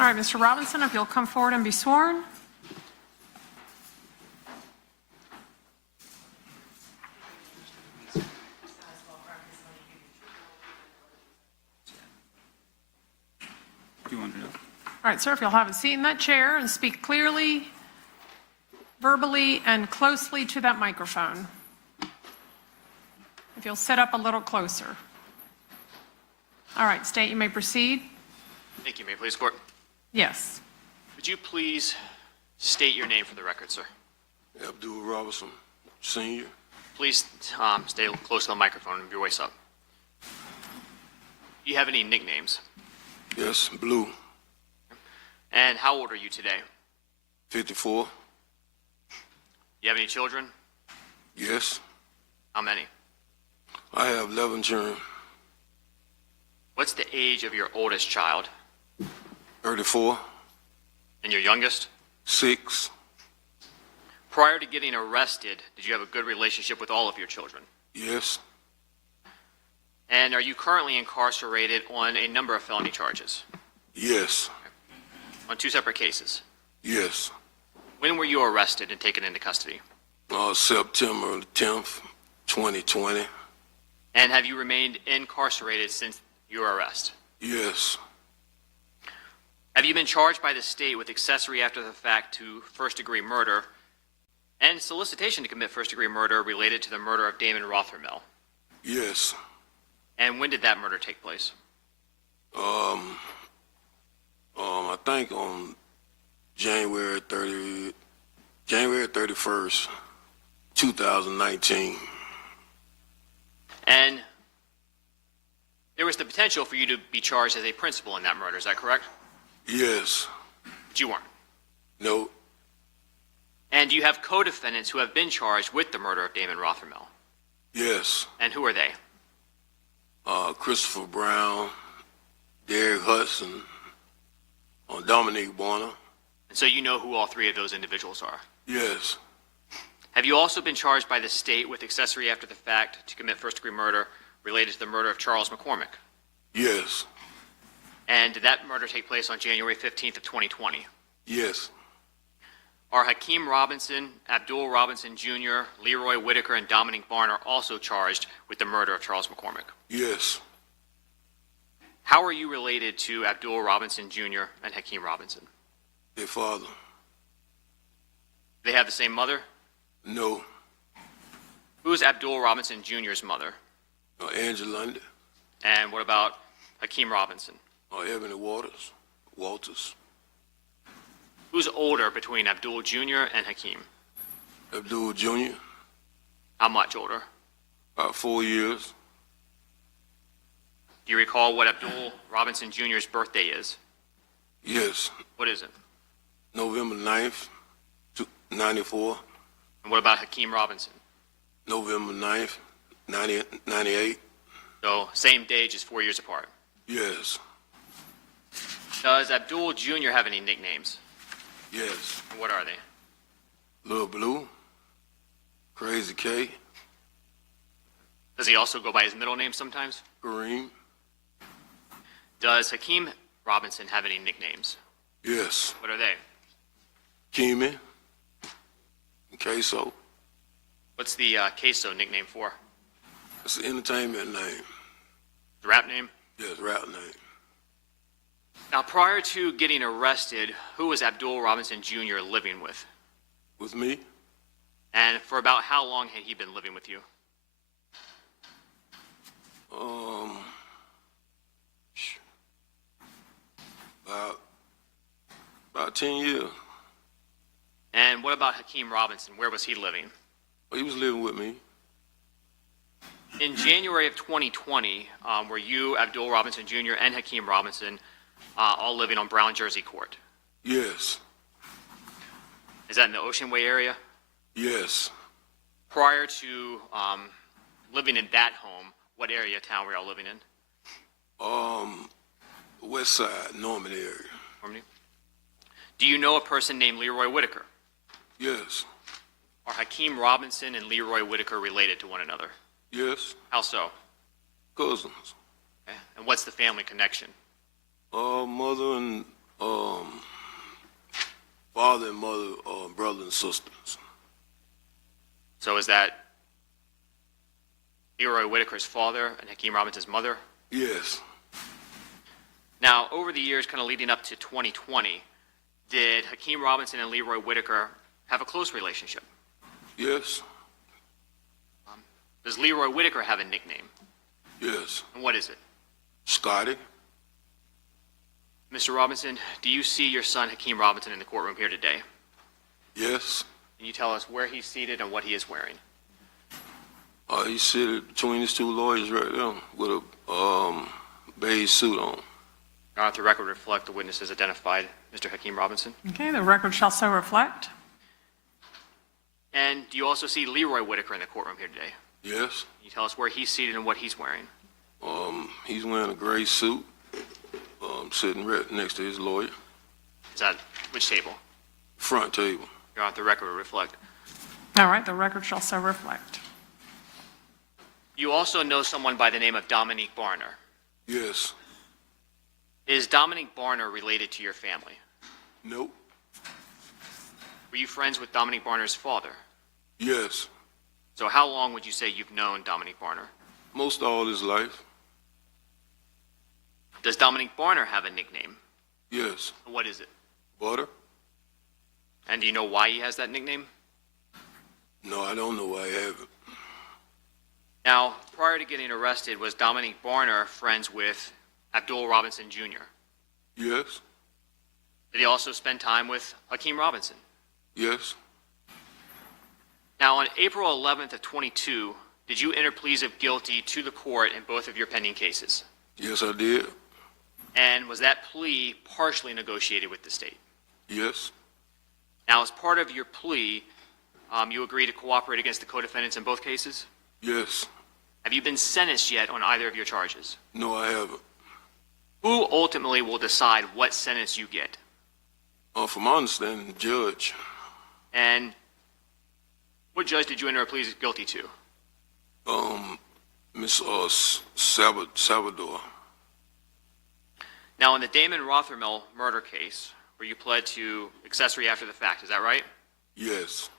All right, Mr. Robinson, if you'll come forward and be sworn. Do you want to know? All right, sir, if you'll have a seat in that chair and speak clearly, verbally, and closely to that microphone. If you'll sit up a little closer. All right, State, you may proceed. Thank you. May it please court. Yes. Would you please state your name for the record, sir? Abdul Robinson Sr. please stay close to the microphone and your voice up. Do you have any nicknames? Yes, Blue, And how old are you today? 54. Do you have any children? Yes, How many? I have 11 children. What's the age of your oldest child 34, and your youngest? 6. Prior to getting arrested, did you have a good relationship with all of your children? Yes, And are you currently incarcerated on a number of felony charges? yes, On 2 separate cases? yes. When were you arrested and taken into custody? September 10th, 2020. And have you remained incarcerated since your arrest? Yes, Have you been charged by the state with accessory after the fact to first-degree murder and solicitation to commit first-degree murder related to the murder of Damon Rothermel? yes. And when did that murder take place? I think on January 31st, 2019. And there was the potential for you to be charged as a principal in that murder, is that correct? Yes, But you weren't. no, And you have co-defendants who have been charged with the murder of Damon Rothermel. yes. And who are they? Christopher Brown, Derek Hudson, Dominique Warner. And so you know who all 3 of those individuals are. Yes, Have you also been charged by the state with accessory after the fact to commit first-degree murder related to the murder of Charles McCormick? yes, And did that murder take place on January 15th of 2020? yes, Are Hakeem Robinson, Abdul Robinson Jr., Leroy Whitaker, and Dominique Varner also charged with the murder of Charles McCormick? yes. How are you related to Abdul Robinson Jr. and Hakeem Robinson? Their father. They have the same mother? No. Who is Abdul Robinson Jr.'s mother? Angela Lundy. And what about Hakeem Robinson? Ebony Walters. Who's older between Abdul Jr. and Hakeem? Abdul Jr., How much older? about 4 years. Do you recall what Abdul Robinson Jr.'s birthday is? Yes, What is it? November 9th, 94. And what about Hakeem Robinson? November 9th, 98. So same day, just 4 years apart. Yes, Does Abdul Jr. have any nicknames? yes. And what are they? Lil Blue, Crazy K, Does he also go by his middle name sometimes? Kareem. Does Hakeem Robinson have any nicknames? Yes, What are they? Keemy, Queso. What's the Queso nickname for? It's an entertainment name. The rap name? Yes, rap name. Now, prior to getting arrested, who was Abdul Robinson Jr. living with? With me, And for about how long had he been living with you? about 10 years. And what about Hakeem Robinson? Where was he living? He was living with me. In January of 2020, were you, Abdul Robinson Jr., and Hakeem Robinson all living on Brown Jersey Court? Yes, Is that in the Ocean Way area? yes. Prior to living in that home, what area of town were y'all living in? West Side, Norman area. Harmony? Do you know a person named Leroy Whitaker? Yes, Are Hakeem Robinson and Leroy Whitaker related to one another? yes. How so? Cousins. Okay. And what's the family connection? Mother and father and mother, brother and sisters. So is that Leroy Whitaker's father and Hakeem Robinson's mother? Yes, Now, over the years, kind of leading up to 2020, did Hakeem Robinson and Leroy Whitaker have a close relationship? yes, Does Leroy Whitaker have a nickname? yes. And what is it? Scotty. Mr. Robinson, do you see your son Hakeem Robinson in the courtroom here today? Yes, Can you tell us where he's seated and what he is wearing? He sitting between his two lawyers right there with a beige suit on. Your Honor, the record would reflect the witnesses identified, Mr. Hakeem Robinson. Okay, the record shall so reflect. And do you also see Leroy Whitaker in the courtroom here today? Yes. Can you tell us where he's seated and what he's wearing? He's wearing a gray suit, sitting right next to his lawyer. Is that which table? Front table. Your Honor, the record would reflect. All right, the record shall so reflect. You also know someone by the name of Dominique Barner. Yes. Is Dominique Barner related to your family? Nope. Were you friends with Dominique Barner's father? Yes. So how long would you say you've known Dominique Barner? Most all his life. Does Dominique Barner have a nickname? Yes. What is it? Butter? And do you know why he has that nickname? No, I don't know why I have it. Now, prior to getting arrested, was Dominique Barner friends with Abdul Robinson Jr.? Yes. Did he also spend time with Hakeem Robinson? Yes. Now, on April 11th of 22, did you enter pleas of guilty to the court in both of your pending cases? Yes, I did. And was that plea partially negotiated with the state? Yes. Now, as part of your plea, you agreed to cooperate against the co-defendants in both cases? Yes. Have you been sentenced yet on either of your charges? No, I haven't. Who ultimately will decide what sentence you get? From my understanding, the judge. And what judge did you enter a plea of guilty to? Miss Salvador. Now, in the Damon Rothermel murder case, where you pled to accessory after the fact, is that right? Yes.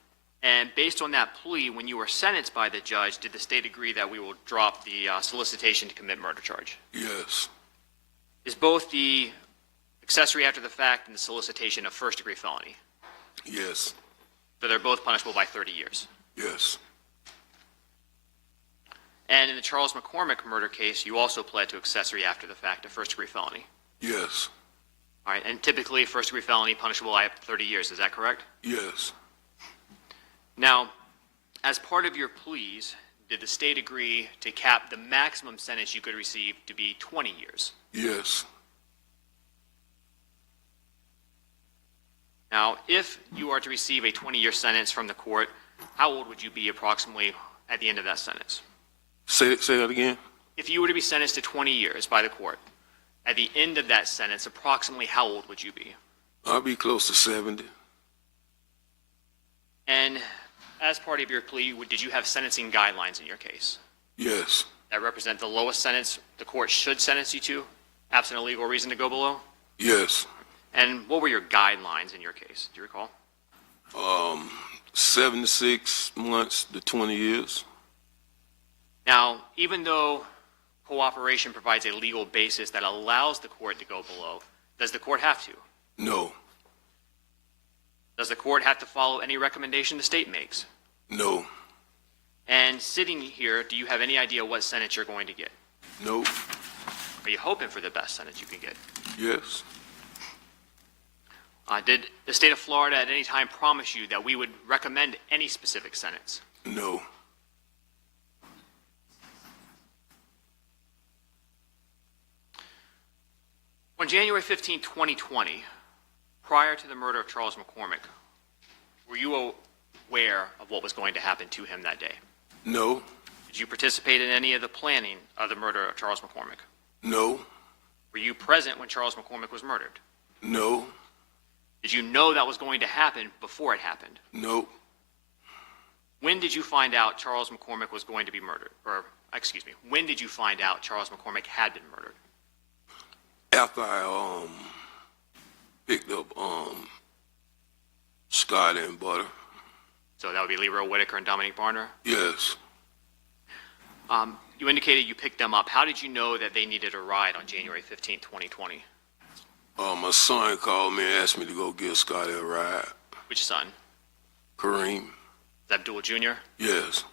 And based on that plea, when you were sentenced by the judge, did the state agree that we will drop the solicitation to commit murder charge? Yes. Is both the accessory after the fact and the solicitation a first-degree felony? Yes. So they're both punishable by 30 years. Yes. And in the Charles McCormick murder case, you also pled to accessory after the fact, a first-degree felony. Yes. All right, and typically first-degree felony punishable by up to 30 years, is that correct? Yes. Now, as part of your pleas, did the state agree to cap the maximum sentence you could receive to be 20 years? Yes. Now, if you are to receive a 20-year sentence from the court, how old would you be approximately at the end of that sentence? Say that again? If you were to be sentenced to 20 years by the court, at the end of that sentence, approximately how old would you be? I'll be close to 70. And as part of your plea, did you have sentencing guidelines in your case Yes. that represent the lowest sentence the court should sentence you to, absent a legal reason to go below? Yes. And what were your guidelines in your case? Do you recall? 76 months to 20 years. Now, even though cooperation provides a legal basis that allows the court to go below, does the court have to? No. Does the court have to follow any recommendation the state makes? No. And sitting here, do you have any idea what sentence you're going to get? No. Are you hoping for the best sentence you can get? Yes. Did the state of Florida at any time promise you that we would recommend any specific sentence? No. On January 15, 2020, prior to the murder of Charles McCormick, were you aware of what was going to happen to him that day? No. Did you participate in any of the planning of the murder of Charles McCormick? No. Were you present when Charles McCormick was murdered? No. Did you know that was going to happen before it happened? No. When did you find out Charles McCormick was going to be murdered? Or, excuse me, when did you find out Charles McCormick had been murdered? After I picked up Scotty and Butter. So that would be Leroy Whitaker and Dominique Barner? Yes. You indicated you picked them up. How did you know that they needed a ride on January 15, 2020? My son called me and asked me to go give Scotty a ride. Which son? Kareem. Abdul Jr.? Yes.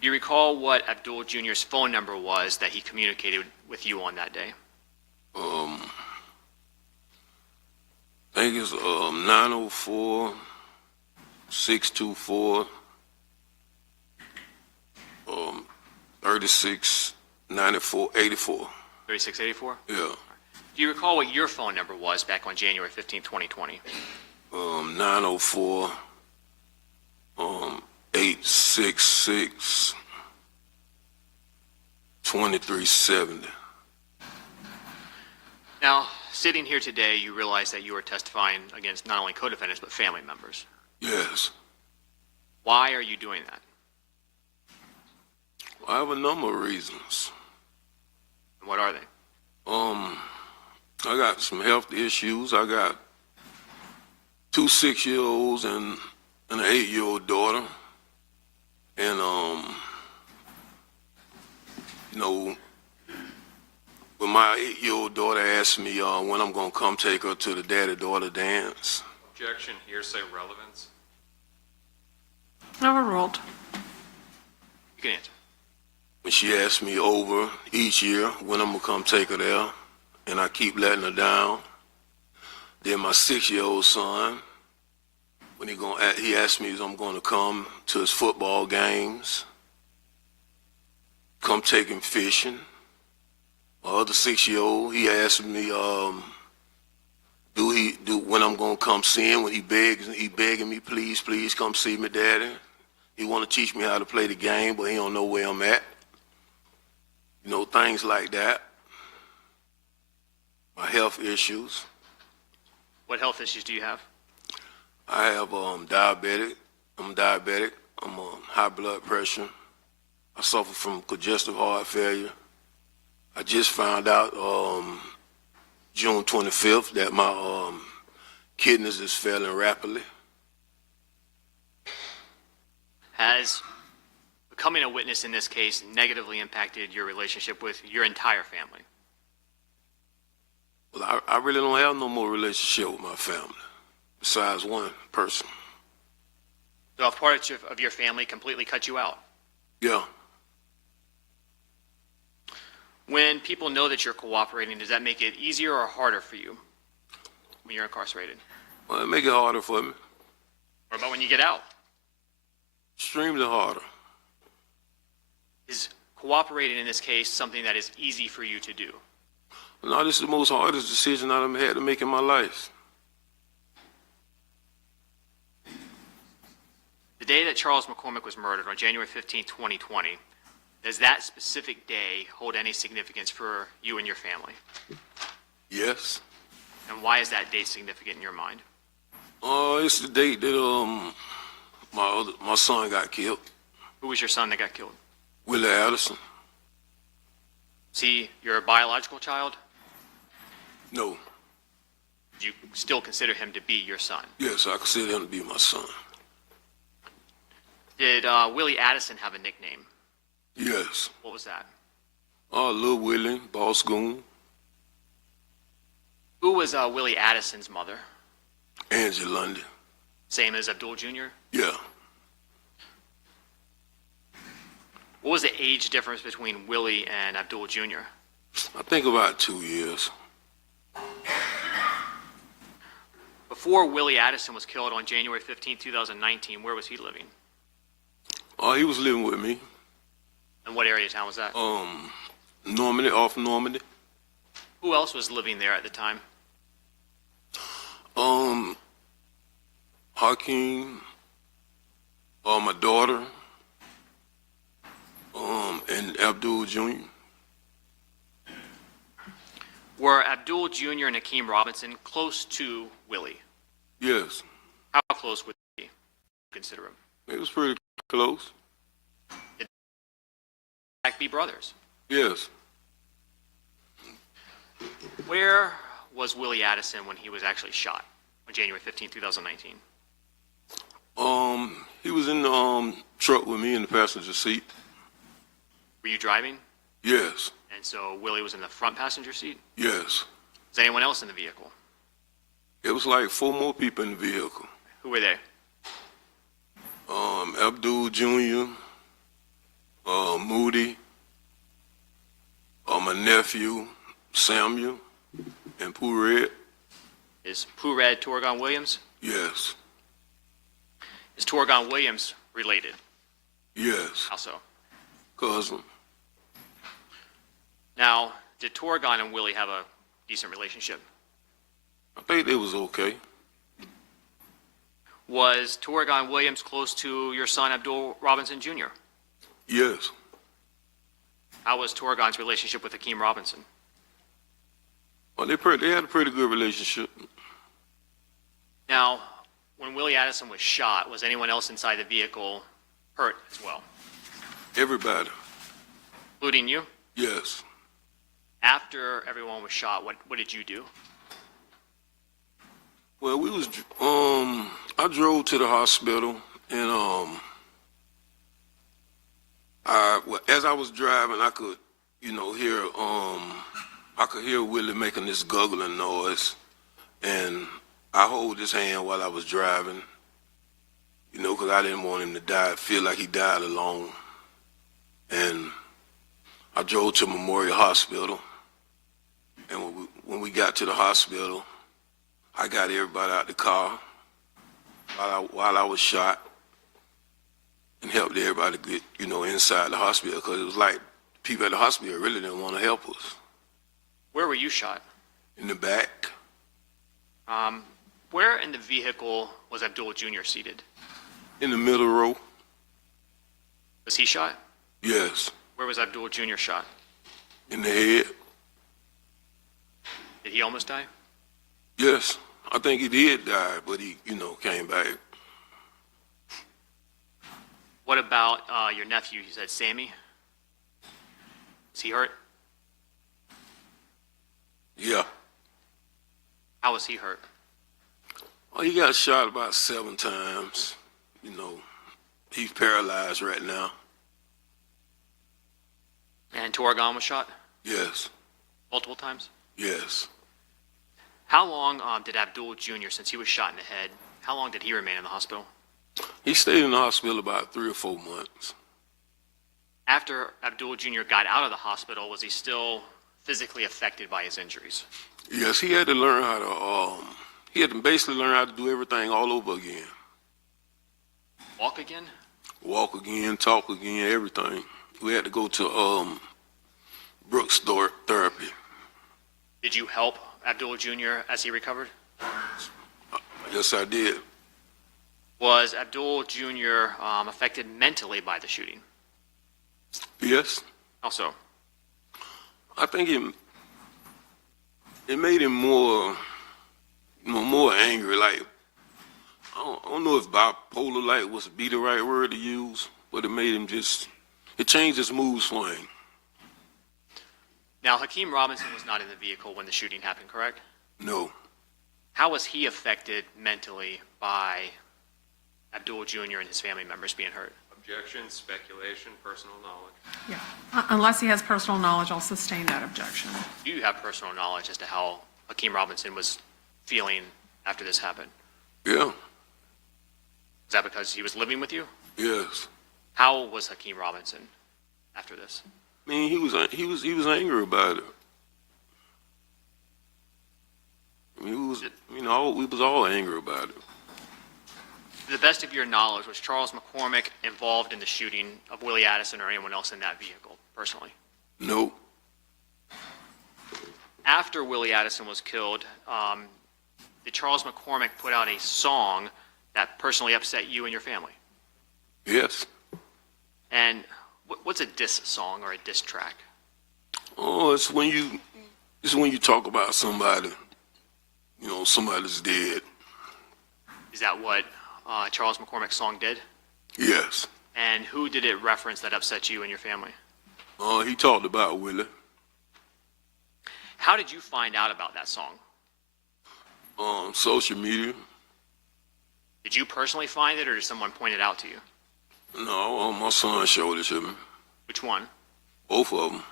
Do you recall what Abdul Jr.'s phone number was that he communicated with you on that day? I think it's 904-624. 369484. 3684? Yeah. Do you recall what your phone number was back on January 15, 2020? 904 866 2370. Now, sitting here today, you realize that you are testifying against not only co-defendants, but family members. Yes. Why are you doing that? I have a number of reasons. And what are they? I got some health issues. I got 2 6-year-olds and an 8-year-old daughter. And, when my 8-year-old daughter asked me when I'm going to come take her to the daddy-daughter dance. Objection, hearsay relevance. Overruled. You can answer. When she asked me over each year when I'm going to come take her there, and I keep letting her down. Then my 6-year-old son, when he asked me if I'm going to come to his football games, come take him fishing. My other 6-year-old, he asked me when I'm going to come see him, when he begging me, please come see me, Daddy. He want to teach me how to play the game, but he don't know where I'm at. Things like that. My health issues. What health issues do you have? I have diabetic. I'm diabetic. I'm on high blood pressure. I suffer from congestive heart failure. I just found out June 25th that my kidneys is failing rapidly. Has becoming a witness in this case negatively impacted your relationship with your entire family? Well, I really don't have no more relationship with my family, besides one person. So if part of your family completely cut you out? Yeah. When people know that you're cooperating, does that make it easier or harder for you when you're incarcerated? Well, it make it harder for me. What about when you get out? Extremely harder. Is cooperating in this case something that is easy for you to do? No, this is the most hardest decision I've ever had to make in my life. The day that Charles McCormick was murdered, on January 15, 2020, does that specific day hold any significance for you and your family? Yes. And why is that date significant in your mind? It's the date that my son got killed. Who was your son that got killed? Willie Addison. Is he your biological child? No. Do you still consider him to be your son? Yes, I consider him to be my son. Did Willie Addison have a nickname? Yes. What was that? Lil Willie, Boss Goon. Who was Willie Addison's mother? Angie Lundy. Same as Abdul Jr.? Yeah. What was the age difference between Willie and Abdul Jr.? I think about 2 years. Before Willie Addison was killed on January 15, 2019, where was he living? He was living with me. And what area of town was that? Normandy, off Normandy. Who else was living there at the time? Hakeem, my daughter, and Abdul Jr. Were Abdul Jr. and Hakeem Robinson close to Willie? Yes. How close would you consider him? It was pretty close. Did they be brothers? Yes. Where was Willie Addison when he was actually shot on January 15, 2019? He was in the truck with me in the passenger seat. Were you driving? Yes. And so Willie was in the front passenger seat? Yes. Was anyone else in the vehicle? It was like 4 more people in the vehicle. Who were they? Abdul Jr., Moody, my nephew, Samuel, and Pooh Red. Is Pooh Red Torgon Williams? Yes. Is Torgon Williams related? Yes. How so? Cousin. Now, did Torgon and Willie have a decent relationship? I think it was okay. Was Torgon Williams close to your son Abdul Robinson Jr.? Yes. How was Torgon's relationship with Hakeem Robinson? Well, they had a pretty good relationship. Now, when Willie Addison was shot, was anyone else inside the vehicle hurt as well, Everybody. including you? Yes. After everyone was shot, what did you do? Well, I drove to the hospital, and as I was driving, I could, hear Willie making this guggling noise, and I hold his hand while I was driving, because I didn't want him to feel like he died alone. And I drove to Memorial Hospital, and when we got to the hospital, I got everybody out the car while I was shot and helped everybody get, inside the hospital, because it was like people at the hospital really didn't want to help us. Where were you shot? In the back. Where in the vehicle was Abdul Jr. seated? In the middle row. Was he shot? Yes. Where was Abdul Jr. shot? In the head. Did he almost die? Yes. I think he did die, but he, came back. What about your nephew? You said Sammy? Is he hurt? Yeah. How was he hurt? Well, he got shot about 7 times. He's paralyzed right now. And Torgon was shot? Yes. Multiple times? Yes. How long did Abdul Jr., since he was shot in the head, how long did he remain in the hospital? He stayed in the hospital about 3 or 4 months. After Abdul Jr. got out of the hospital, was he still physically affected by his injuries? Yes, he had to learn how to, he had to basically learn how to do everything all over again. Walk again? Walk again, talk again, everything. We had to go to Brooks therapy. Did you help Abdul Jr. as he recovered? Yes, I did. Was Abdul Jr. Affected mentally by the shooting? Yes. How so? I think it made him more angry. Like, I don't know if bipolar like was be the right word to use, but it made him it changed his mood swing. Now, Hakeem Robinson was not in the vehicle when the shooting happened, correct? No. How was he affected mentally by Abdul Jr. and his family members being hurt? Objection, speculation, personal knowledge. Yeah, unless he has personal knowledge, I'll sustain that objection. Do you have personal knowledge as to how Hakeem Robinson was feeling after this happened? Yeah. Is that because he was living with you? Yes. How was Hakeem Robinson after this? I mean, he was angry about it. I mean, we was all angry about it. To the best of your knowledge, was Charles McCormick involved in the shooting of Willie Addison or anyone else in that vehicle, personally? No. After Willie Addison was killed, did Charles McCormick put out a song that personally upset you and your family? Yes. And what's a diss song or a diss track? Oh, it's when you talk about somebody, somebody's dead. Is that what Charles McCormick's song did? Yes. And who did it reference that upset you and your family? He talked about Willie. How did you find out about that song? Social media. Did you personally find it, or did someone point it out to you? No, my son showed it to me. Which one? Both of them.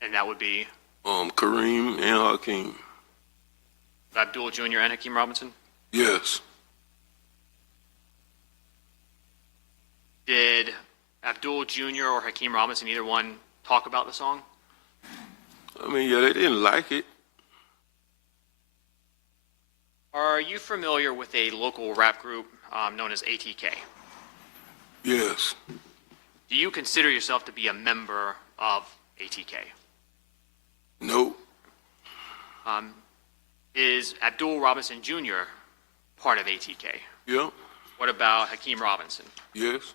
And that would be? Kareem and Hakeem. Abdul Jr. and Hakeem Robinson? Yes. Did Abdul Jr. or Hakeem Robinson, either one, talk about the song? I mean, yeah, they didn't like it. Are you familiar with a local rap group known as ATK? Yes. Do you consider yourself to be a member of ATK? No. Is Abdul Robinson Jr. part of ATK? Yeah. What about Hakeem Robinson? Yes.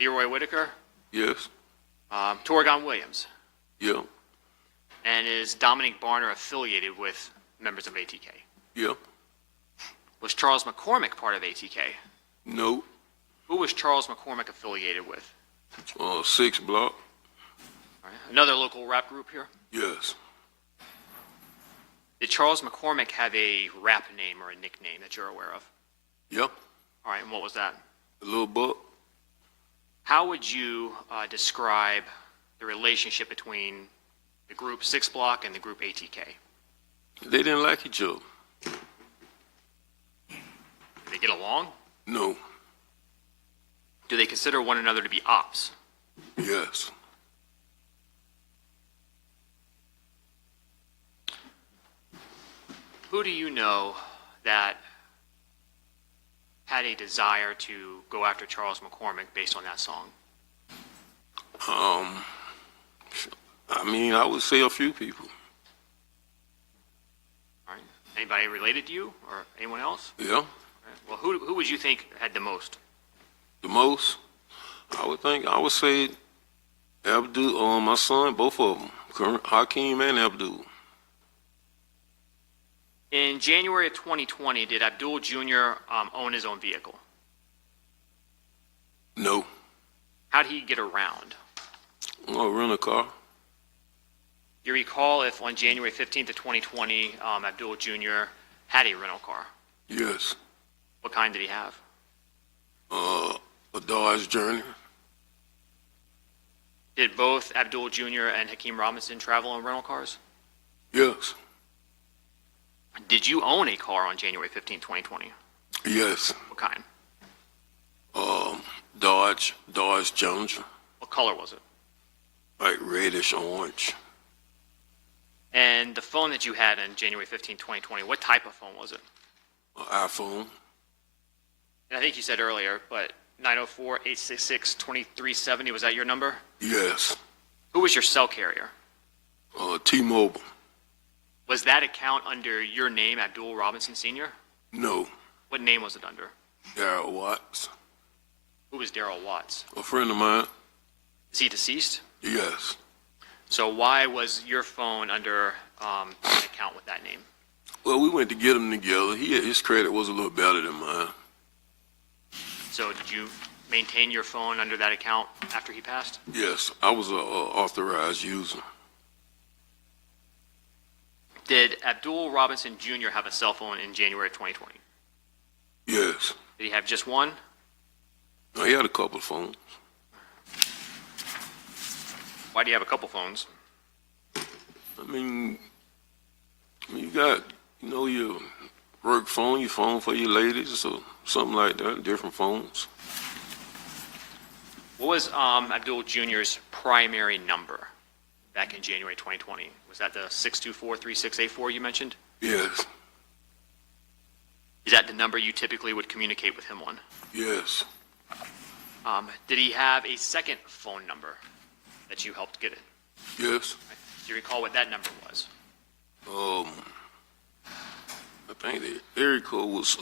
Leroy Whitaker? Yes. Torgon Williams? Yeah. And is Dominic Barner affiliated with members of ATK? Yeah. Was Charles McCormick part of ATK? No. Who was Charles McCormick affiliated with? 6 block. All right. Another local rap group here? Yes. Did Charles McCormick have a rap name or a nickname that you're aware of? Yeah. All right, and what was that? A little buck. How would you describe the relationship between the group 6 Block and the group ATK? They didn't like each other. Did they get along? No. Do they consider one another to be ops? Yes. Who do you know that had a desire to go after Charles McCormick based on that song? I would say a few people. All right. Anybody related to you or anyone else? Yeah. All right. Well, who would you think had the most? The most, I would say Abdul, my son, both of them, Hakeem and Abdul. In January of 2020, did Abdul Jr. Own his own vehicle? No. How did he get around? Rent a car. Do you recall if on January 15th of 2020, Abdul Jr. had a rental car? Yes. What kind did he have? A Dodge Journey. Did both Abdul Jr. and Hakeem Robinson travel in rental cars? Yes. Did you own a car on January 15th, 2020? Yes. What kind? Dodge Challenger. What color was it? Like reddish orange. And the phone that you had on January 15th, 2020, what type of phone was it? iPhone. And I think you said earlier, but 904-866-2370, was that your number? Yes. Who was your cell carrier? T-Mobile. Was that account under your name, Abdul Robinson Sr.? No. What name was it under? Darryl Watts. Who was Daryl Watts? A friend of mine. Is he deceased? Yes. So why was your phone under an account with that name? Well, we went to get them together. His credit was a little better than mine. So did you maintain your phone under that account after he passed? Yes, I was an authorized user. Did Abdul Robinson Jr. have a cell phone in January of 2020? Yes. Did he have just one? No, he had a couple of phones. Why do you have a couple phones? You got, your work phone, your phone for your ladies, or something like that, different phones. What was Abdul Jr.'s primary number back in January 2020? Was that the 624-3684 you mentioned? Yes. Is that the number you typically would communicate with him on? Yes. Did he have a second phone number that you helped get it? Yes. Do you recall what that number was? I think the area code was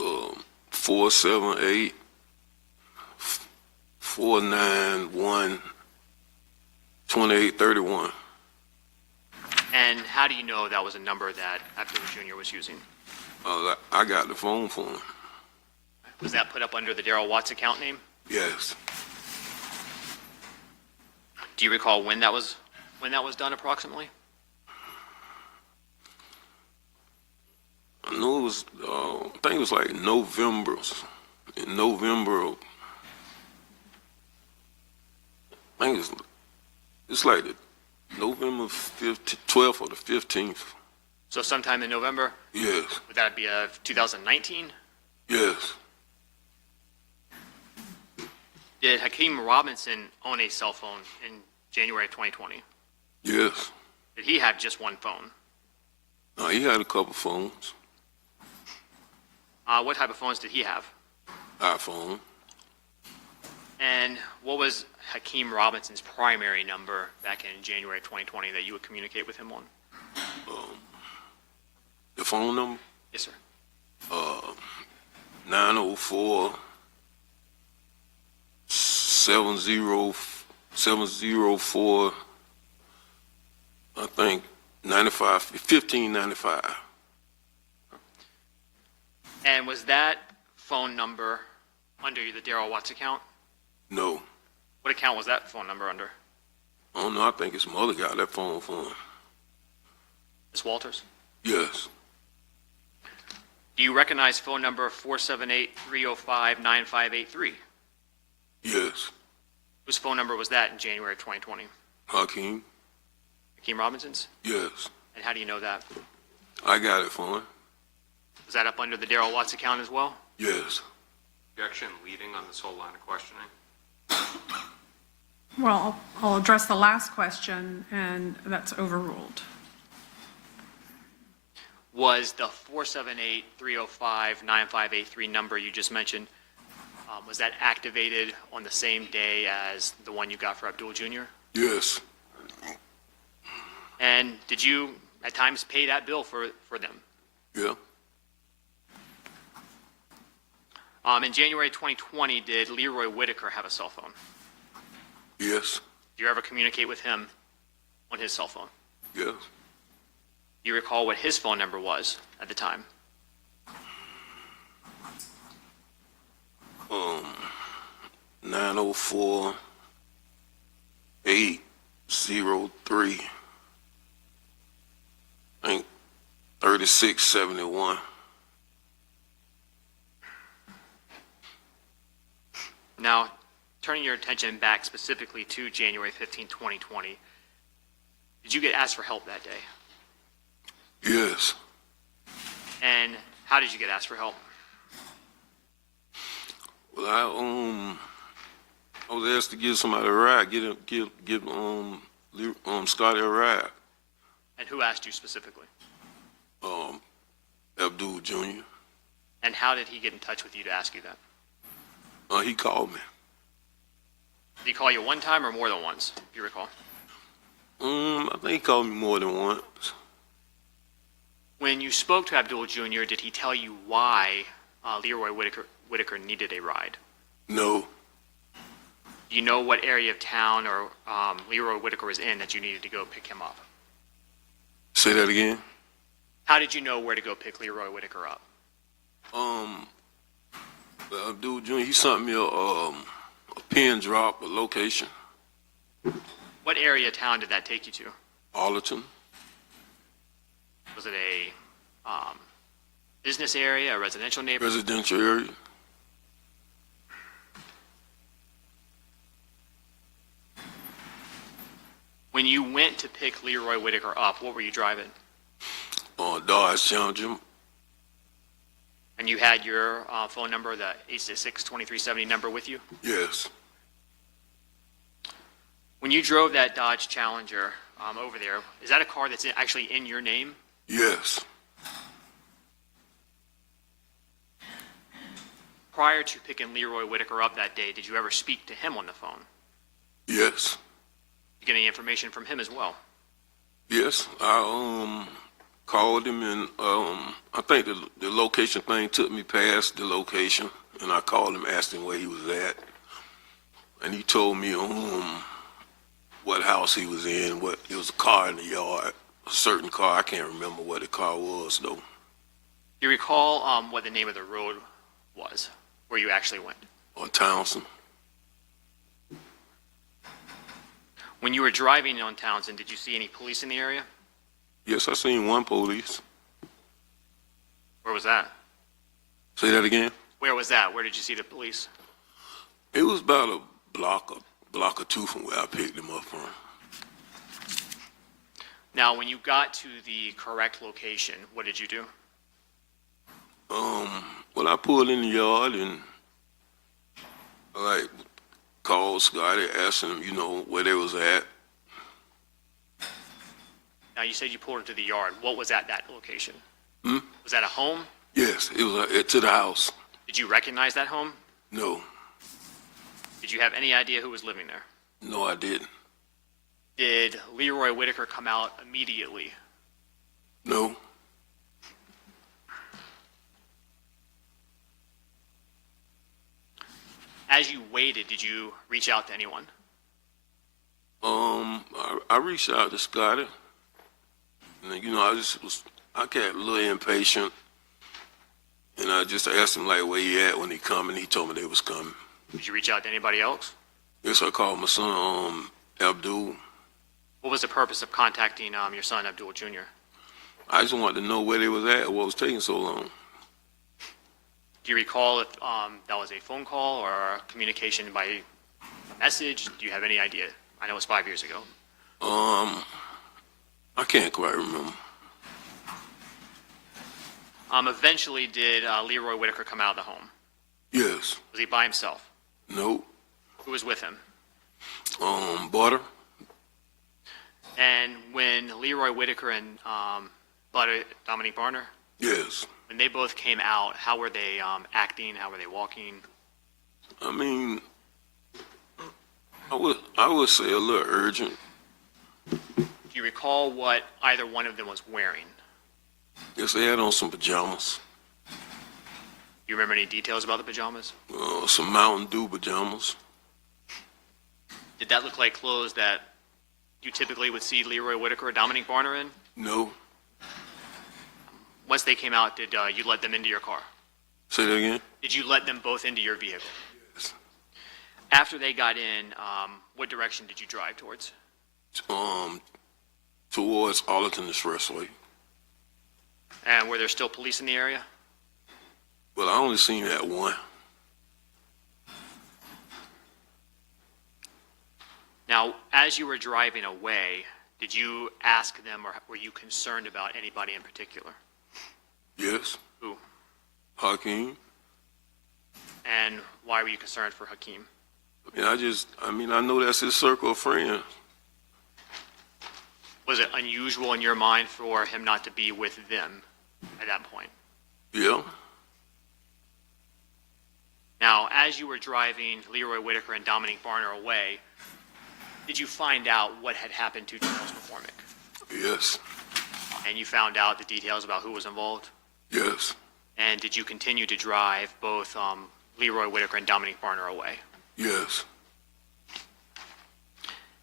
478-491-2831. And how do you know that was a number that Abdul Jr. was using? I got the phone for him. Was that put up under the Daryl Watts account name? Yes. Do you recall when that was done approximately? I know it was, I think it was like November. In November, I think it's like the November 12th or the 15th. So sometime in November? Yes. Would that be 2019? Yes. Did Hakeem Robinson own a cell phone in January of 2020? Yes. Did he have just one phone? No, he had a couple phones. What type of phones did he have? iPhone. And what was Hakeem Robinson's primary number back in January 2020 that you would communicate with him on? The phone number, Yes, sir. 904 704, I think, 1595. And was that phone number under the Darrell Watts account? No, What account was that phone number under? I don't know, I think his mother got that phone for him. Ms. Walters? Yes, Do you recognize phone number 478-305-9583? yes, Whose phone number was that in January of 2020? Hakeem, Hakeem Robinson's? yes, And how do you know that? I got it for him, Was that up under the Darrell Watts account as well? yes. Objection leading on this whole line of questioning? Well, I'll address the last question, and that's overruled. Was the 478-305-9583 number you just mentioned, was that activated on the same day as the one you got for Abdul Jr.? Yes, And did you at times pay that bill for them? yeah, In January 2020, did Leroy Whitaker have a cell phone? yes, Did you ever communicate with him on his cell phone? yes. Do you recall what his phone number was at the time? 904 803, I think 3671. Now, turning your attention back specifically to January 15, 2020, did you get asked for help that day? Yes, And how did you get asked for help? well, I was asked to give somebody a ride, give Scotty a ride, And who asked you specifically? Abdul Jr. And how did he get in touch with you to ask you that? He called me. Did he call you one time or more than once, if you recall? I think he called me more than once. When you spoke to Abdul Jr., did he tell you why Leroy Whitaker needed a ride? No, Do you know what area of town or Leroy Whitaker was in that you needed to go pick him up? say that again. How did you know where to go pick Leroy Whitaker up? Abdul Jr. He sent me a pin drop, a location, What area of town did that take you to? Arlington. Was it a business area, a residential neighborhood? Residential area. When you went to pick Leroy Whitaker up, what were you driving? Dodge Challenger. And you had your phone number, the 866-2370 number with you? Yes, When you drove that Dodge Challenger over there, is that a car that's actually in your name? yes, Prior to picking Leroy Whitaker up that day, did you ever speak to him on the phone? yes, Did you get any information from him as well? yes. I called him and I think the location thing took me past the location, and I called him, asked him where he was at, and he told me what house he was in. What it was a car in the yard, a certain car. I can't remember what the car was though. Do you recall what the name of the road was where you actually went? On Townsend. When you were driving on Townsend, did you see any police in the area? Yes, I seen one police. Where was that? Say that again. Where was that? Where did you see the police? It was about a block or two from where I picked him up from. Now, when you got to the correct location, what did you do? Well, I pulled in the yard and I called Scotty, asked him, where they was at. Now, you said you pulled into the yard. What was at that location? Hmm? Was that a home? Yes, it was to the house. Did you recognize that home? No, Did you have any idea who was living there? no, I didn't. Did Leroy Whitaker come out immediately No. As you waited, did you reach out to anyone? I reached out to Scotty, and I got a little impatient, and I just asked him like where he at when he coming. He told me they was coming. Did you reach out to anybody else? Yes, I called my son, Abdul. What was the purpose of contacting your son, Abdul Jr.? I just wanted to know where they was at, what was taking so long. Do you recall if that was a phone call or a communication by message? Do you have any idea? I know it was 5 years ago. I can't quite remember. Eventually, did Leroy Whitaker come out of the home? Yes. Was he by himself? Nope. Who was with him? Butter? And when Leroy Whitaker and Butter, Dominique Barner, Yes. when they both came out, how were they acting? How were they walking? I mean, I would say a little urgent. Do you recall what either one of them was wearing? Yes, they had on some pajamas. Do you remember any details about the pajamas? Some Mountain Dew pajamas. Did that look like clothes that you typically would see Leroy Whitaker or Dominique Barner in? No. Once they came out, did you let them into your car? Say that again? Did you let them both into your vehicle? Yes. After they got in, what direction did you drive towards? Towards Arlington Expressway. And were there still police in the area? Well, I only seen that one. Now, as you were driving away, did you ask them or were you concerned about anybody in particular? Yes. Who? Hakeem. And why were you concerned for Hakeem? I know that's his circle of friends. Was it unusual in your mind for him not to be with them at that point? Yeah. Now, as you were driving Leroy Whitaker and Dominique Barner away, did you find out what had happened to Charles McCormick? Yes. And you found out the details about who was involved? Yes. And did you continue to drive both Leroy Whitaker and Dominique Barner away? Yes.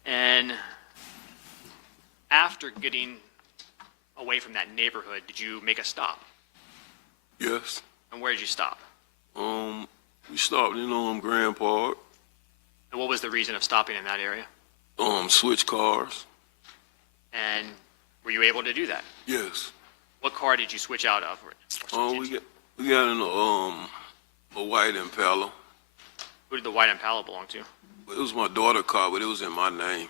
And after getting away from that neighborhood, did you make a stop? Yes. And where did you stop? We stopped in Grand Park. And what was the reason of stopping in that area? Switch cars. And were you able to do that? Yes. What car did you switch out of? We got in a white Impala. Who did the white Impala belong to? It was my daughter's car, but it was in my name.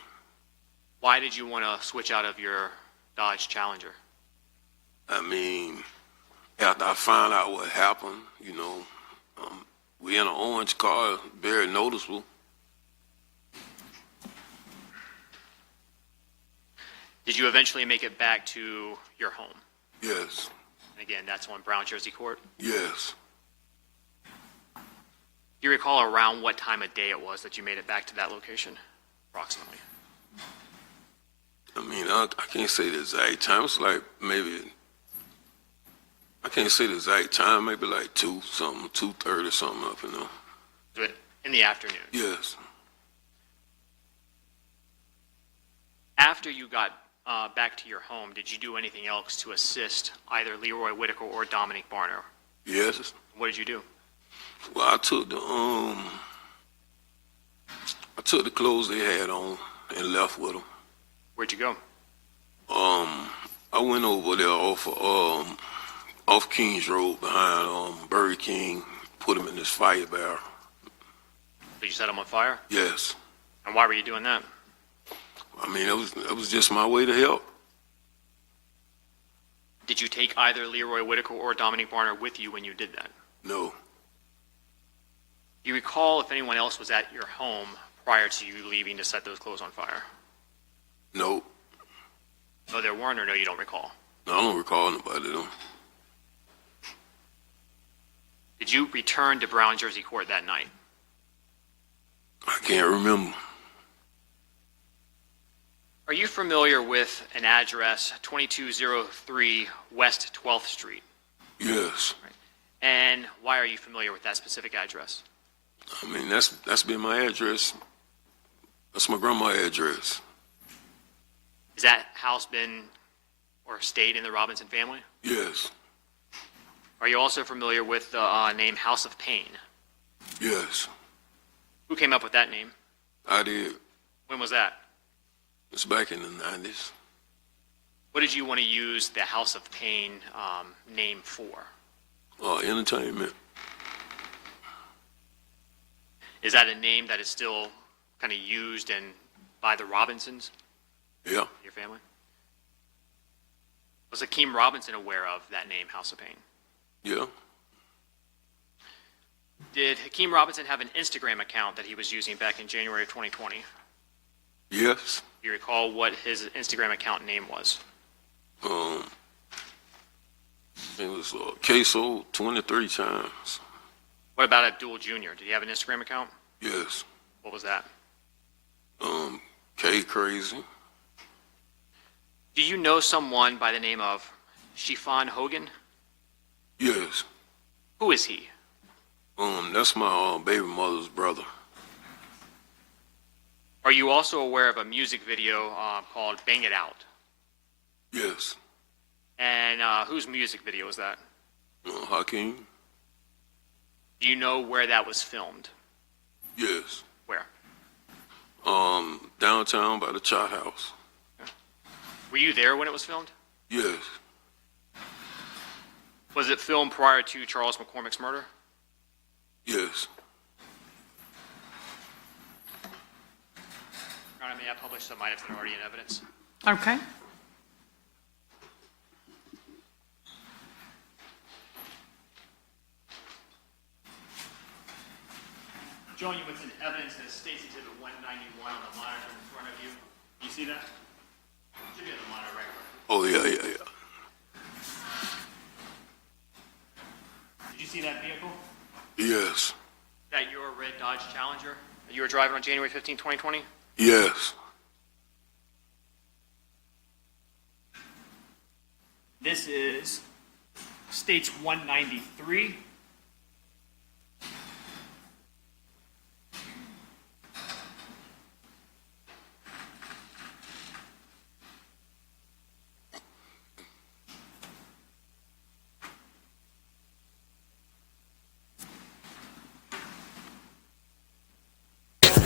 Why did you want to switch out of your Dodge Challenger? After I found out what happened, we in an orange car, very noticeable. Did you eventually make it back to your home? Yes. And again, that's on Brown Jersey Court. Yes. Do you recall around what time of day it was that you made it back to that location, approximately? I can't say the exact time. It's like I can't say the exact time, maybe like 2:30 something up, Do it in the afternoon. Yes. After you got back to your home, did you do anything else to assist either Leroy Whitaker or Dominique Barner? Yes. What did you do? Well, I took the clothes they had on and left with them. Where'd you go? I went over there off Kings Road behind Burger King, put them in this fire barrel. Did you set them on fire? Yes. And why were you doing that? It was just my way to help. Did you take either Leroy Whitaker or Dominique Barner with you when you did that? No. Do you recall if anyone else was at your home prior to you leaving to set those clothes on fire? No. No, there weren't, or no, you don't recall? No, I don't recall nobody though. Did you return to Brown Jersey Court that night? I can't remember. Are you familiar with an address 2203 West 12th Street? Yes. And why are you familiar with that specific address? I mean, that's been my address. That's my grandma's address. Has that house been or stayed in the Robinson family? Yes. Are you also familiar with the name House of Pain? Yes. Who came up with that name? I did. When was that? It's back in the 90s. What did you want to use the House of Pain name for? Entertainment. Is that a name that is still kind of used by the Robinsons, Yeah. your family? Was Hakeem Robinson aware of that name, House of Pain? Yeah. Did Hakeem Robinson have an Instagram account that he was using back in January of 2020? Yes. Do you recall what his Instagram account name was? It was Ksoo'S 23 times. What about Abdul Jr.? Did he have an Instagram account? Yes. What was that? K Crazy. Do you know someone by the name of Shifan Hogan? Yes. Who is he? That's my baby mother's brother. Are you also aware of a music video called Bang It Out? Yes. And whose music video is that? Hakeem. Do you know where that was filmed? Yes. Where? Downtown by the Chop House. Were you there when it was filmed? Yes. Was it filmed prior to Charles McCormick's murder? Yes. Your Honor, may I publish some items that are already in evidence? Okay. Showing you what's in evidence as State's Exhibit 191 on the monitor in front of you. You see that? Should be on the monitor right there. Oh, yeah. Did you see that vehicle? Yes. Is that your red Dodge Challenger that you were driving on January 15, 2020? Yes. This is State's 193.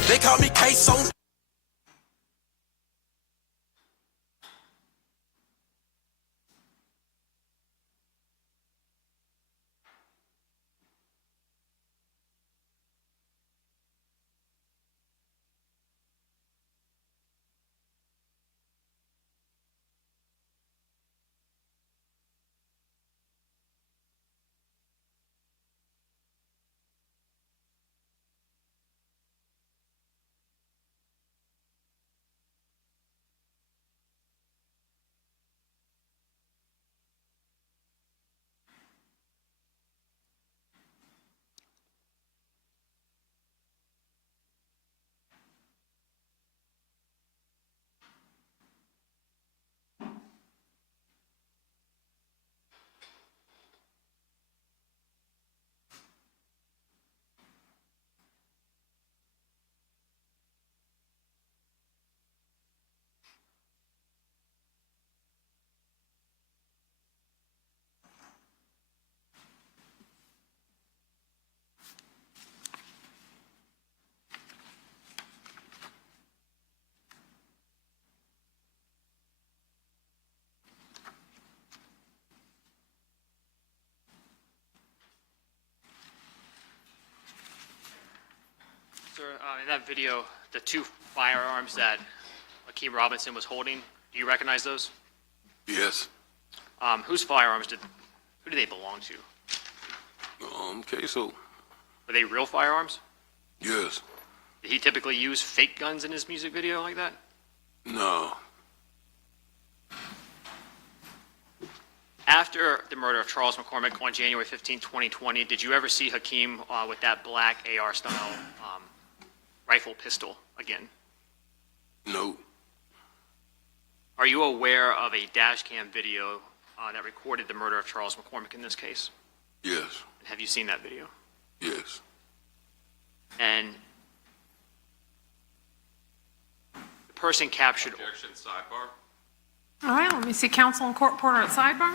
They call me Ksoo'S. Sir, in that video, the two firearms that Hakeem Robinson was holding, do you recognize those? Yes. Whose firearms who do they belong to? Ksoo'S. Were they real firearms? Yes. Did he typically use fake guns in his music video like that? No. After the murder of Charles McCormick on January 15, 2020, did you ever see Hakeem with that black AR-style rifle pistol again? No. Are you aware of a dash cam video that recorded the murder of Charles McCormick in this case? Yes. Have you seen that video? Yes. And the person captured. Objection, sidebar. All right, let me see counsel and court reporter at sidebar.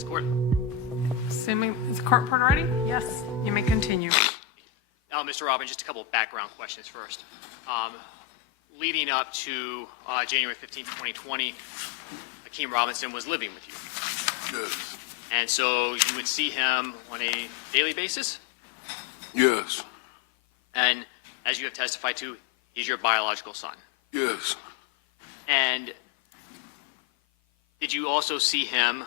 Please, court. Assuming, is the court reporter ready? Yes, you may continue. Mr. Robin, just a couple of background questions first. Leading up to January 15th, 2020, Hakeem Robinson was living with you. Yes. And so you would see him on a daily basis? Yes. And as you have testified to, he's your biological son. Yes. And did you also see him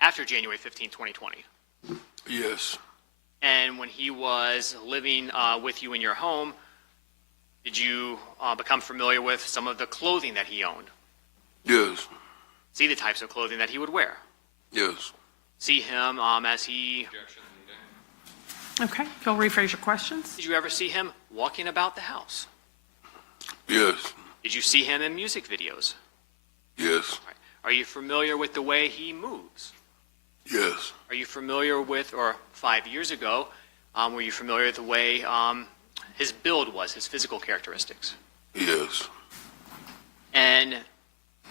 after January 15, 2020? Yes. And when he was living with you in your home, did you become familiar with some of the clothing that he owned? Yes. See the types of clothing that he would wear? Yes. See him as he... Okay, if you'll rephrase your questions. Did you ever see him walking about the house? Yes. Did you see him in music videos? Yes. Right. Are you familiar with the way he moves? Yes. Are you familiar with, or 5 years ago, were you familiar with the way his build was, his physical characteristics? Yes. And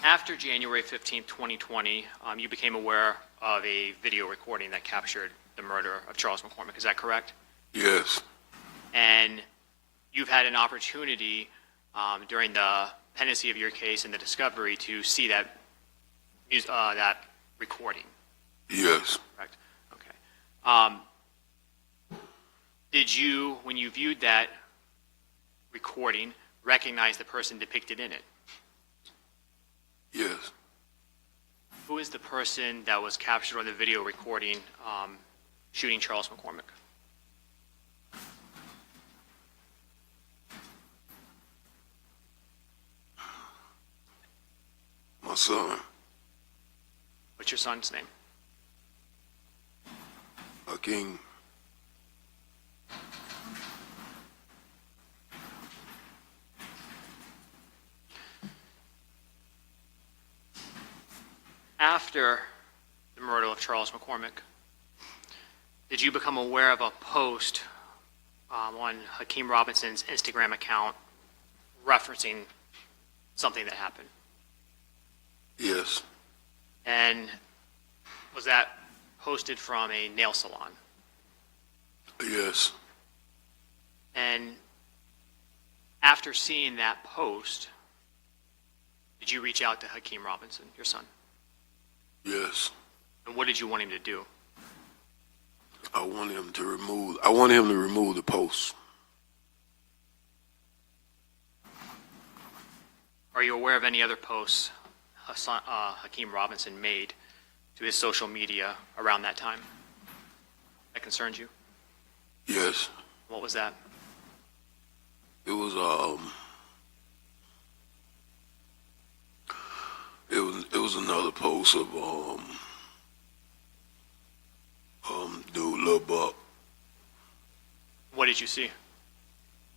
after January 15th, 2020, you became aware of a video recording that captured the murder of Charles McCormick. Is that correct? Yes. And you've had an opportunity during the pendency of your case and the discovery to see that recording. Yes. Correct. Okay. Did you, when you viewed that recording recognize the person depicted in it? Yes. Who is the person that was captured on the video recording shooting Charles McCormick? My son, What's your son's name? Hakeem. After the murder of Charles McCormick, did you become aware of a post on Hakeem Robinson's Instagram account referencing something that happened? Yes. And was that posted from a nail salon? Yes. And after seeing that post, did you reach out to Hakeem Robinson, your son? Yes. And what did you want him to do? I want him to remove the post. Are you aware of any other posts Hakeem Robinson made to his social media around that time that concerns you? Yes. What was that? It was another post of dude Lil Buck. What did you see?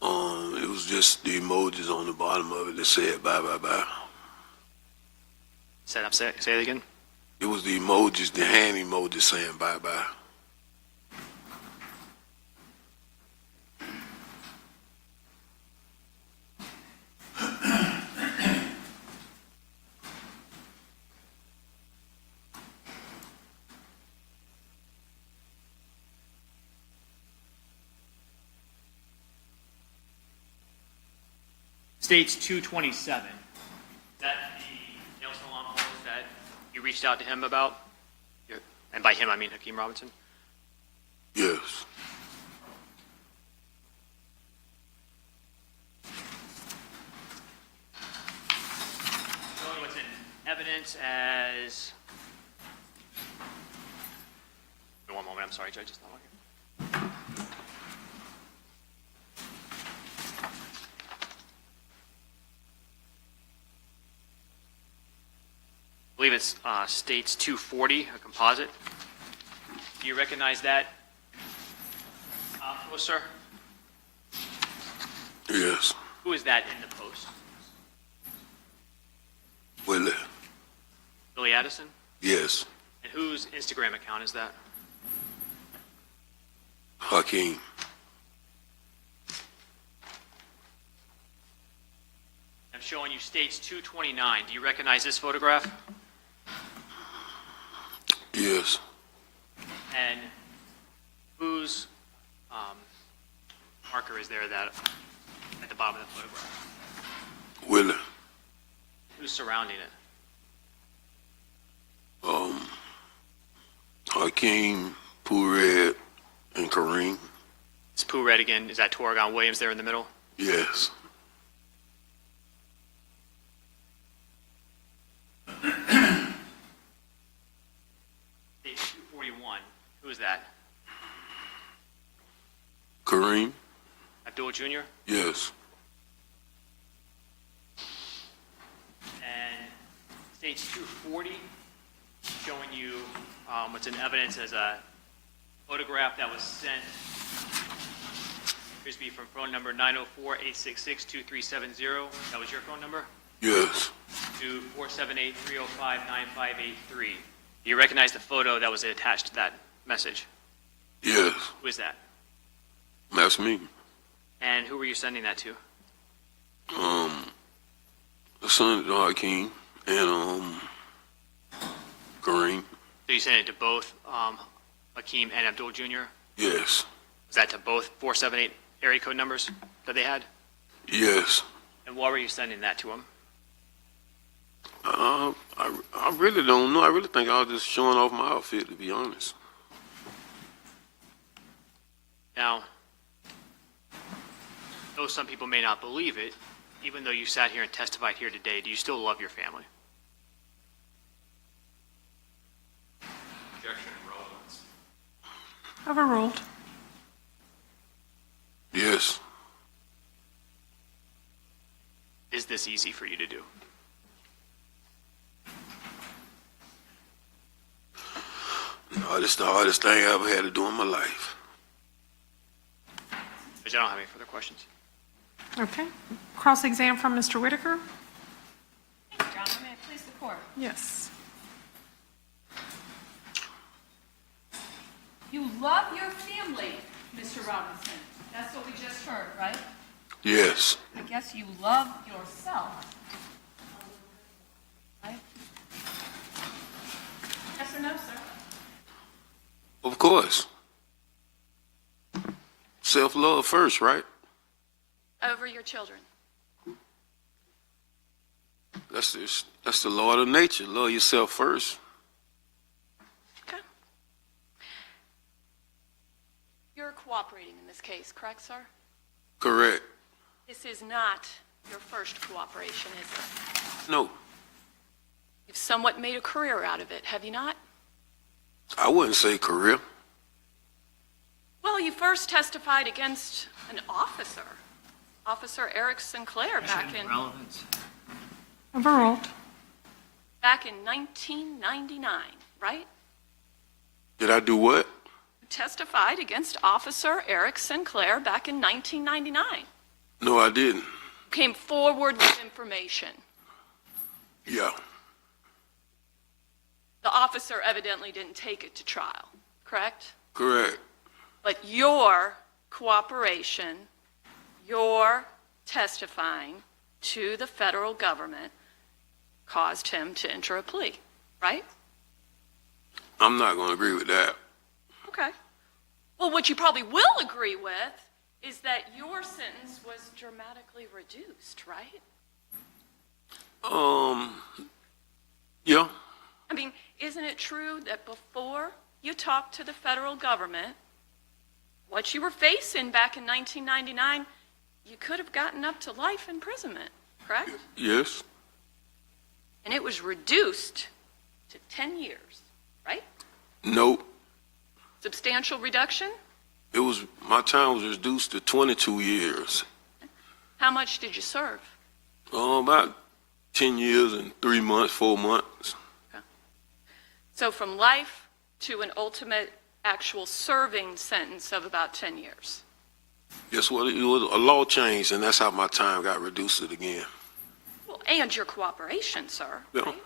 It was just the emojis on the bottom of it that said bye bye bye. Say it again. It was the emojis, the hand emojis saying bye bye. States 227. Is that the nail salon post that you reached out to him about? And by him, I mean Hakeem Robinson. Yes. Showing what's in evidence as... One moment, I'm sorry, Judge. It's not working. I believe it's States 240, a composite. Do you recognize that poster? Yes. Who is that in the post? Willie. Billy Addison? Yes. And whose Instagram account is that? Hakeem. I'm showing you States 229. Do you recognize this photograph? Yes. And whose marker is there that at the bottom of the photograph? Willie. Who's surrounding it? Hakeem, Pooh Red, and Kareem. It's Pooh Red again. Is that Torgon Williams there in the middle? Yes. State 241. Who is that? Kareem. Abdul Jr.? Yes. And States 240, showing you what's in evidence as a photograph that was sent, appears to be from phone number 904-866-2370. That was your phone number? Yes. To 478-305-9583. Do you recognize the photo that was attached to that message? Yes. Who is that? That's me. And who were you sending that to? The son of Hakeem and Kareem. So you sent it to both Hakeem and Abdul Jr.? Yes. Was that to both 478 area code numbers that they had? Yes. And why were you sending that to them? I really don't know. I really think I was just showing off my outfit, to be honest. Now, though some people may not believe it, even though you sat here and testified here today, do you still love your family? Objection and relevance. Overruled. Yes. Is this easy for you to do? No, this is the hardest thing I ever had to do in my life. Judge, I don't have any further questions. Okay. Cross-exam from Mr. Whitaker? Thank you, Your Honor. May it please the court? Yes. You love your family, Mr. Robinson. That's what we just heard, right? Yes. I guess you love yourself. Right? Yes or no, sir? Of course. Self-love first, right? Over your children. That's the law of nature. Love yourself first. Okay. You're cooperating in this case, correct, sir? Correct. This is not your first cooperation, is it? No, You've somewhat made a career out of it, have you not? I wouldn't say career. Well, you first testified against an officer, Officer Eric Sinclair, back in Relevance. Overruled. 1999, right? Did I do what? You testified against Officer Eric Sinclair back in 1999. No, I didn't. Came forward with information. Yeah. The officer evidently didn't take it to trial, correct? Correct. But your cooperation, your testifying to the federal government caused him to enter a plea, right? I'm not going to agree with that. Okay. Well, what you probably will agree with is that your sentence was dramatically reduced, right? Yeah. I mean, isn't it true that before you talked to the federal government, what you were facing back in 1999, you could have gotten up to life imprisonment, correct? Yes. And it was reduced to 10 years, right? Nope. Substantial reduction? My time was reduced to 22 years. How much did you serve? About 10 years and 3 months, 4 months. So from life to an ultimate actual serving sentence of about 10 years. Guess what? It was a law change, and that's how my time got reduced again. Well, and your cooperation, sir. Yeah. Right?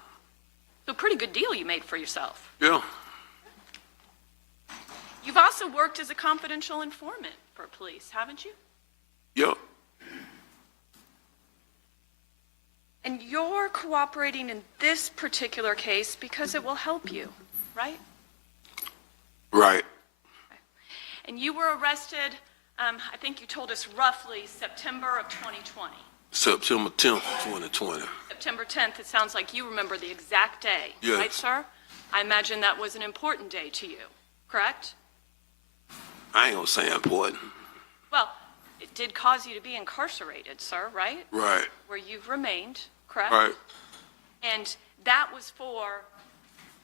So pretty good deal you made for yourself. Yeah. You've also worked as a confidential informant for police, haven't you? Yep. And you're cooperating in this particular case because it will help you, right? Right. And you were arrested, I think you told us roughly September of 2020. September 10th, 2020. September 10th, it sounds like you remember the exact day, Yes. right, sir? I imagine that was an important day to you, correct? I ain't gonna say important. Well, it did cause you to be incarcerated, sir, right? Right. Where you've remained, correct? Right. And that was for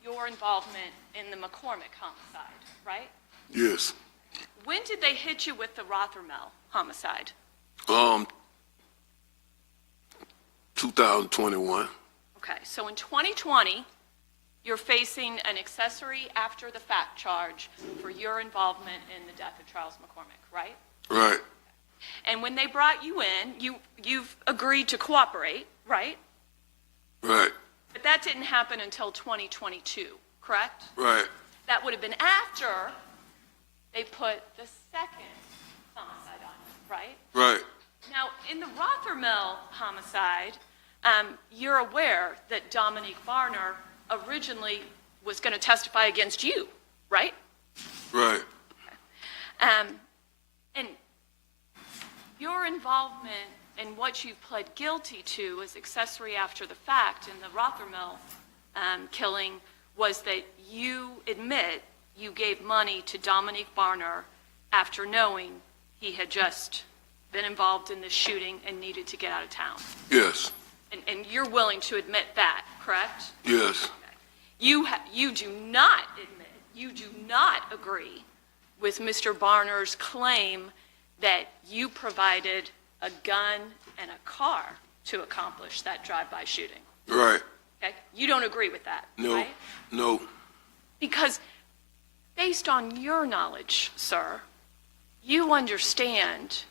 your involvement in the McCormick homicide, right? Yes. When did they hit you with the Rothermel homicide? 2021. Okay, so in 2020, you're facing an accessory after the fact charge for your involvement in the death of Charles McCormick, right? Right. And when they brought you in, you've agreed to cooperate, right? Right. But that didn't happen until 2022, correct? Right. That would have been after they put the second homicide on you, right? Right. Now, in the Rothermel homicide, you're aware that Dominique Varner originally was going to testify against you, right? Right. And your involvement in what you've pled guilty to as accessory after the fact in the Rothermel killing was that you admit you gave money to Dominique Varner after knowing he had just been involved in this shooting and needed to get out of town. Yes. And you're willing to admit that, correct? Yes. You do not admit, you do not agree with Mr. Barner's claim that you provided a gun and a car to accomplish that drive-by shooting. Right. Okay? You don't agree with that, No. right? No. Because based on your knowledge, sir, you understand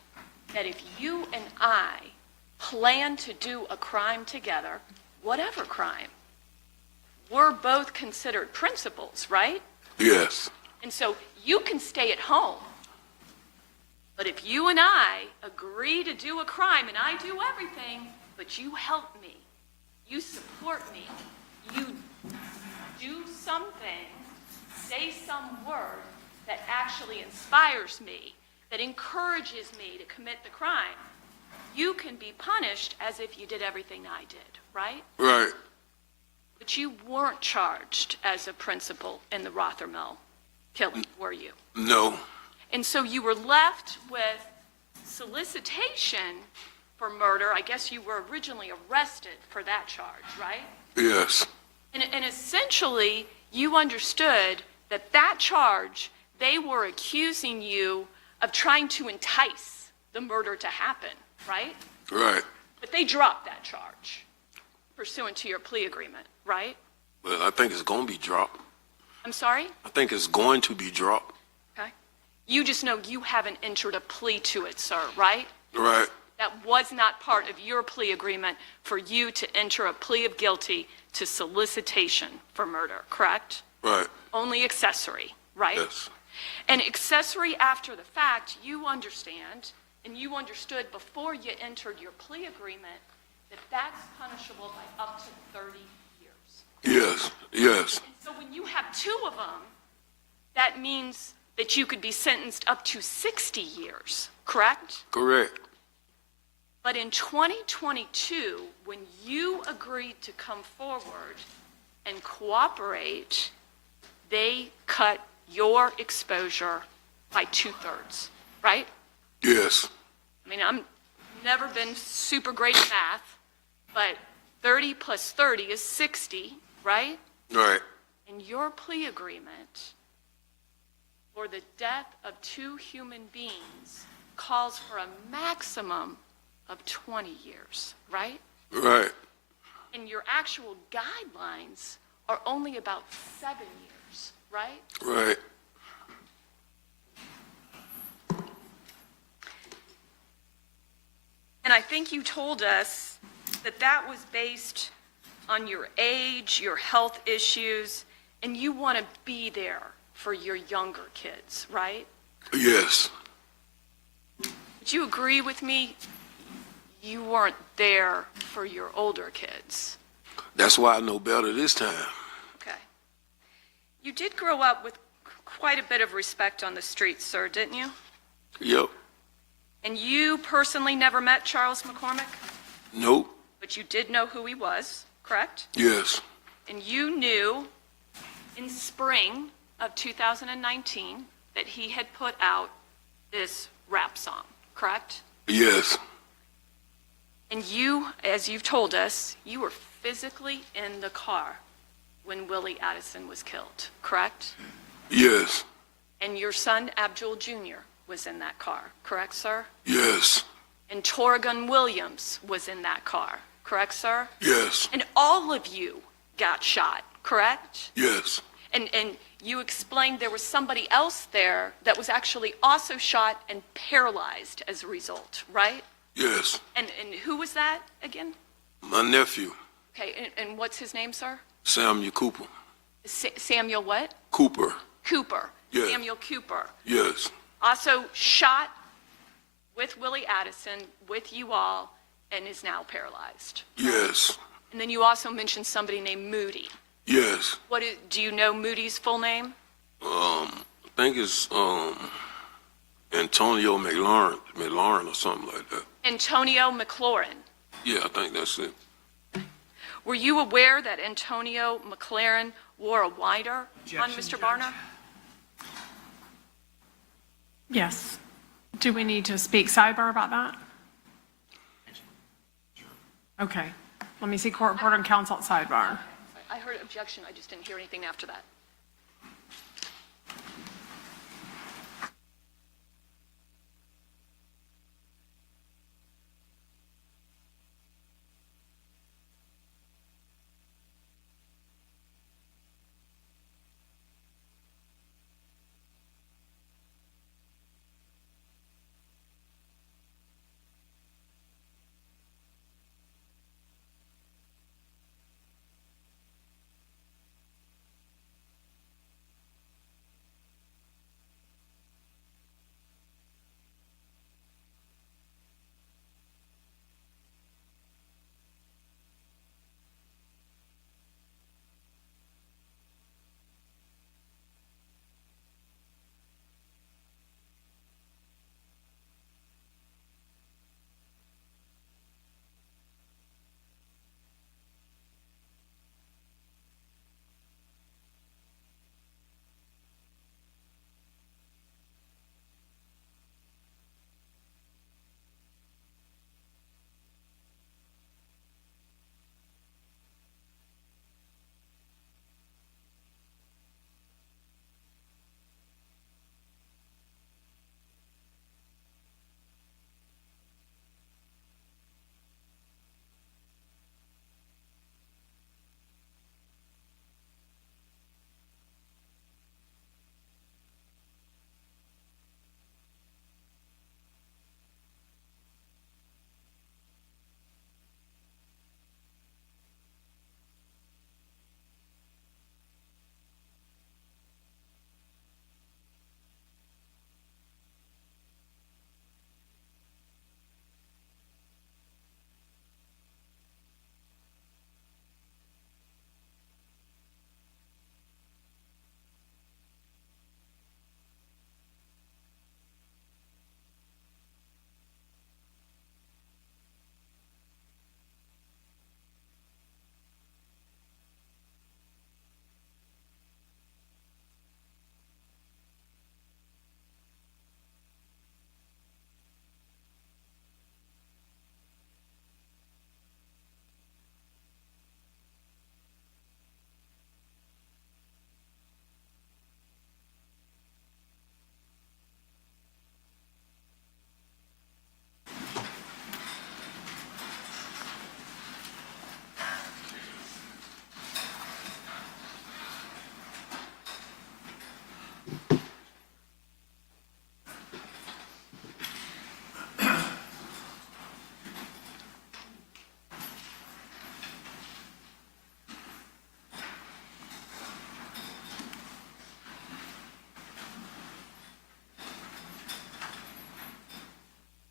that if you and I plan to do a crime together, whatever crime, we're both considered principals, right? Yes. And so you can stay at home. But if you and I agree to do a crime and I do everything, but you help me, you support me, you do something, say some word that actually inspires me, that encourages me to commit the crime, you can be punished as if you did everything I did, right? Right. But you weren't charged as a principal in the Rothermel killing, were you? No. And so you were left with solicitation for murder. I guess you were originally arrested for that charge, right? Yes. And essentially, you understood that that charge, they were accusing you of trying to entice the murder to happen, right? Right. But they dropped that charge pursuant to your plea agreement, right? Well, I think it's going to be dropped. I'm sorry? I think it's going to be dropped. Okay. You just know you haven't entered a plea to it, sir, right? Right. That was not part of your plea agreement for you to enter a plea of guilty to solicitation for murder, correct? Right. Only accessory, right? Yes. And accessory after the fact, you understand, and you understood before you entered your plea agreement, that that's punishable by up to 30 years. Yes. Yes. And so when you have two of them, that means that you could be sentenced up to 60 years, correct? Correct. But in 2022, when you agreed to come forward and cooperate, they cut your exposure by 2/3, right? Yes. I mean, I'm never been super great at math, but 30 plus 30 is 60, right? Right. And your plea agreement for the death of two human beings calls for a maximum of 20 years, right? Right. And your actual guidelines are only about 7 years, right? Right. And I think you told us that that was based on your age, your health issues, and you want to be there for your younger kids, right? Yes. Would you agree with me? You weren't there for your older kids. That's why I know better this time. Okay. You did grow up with quite a bit of respect on the streets, sir, didn't you? Yep. And you personally never met Charles McCormick, Nope. but you did know who he was, correct? Yes. And you knew in spring of 2019 that he had put out this rap song, correct? Yes. And you, as you've told us, you were physically in the car when Willie Addison was killed, correct? Yes. And your son, Abdul Jr., was in that car, correct, sir? Yes. And Torrigan Williams was in that car, correct, sir? Yes. And all of you got shot, correct? Yes. And you explained there was somebody else there that was actually also shot and paralyzed as a result, right? Yes. And who was that again? My nephew, Okay, and what's his name, sir? Samuel Cooper. Samuel what? Cooper. Cooper. Yeah. Samuel Cooper. Yes. Also shot with Willie Addison, with you all, and is now paralyzed. Yes. And then you also mentioned somebody named Moody. Yes. Do you know Moody's full name? I think it's Antonio McLaurin or something like that. Antonio McLaurin. Yeah, I think that's it. Were you aware that Antonio McLaurin wore a whiter on Objection, Mr. Judge. Barner? Yes. Do we need to speak sidebar about that? Okay. Let me see court reporter and counsel at sidebar. I heard objection, I just didn't hear anything after that.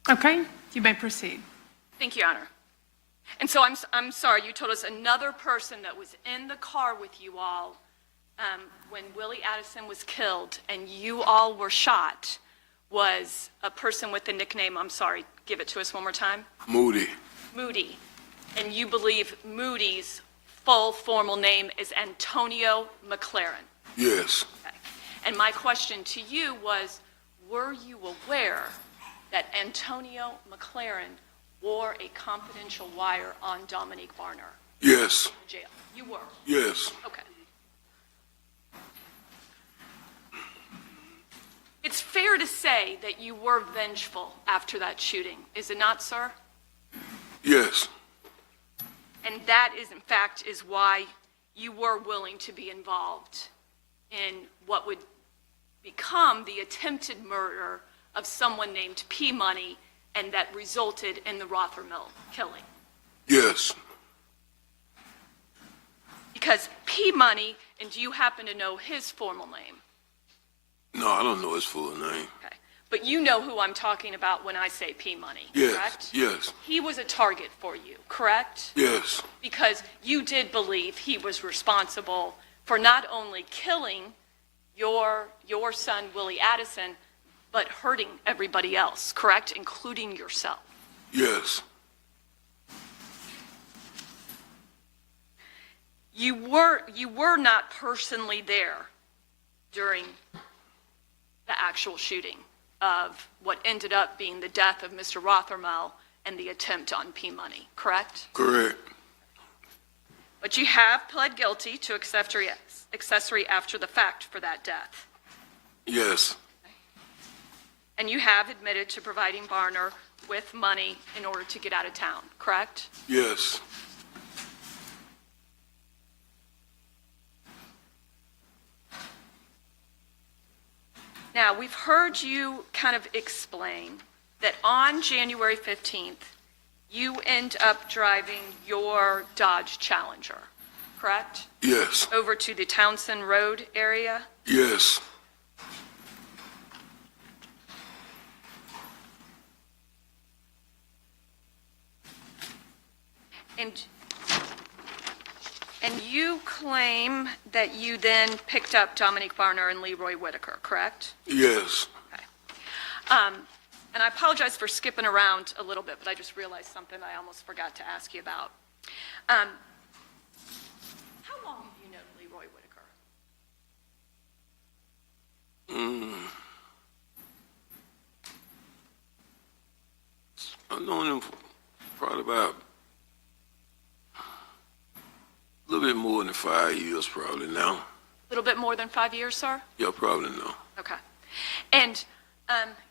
Okay, you may proceed. Thank you, Your Honor. And so I'm sorry, you told us another person that was in the car with you all when Willie Addison was killed and you all were shot was a person with the nickname, I'm sorry, give it to us one more time. Moody. Moody. And you believe Moody's full formal name is Antonio McLaren. Yes. Okay. And my question to you was, were you aware that Antonio McLaren wore a confidential wire on Dominique Varner Yes. in jail? You were? Yes. Okay. It's fair to say that you were vengeful after that shooting, is it not, sir? Yes. And that is, in fact, is why you were willing to be involved in what would become the attempted murder of someone named P. Money, and that resulted in the Rothermill killing. Yes. Because P. Money, and do you happen to know his formal name? No, I don't know his full name. Okay. But you know who I'm talking about when I say P. Money, Yes. correct? Yes. He was a target for you, correct? Yes. Because you did believe he was responsible for not only killing your son, Willie Addison, but hurting everybody else, correct? Including yourself. Yes. You were not personally there during the actual shooting, of what ended up being the death of Mr. Rothermel and the attempt on P-Money, correct? Correct. But you have pled guilty to accessory after the fact for that death. Yes. And you have admitted to providing Barner with money in order to get out of town, correct? Yes. Now, we've heard you kind of explain that on January 15th, you end up driving your Dodge Challenger, correct? Yes. Over to the Townsend Road area? Yes. And you claim that you then picked up Dominique Barner and Leroy Whitaker, correct? Yes. And I apologize for skipping around a little bit, but I just realized something I almost forgot to ask you about. How long have you known Leroy Whitaker? I've known him for probably about a little bit more than 5 years probably now. A little bit more than 5 years, sir? Yeah, probably now. Okay. And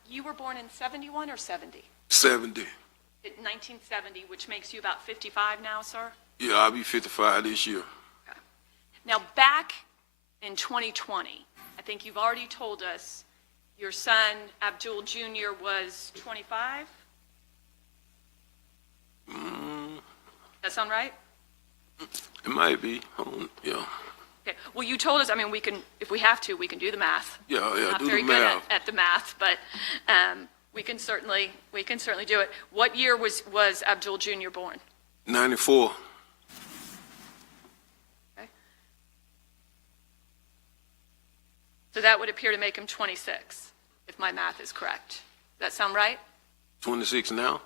you were born in 71 or 70? 70. In 1970, which makes you about 55 now, sir? Yeah, I'll be 55 this year. Okay. Now, back in 2020, I think you've already told us your son, Abdul Jr., was 25? That sound right? It might be. Yeah. Okay. Well, you told us, I mean, we can, if we have to, we can do the math. Yeah, Not do the very good math. at the math, but we can certainly do it. What year was Abdul Jr. born? 94. Okay. So that would appear to make him 26, if my math is correct. Does that sound right? 26 now?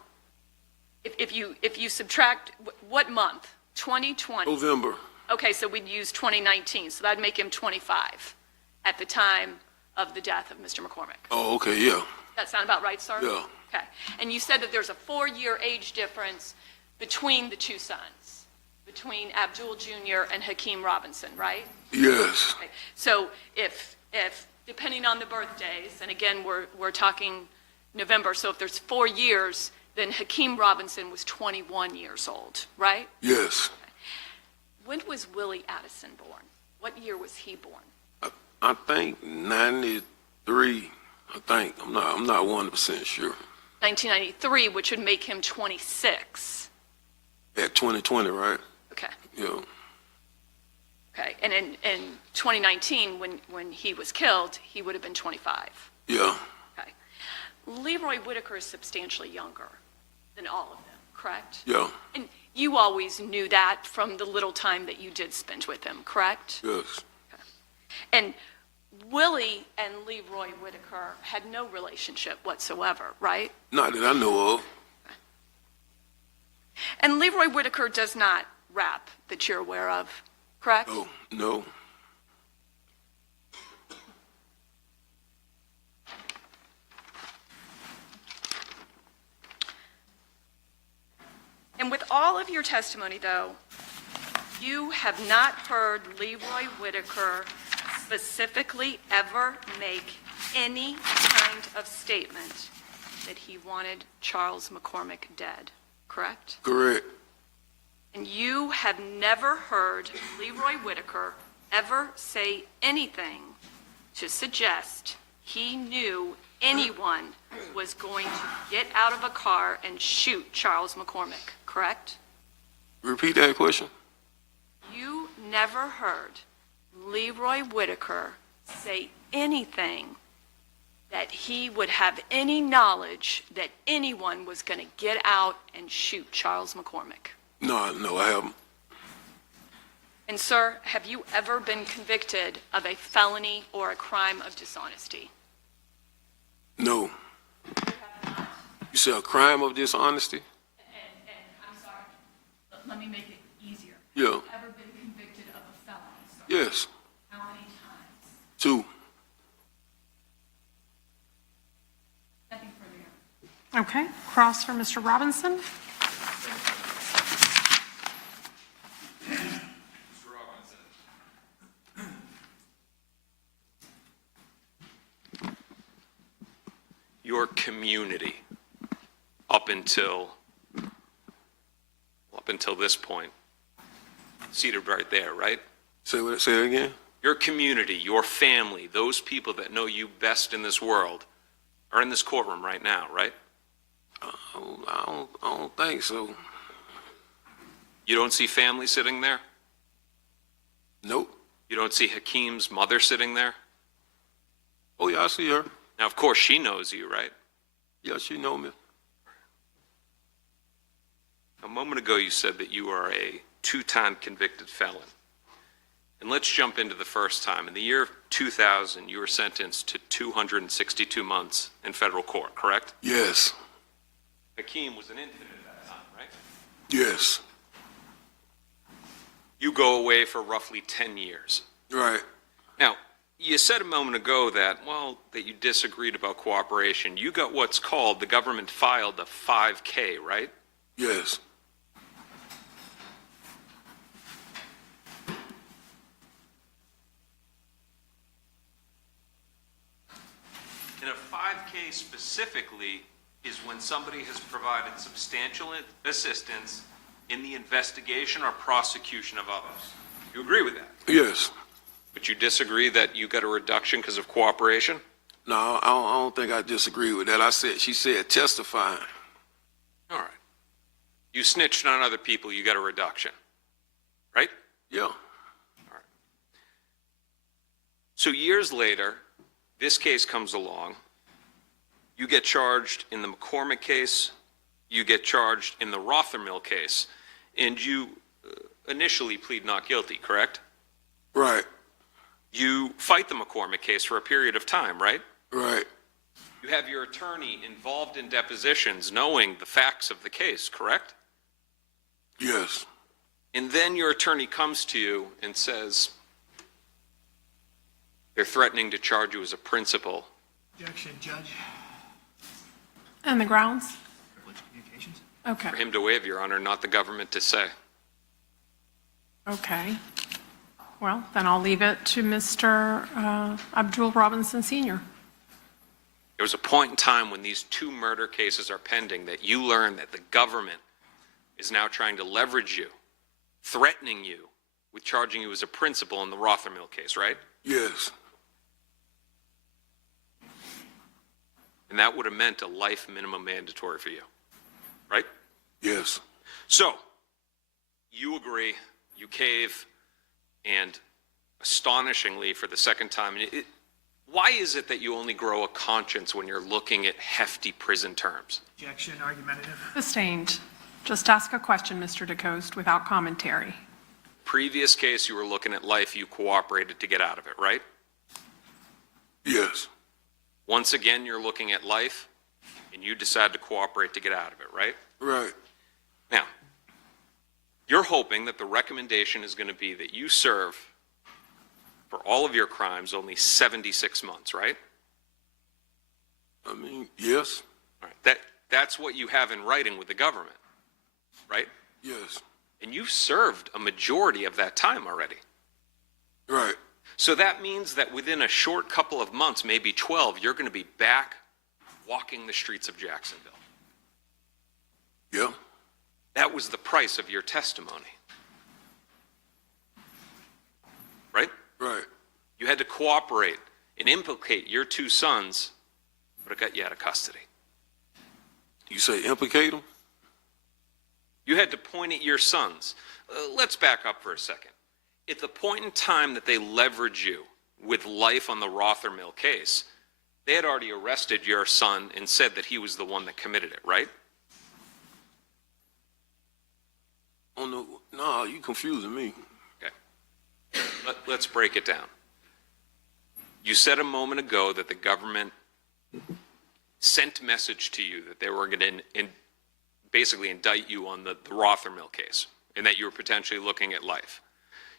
If you subtract, what month? 2020? November. Okay, so we'd use 2019, so that'd make him 25 at the time of the death of Mr. McCormick. Oh, okay, yeah. That sound about right, sir? Yeah. Okay. And you said that there's a 4-year age difference between the two sons, between Abdul Jr. and Hakeem Robinson, right? Yes. Okay. So if depending on the birthdays, and again, we're talking November, so if there's 4 years, then Hakeem Robinson was 21 years old, right? Yes. When was Willie Addison born? What year was he born? I think 93. I think. I'm not 100% sure. 1993, which would make him 26. At 2020, right? Okay. Yeah. Okay. And in 2019, when he was killed, he would have been 25. Yeah. Okay. Leroy Whitaker is substantially younger than all of them, correct? Yeah. And you always knew that from the little time that you did spend with him, correct? Yes. And Willie and Leroy Whitaker had no relationship whatsoever, right? Not that I know of. And Leroy Whitaker does not rap that you're aware of, correct? Oh, no. And with all of your testimony, though, you have not heard Leroy Whitaker specifically ever make any kind of statement that he wanted Charles McCormick dead, correct? Correct. And you have never heard Leroy Whitaker ever say anything to suggest he knew anyone was going to get out of a car and shoot Charles McCormick, correct? Repeat that question. You never heard Leroy Whitaker say anything that he would have any knowledge that anyone was going to get out and shoot Charles McCormick. No, I haven't. And sir, have you ever been convicted of a felony or a crime of dishonesty? No. You said a crime of dishonesty? And I'm sorry, let me make it easier. Yeah. Have you ever been convicted of a felony, sir? Yes. How many times? 2. Okay, cross for Mr. Robinson. Your community, up until this point, seated right there, right? Say it again? Your community, your family, those people that know you best in this world are in this courtroom right now, right? I don't think so. You don't see family sitting there? Nope. You don't see Hakeem's mother sitting there? Oh, yeah, I see her. Now, of course, she knows you, right? Yeah, she know me. A moment ago, you said that you are a two-time convicted felon. And let's jump into the first time. In the year of 2000, you were sentenced to 262 months in federal court, correct? Yes. Hakeem was an infant at that time, right? Yes. You go away for roughly 10 years. Right. Now, you said a moment ago that, that you disagreed about cooperation. You got what's called, the government filed a 5K, right? Yes. And a 5K specifically is when somebody has provided substantial assistance in the investigation or prosecution of others. You agree with that? Yes. But you disagree that you got a reduction because of cooperation? No, I don't think I disagree with that. She said testifying. All right. You snitched on other people, you got a reduction, right? Yeah. All right. So years later, this case comes along. You get charged in the McCormick case. You get charged in the Rothermill case. And you initially plead not guilty, correct? Right. You fight the McCormick case for a period of time, right? Right. You have your attorney involved in depositions knowing the facts of the case, correct? Yes. And then your attorney comes to you and says, they're threatening to charge you as a principal. Objection, Judge. And the grounds? Privileged communications. Okay, For him to waive, Your Honor, not the government to say. okay. Well, then I'll leave it to Mr. Abdul Robinson Sr. There was a point in time when these two murder cases are pending that you learned that the government is now trying to leverage you, threatening you with charging you as a principal in the Rothermill case, right? Yes. And that would have meant a life minimum mandatory for you, right? Yes. So, you agree, you cave, and astonishingly, for the second time, why is it that you only grow a conscience when you're looking at hefty prison terms? Objection, argumentative. Sustained. Just ask a question, Mr. DeCoste, without commentary. Previous case, you were looking at life, you cooperated to get out of it, right? Yes. Once again, you're looking at life, and you decide to cooperate to get out of it, right? Right. Now, you're hoping that the recommendation is going to be that you serve for all of your crimes only 76 months, right? I mean, yes. All right. That's what you have in writing with the government, right? Yes. And you've served a majority of that time already. Right. So that means that within a short couple of months, maybe 12, you're going to be back walking the streets of Jacksonville. Yeah. That was the price of your testimony. Right? Right. You had to cooperate and implicate your two sons, but it got you out of custody. You say implicate them? You had to point at your sons. Let's back up for a second. At the point in time that they leverage you with life on the Rothermill case, they had already arrested your son and said that he was the one that committed it, right? Oh, no, you confusing me. Okay. Let's break it down. You said a moment ago that the government sent a message to you that they were going to basically indict you on the Rothermill case and that you were potentially looking at life.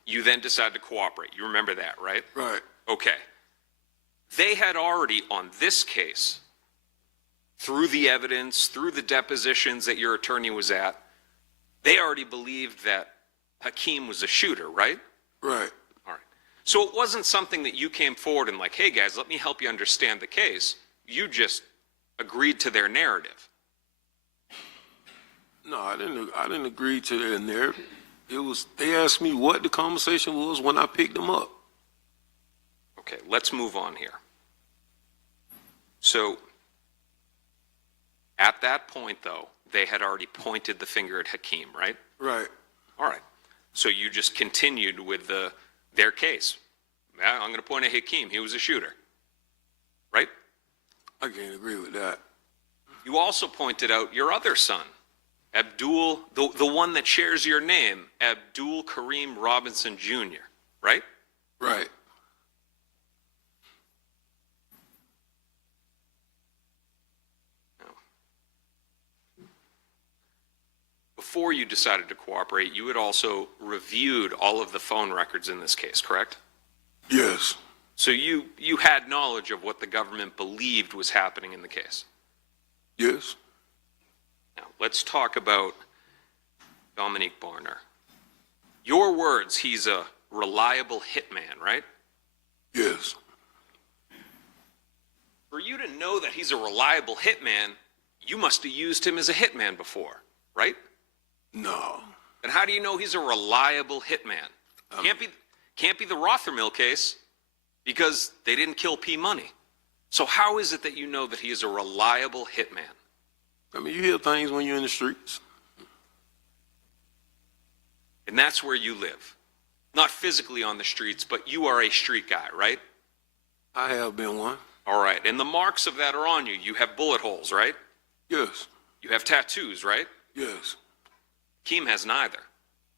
You then decided to cooperate. You remember that, right? Right. Okay. They had already, on this case, through the evidence, through the depositions that your attorney was at, they already believed that Hakeem was a shooter, right? Right. All right. So it wasn't something that you came forward and like, hey guys, let me help you understand the case. You just agreed to their narrative. No, I didn't agree to their narrative. They asked me what the conversation was when I picked them up. Okay, let's move on here. So at that point, though, they had already pointed the finger at Hakeem, right? Right. All right. So you just continued with their case. Yeah, I'm going to point at Hakeem. He was a shooter, right? I can't agree with that. You also pointed out your other son, Abdul, the one that shares your name, Abdul Kareem Robinson Jr., right? Right. Before you decided to cooperate, you had also reviewed all of the phone records in this case, correct? Yes. So you had knowledge of what the government believed was happening in the case. Yes. Now, let's talk about Dominique Barner. Your words, he's a reliable hitman, right? Yes. For you to know that he's a reliable hitman, you must have used him as a hitman before, right? No. Then how do you know he's a reliable hitman? Can't be the Rothermill case because they didn't kill P. Money. So how is it that you know that he is a reliable hitman? I mean, you hear things when you're in the streets. And that's where you live. Not physically on the streets, but you are a street guy, right? I have been one. All right. And the marks of that are on you. You have bullet holes, right? Yes. You have tattoos, right? Yes. Keem has neither.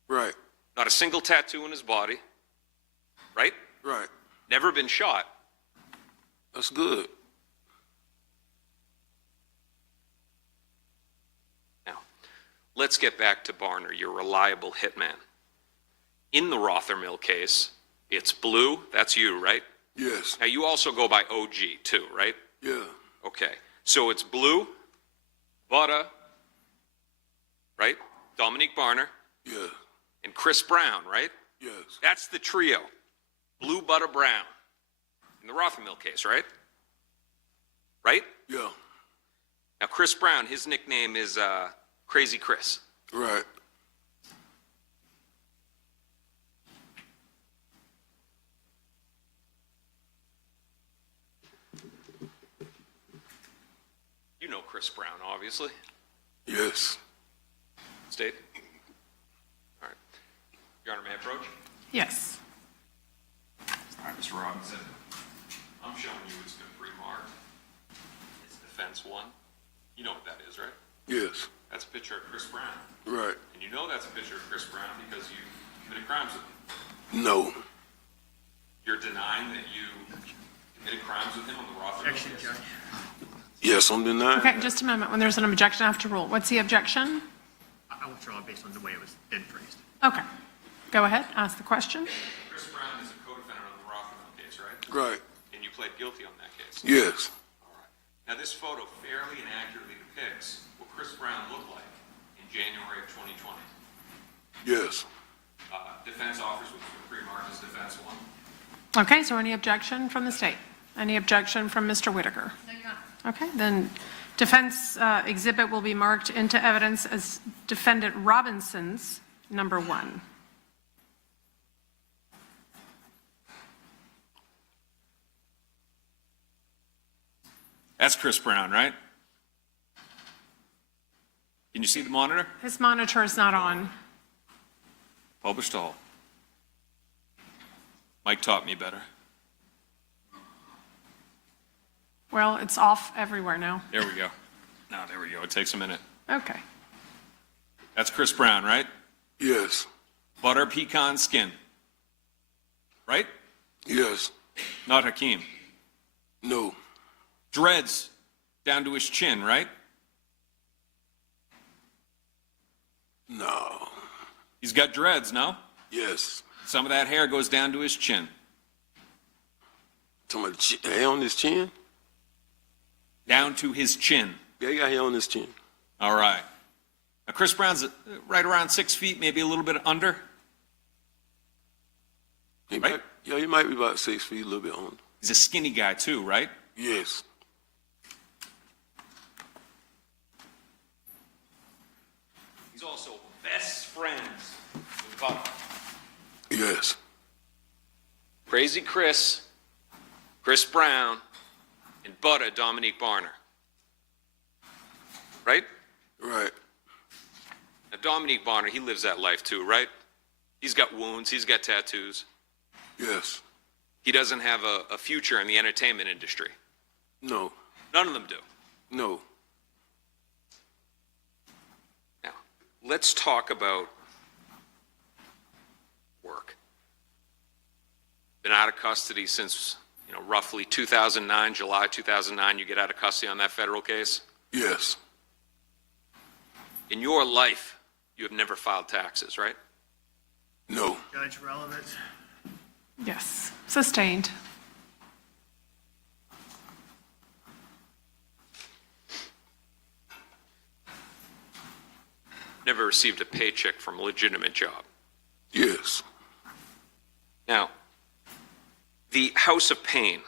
Right. Not a single tattoo in his body, right? Right. Never been shot. That's good. Now, let's get back to Barner, your reliable hitman. In the Rothermill case, it's Blue, that's you, right? Yes. Now, you also go by OG, too, right? Yeah. Okay. So it's Blue, Butter, right? Dominique Barner, Yeah. and Chris Brown, right? Yes. That's the trio. Blue, Butter, Brown. In the Rothermill case, right? Right? Yeah. Now, Chris Brown, his nickname is Crazy Chris. Right. You know Chris Brown, obviously. Yes. State? All right. Your Honor, may I approach? Yes. All right, Mr. Robinson. I'm showing you it's been pre-marked. It's defense one. You know what that is, right? Yes. That's a picture of Chris Brown. Right. And you know that's a picture of Chris Brown because you committed crimes with him. No. You're denying that you committed crimes with him on the Rothermill case? Yes, I'm denying. Okay, just a moment. When there's an objection, I have to rule. What's the objection? I withdraw based on the way it was then phrased. Okay. Go ahead, ask the question. Chris Brown is a co-defendant on the Rothermill case, right? Right. And you pled guilty on that case? Yes. All right. Now, this photo fairly and accurately depicts what Chris Brown looked like in January of 2020. Yes. Defense offers, which were pre-marked as defense one. Okay, so any objection from the state? Any objection from Mr. Whitaker? No, Your Honor. Okay, then defense exhibit will be marked into evidence as defendant Robinson's number one. That's Chris Brown, right? Can you see the monitor? His monitor is not on. Published all. Mike taught me better. Well, it's off everywhere now. There we go. Now, there we go. It takes a minute. Okay. That's Chris Brown, right? Yes. Butter pecan skin. Right? Yes. Not Hakeem. No. Dreads down to his chin, right? No. He's got dreads, no? Yes. Some of that hair goes down to his chin. Talking about the hair on his chin? Down to his chin. Yeah, he got hair on his chin. All right. Now, Chris Brown's right around 6 feet, maybe a little bit under. He Right. might, yeah, he might be about 6 feet, a little bit on. He's a skinny guy too, right? Yes. He's also best friends with Butter. Yes. Crazy Chris, Chris Brown, and Butter Dominique Barner. Right? Right. Now, Dominique Barner, he lives that life too, right? He's got wounds, he's got tattoos. Yes. He doesn't have a future in the entertainment industry. No. None of them do. No. Now, let's talk about work. Been out of custody since, roughly 2009, July 2009, you get out of custody on that federal case. Yes. In your life, you have never filed taxes, right? No. Judge relevant. Yes, sustained. Never received a paycheck from a legitimate job. Yes. Now, the House of Pain,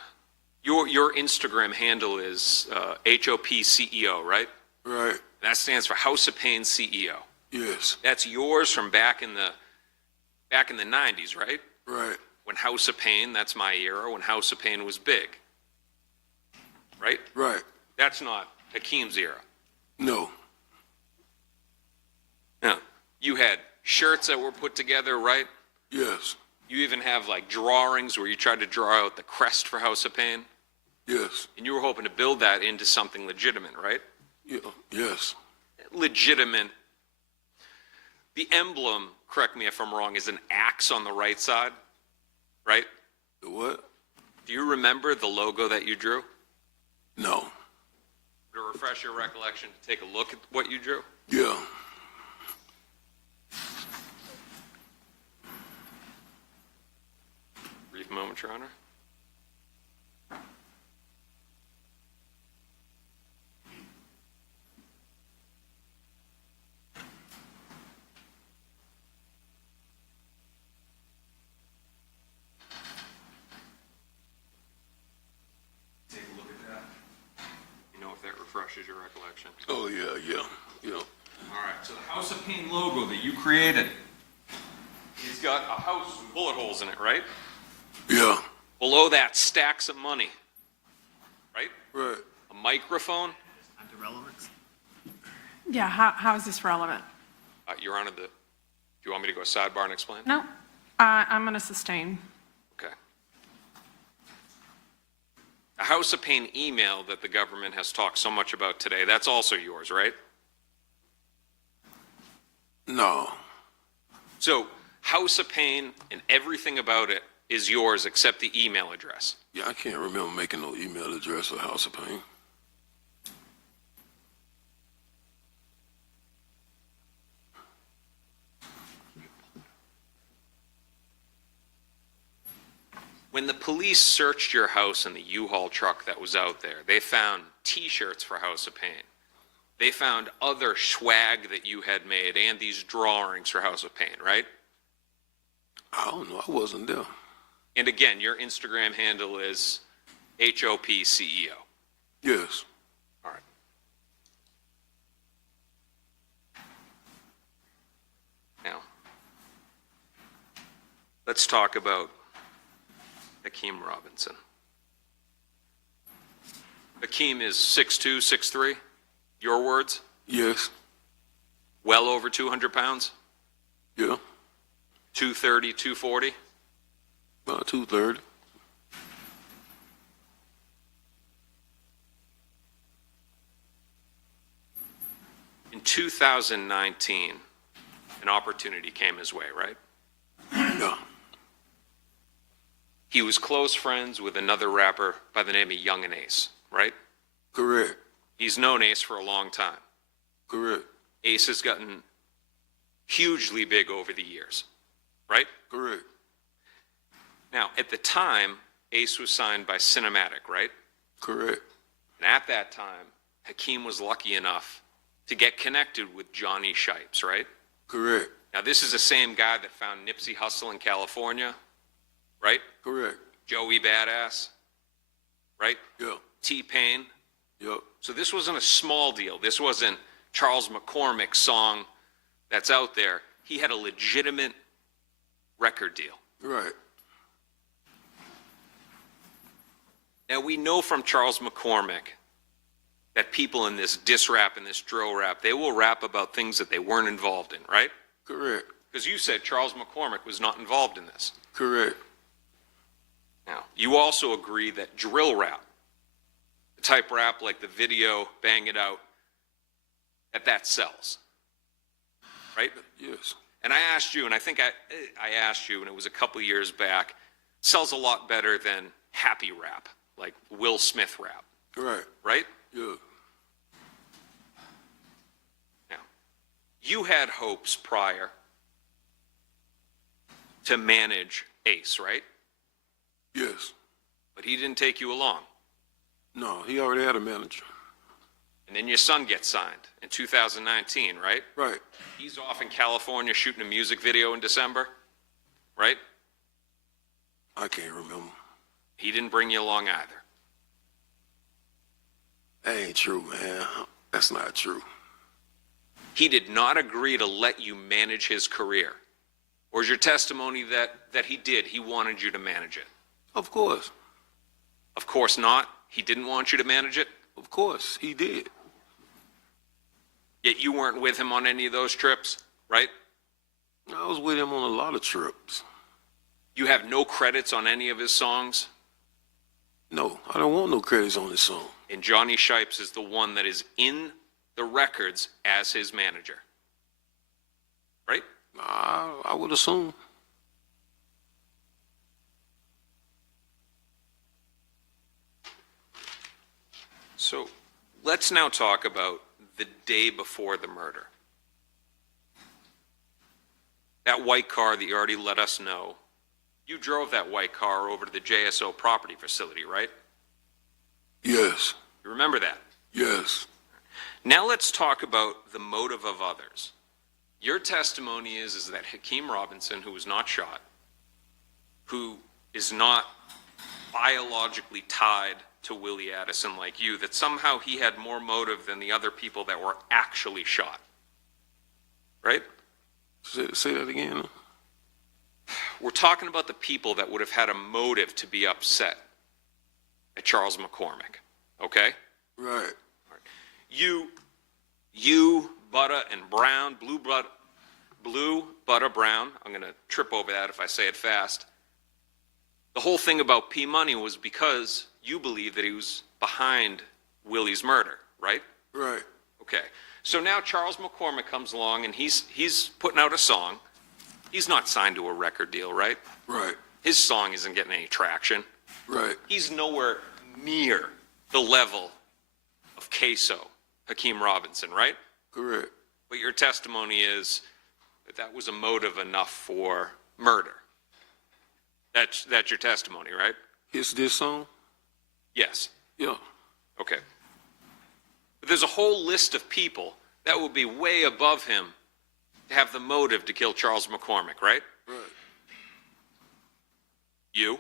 your Instagram handle is HOP CEO, right? Right. That stands for House of Pain CEO. Yes. That's yours from back in the 90s, right? Right. When House of Pain, that's my era, when House of Pain was big. Right? Right. That's not Hakeem's era. No. Now, you had shirts that were put together, right? Yes. You even have like drawings where you tried to draw out the crest for House of Pain. Yes. And you were hoping to build that into something legitimate, right? Yeah. Yes. Legitimate. The emblem, correct me if I'm wrong, is an axe on the right side, right? The what? Do you remember the logo that you drew? No. To refresh your recollection, to take a look at what you drew? Yeah. Brief moment, Your Honor. Take a look at that. You know if that refreshes your recollection. Oh, yeah. All right, so the House of Pain logo that you created, it's got a house with bullet holes in it, right? Yeah. Below that, stacks of money, right? Right. A microphone. Under relevance. Yeah, how is this relevant? Your Honor, do you want me to go sidebar and explain? No, I'm going to sustain. Okay. A House of Pain email that the government has talked so much about today, that's also yours, right? No. So, House of Pain and everything about it is yours except the email address. Yeah, I can't remember making no email address for House of Pain. When the police searched your house in the U-Haul truck that was out there, they found T-shirts for House of Pain. They found other swag that you had made and these drawings for House of Pain, right? I don't know. I wasn't there. And again, your Instagram handle is HOPCEO. Yes. All right. Now, let's talk about Hakeem Robinson. Hakeem is 6'2", 6'3", your words? Yes. Well over 200 pounds? Yeah. 230, 240? About 230. In 2019, an opportunity came his way, right? Yeah. He was close friends with another rapper by the name of Young and Ace, right? Correct. He's known Ace for a long time. Correct. Ace has gotten hugely big over the years, right? Correct. Now, at the time, Ace was signed by Cinematic, right? Correct. And at that time, Hakeem was lucky enough to get connected with Johnny Shipes, right? Correct. Now, this is the same guy that found Nipsey Hussle in California, right? Correct. Joey Badass, right? Yep. T-Pain. Yep. So this wasn't a small deal. This wasn't Charles McCormick's song that's out there. He had a legitimate record deal. Right. Now, we know from Charles McCormick that people in this diss rap and this drill rap, they will rap about things that they weren't involved in, right? Correct. Because you said Charles McCormick was not involved in this. Correct. Now, you also agree that drill rap, the type rap like the video, Bang It Out, that sells, right? Yes. And I asked you, and I think I asked you, and it was a couple years back, sells a lot better than happy rap, like Will Smith rap, Right. right? Yeah. Now, you had hopes prior to manage Ace, right? Yes. But he didn't take you along. No, he already had a manager. And then your son gets signed in 2019, right? Right. He's off in California shooting a music video in December, right? I can't remember. He didn't bring you along either. That ain't true, man. That's not true. He did not agree to let you manage his career. Or is your testimony that he did? He wanted you to manage it. Of course. Of course not. He didn't want you to manage it. Of course, he did. Yet you weren't with him on any of those trips, right? I was with him on a lot of trips. You have no credits on any of his songs? No, I don't want no credits on this song. And Johnny Shipes is the one that is in the records as his manager, right? I would assume. So let's now talk about the day before the murder. That white car that you already let us know, you drove that white car over to the JSO property facility, right? Yes. You remember that? Yes. Now let's talk about the motive of others. Your testimony is that Hakeem Robinson, who was not shot, who is not biologically tied to Willie Addison like you, that somehow he had more motive than the other people that were actually shot. Right? Say that again. We're talking about the people that would have had a motive to be upset at Charles McCormick. Okay? Right. You, Butter, and Brown, Blue, Butter, Brown, I'm going to trip over that if I say it fast. The whole thing about P Money was because you believe that he was behind Willie's murder, right? Right. Okay. So now Charles McCormick comes along and he's putting out a song. He's not signed to a record deal, right? Right. His song isn't getting any traction. Right. He's nowhere near the level of Ksoo'S, Hakeem Robinson, right? Correct. But your testimony is that was a motive enough for murder. That's your testimony, right? It's this song? Yes. Yeah. Okay. But there's a whole list of people that would be way above him to have the motive to kill Charles McCormick, right? Right. You?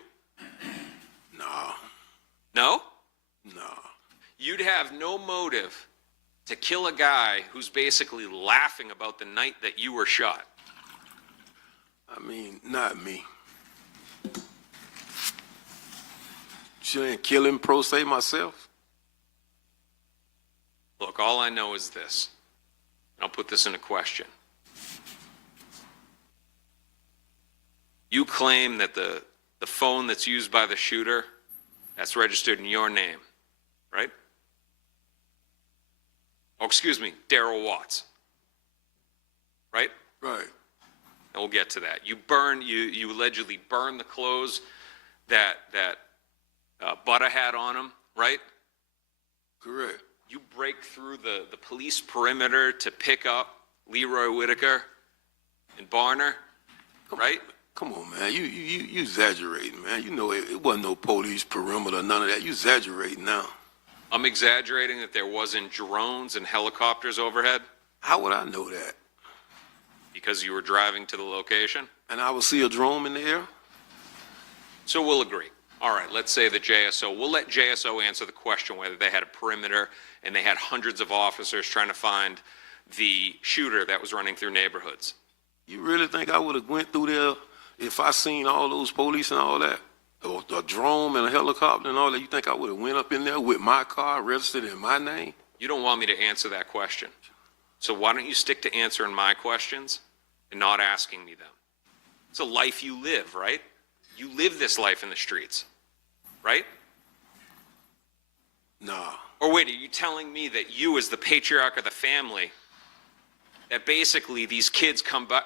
Nah. No? Nah. You'd have no motive to kill a guy who's basically laughing about the night that you were shot. I mean, not me. You ain't killing pro se myself? Look, all I know is this. I'll put this in a question. You claim that the phone that's used by the shooter, that's registered in your name, right? Oh, excuse me, Darrell Watts, right? Right. And we'll get to that. You allegedly burned the clothes that Butter had on him, right? Correct. You break through the police perimeter to pick up Leroy Whitaker and Barner, right? Come on, man. You exaggerating, man. You know it wasn't no police perimeter, none of that. You exaggerating now. I'm exaggerating that there wasn't drones and helicopters overhead How would I know that? because you were driving to the location? And I would see a drone in the air? So we'll agree. All right, let's say that we'll let JSO answer the question whether they had a perimeter and they had hundreds of officers trying to find the shooter that was running through neighborhoods. You really think I would have went through there if I seen all those police and all that? Or a drone and a helicopter and all that? You think I would have went up in there with my car registered in my name? You don't want me to answer that question. So why don't you stick to answering my questions and not asking me them? It's a life you live, right? You live this life in the streets, right? Nah. Or wait, are you telling me that you as the patriarch of the family, that basically these kids come by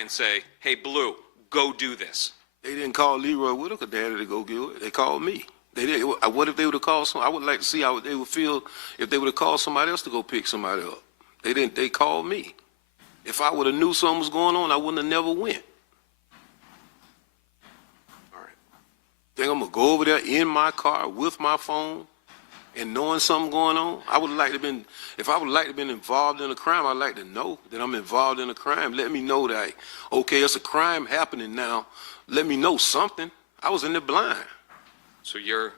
and say, hey, Blue, go do this? They didn't call Leroy Whitaker daddy to go get it. They called me. They did. What if they would have called I would like to see how they would feel if they would have called somebody else to go pick somebody up. They didn't. They called me. If I would have knew something was going on, I wouldn't have never went. All right. Think I'm gonna go over there in my car with my phone and knowing something going on? I would have liked to been. If I would have liked to been involved in a crime, I'd like to know that I'm involved in a crime. Let me know that, okay, it's a crime happening now. Let me know something. I was in the blind. So you're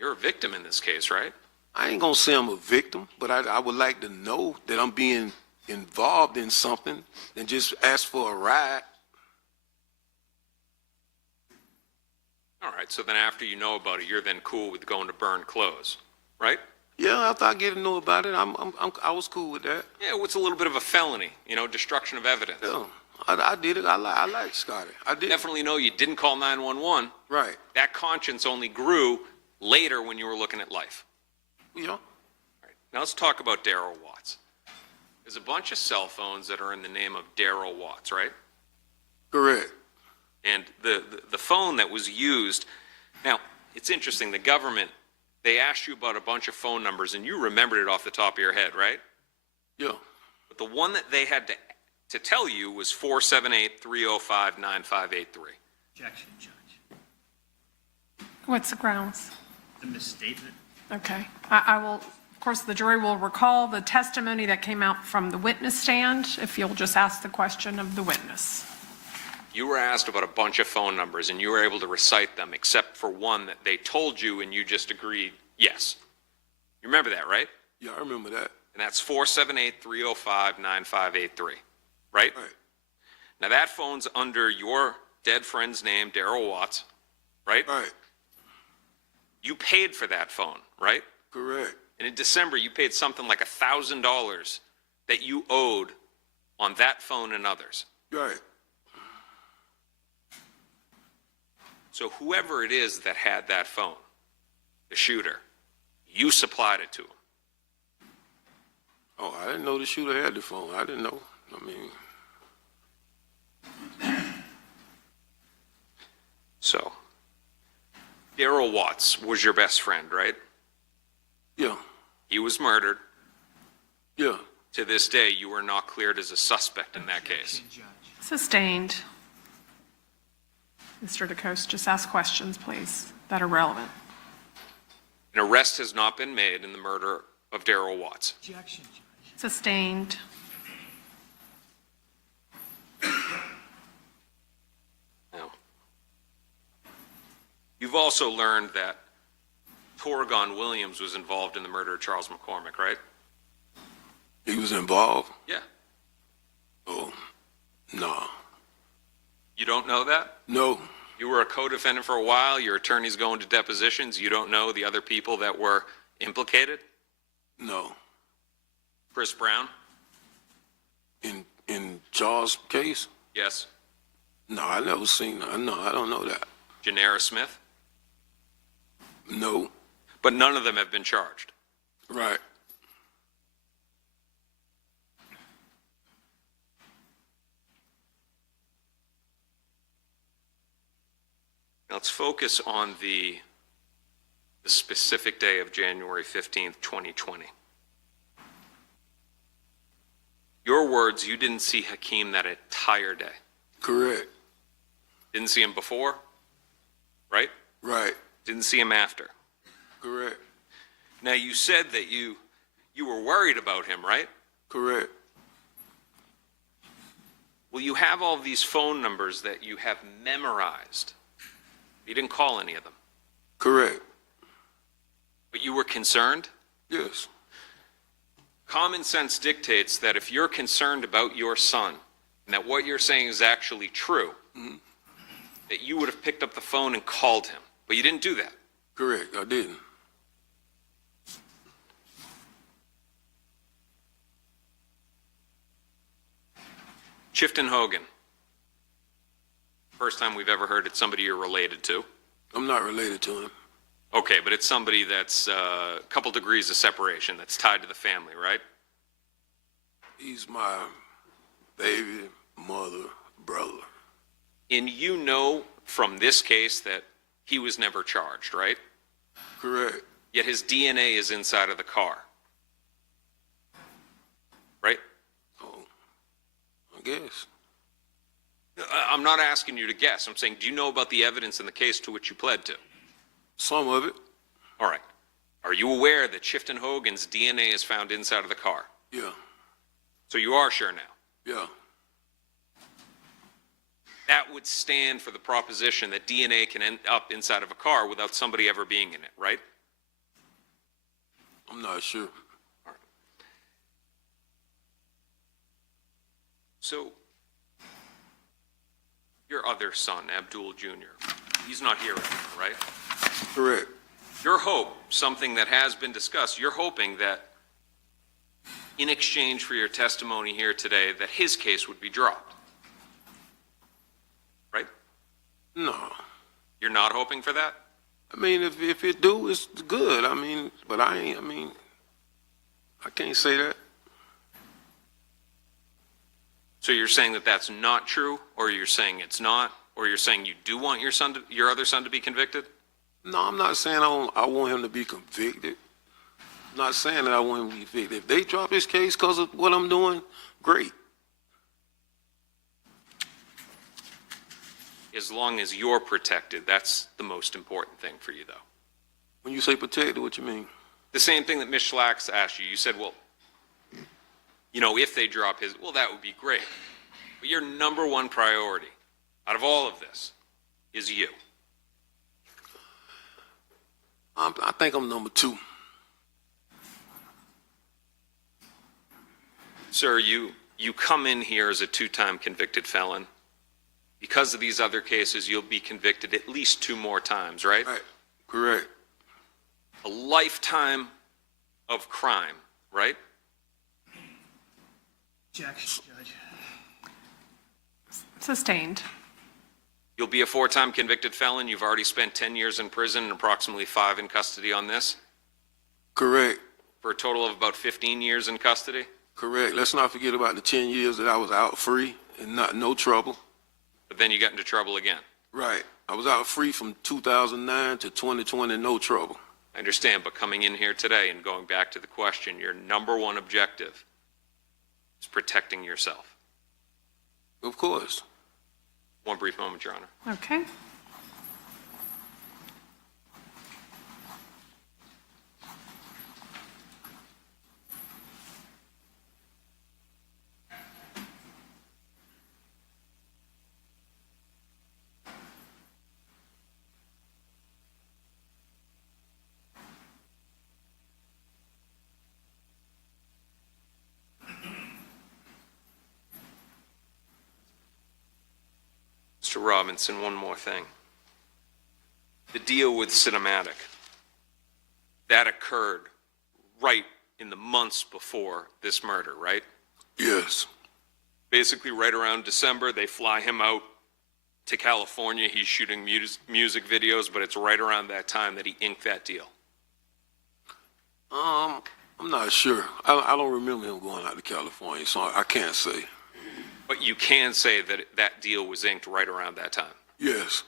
a victim in this case, right? I ain't gonna say I'm a victim, but I would like to know that I'm being involved in something and just ask for a ride. All right, so then after you know about it, you're then cool with going to burn clothes, right? Yeah, after I get to know about it, I was cool with that. Yeah, what's a little bit of a felony, destruction of evidence. Yeah, I did it. I like Scotty. I did. Definitely know you didn't call 911. Right. That conscience only grew later when you were looking at life. Yeah. All right, now let's talk about Darrell Watts. There's a bunch of cell phones that are in the name of Darrell Watts, right? Correct. And the phone that was used, now, it's interesting, the government, they asked you about a bunch of phone numbers, and you remembered it off the top of your head, right? Yeah. But the one that they had to tell you was 478-305-9583. Objection, Judge. What's the grounds? The misstatement. Okay. I will, of course, the jury will recall the testimony that came out from the witness stand, if you'll just ask the question of the witness. You were asked about a bunch of phone numbers, and you were able to recite them, except for one that they told you, and you just agreed, yes. You remember that, right? Yeah, I remember that. And that's 478-305-9583, right? Right. Now, that phone's under your dead friend's name, Darrell Watts, right? Right. You paid for that phone, right? Correct. And in December, you paid something like $1,000 that you owed on that phone and others. Right. So whoever it is that had that phone, the shooter, you supplied it to him. Oh, I didn't know the shooter had the phone. I didn't know. I mean. So, Darrell Watts was your best friend, right? Yeah. He was murdered. Yeah. To this day, you were not cleared as a suspect in that case. Sustained. Mr. DeCoste, just ask questions, please, that are relevant. An arrest has not been made in the murder of Darrell Watts. Objection, Judge. Sustained. Now, you've also learned that Torgon Williams was involved in the murder of Charles McCormick, right? He was involved? Yeah. Oh, no. You don't know that? No. You were a co-defendant for a while, your attorney's going to depositions, you don't know the other people that were implicated? No. Chris Brown? In Charles' case? Yes. No, I never seen that. No, I don't know that. Janera Smith? No. But none of them have been charged. Right. Now let's focus on the specific day of January 15th, 2020. Your words, you didn't see Hakeem that entire day. Correct. Didn't see him before, right? Right. Didn't see him after. Correct. Now, you said that you were worried about him, right? Correct. Well, you have all these phone numbers that you have memorized. You didn't call any of them, Correct. but you were concerned? Yes. Common sense dictates that if you're concerned about your son, and that what you're saying is actually true, that you would have picked up the phone and called him. But you didn't do that. Correct. I didn't. Chifton Hogan. First time we've ever heard it's somebody you're related to. I'm not related to him. Okay, but it's somebody that's a couple degrees of separation, that's tied to the family, right? He's my baby, mother, brother. And you know from this case that he was never charged, right? Correct. Yet his DNA is inside of the car. Right? Oh, I guess. I'm not asking you to guess. I'm saying, do you know about the evidence in the case to which you pled to? Some of it. All right. Are you aware that Chifton Hogan's DNA is found inside of the car? Yeah. So you are sure now? Yeah. That would stand for the proposition that DNA can end up inside of a car without somebody ever being in it, right? I'm not sure. So, your other son, Abdul Jr., he's not here anymore, right? Correct. Your hope, something that has been discussed, you're hoping that in exchange for your testimony here today, that his case would be dropped. Right? No. You're not hoping for that? I mean, if it do, it's good. I mean, but I can't say that. So you're saying that that's not true, or you're saying it's not, or you're saying you do want your other son to be convicted? No, I'm not saying I want him to be convicted. I'm not saying that I want him to be convicted. If they drop his case because of what I'm doing, great. As long as you're protected, that's the most important thing for you, though. When you say protected, what you mean? The same thing that Ms. Schlax asked you. You said, well, you know, if they drop his, well, that would be great. But your number one priority out of all of this is you. I think I'm number 2. Sir, you come in here as a 2-time convicted felon. Because of these other cases, you'll be convicted at least 2 more times, right? Right. Correct. A lifetime of crime, right? Objection, Judge. Sustained. You'll be a 4-time convicted felon. You've already spent 10 years in prison and approximately 5 in custody on this, Correct. for a total of about 15 years in custody. Correct. Let's not forget about the 10 years that I was out free and no trouble. But then you got into trouble again. Right. I was out free from 2009 to 2020, no trouble. I understand, but coming in here today and going back to the question, your number one objective is protecting yourself. Of course. One brief moment, Your Honor. Okay. Mr. Robinson, one more thing. The deal with Cinematic, that occurred right in the months before this murder, right? Yes. Basically, right around December, they fly him out to California. He's shooting music videos, but it's right around that time that he inked that deal. I'm not sure. I don't remember him going out to California, so I can't say. But you can say that that deal was inked right around that time. Yes.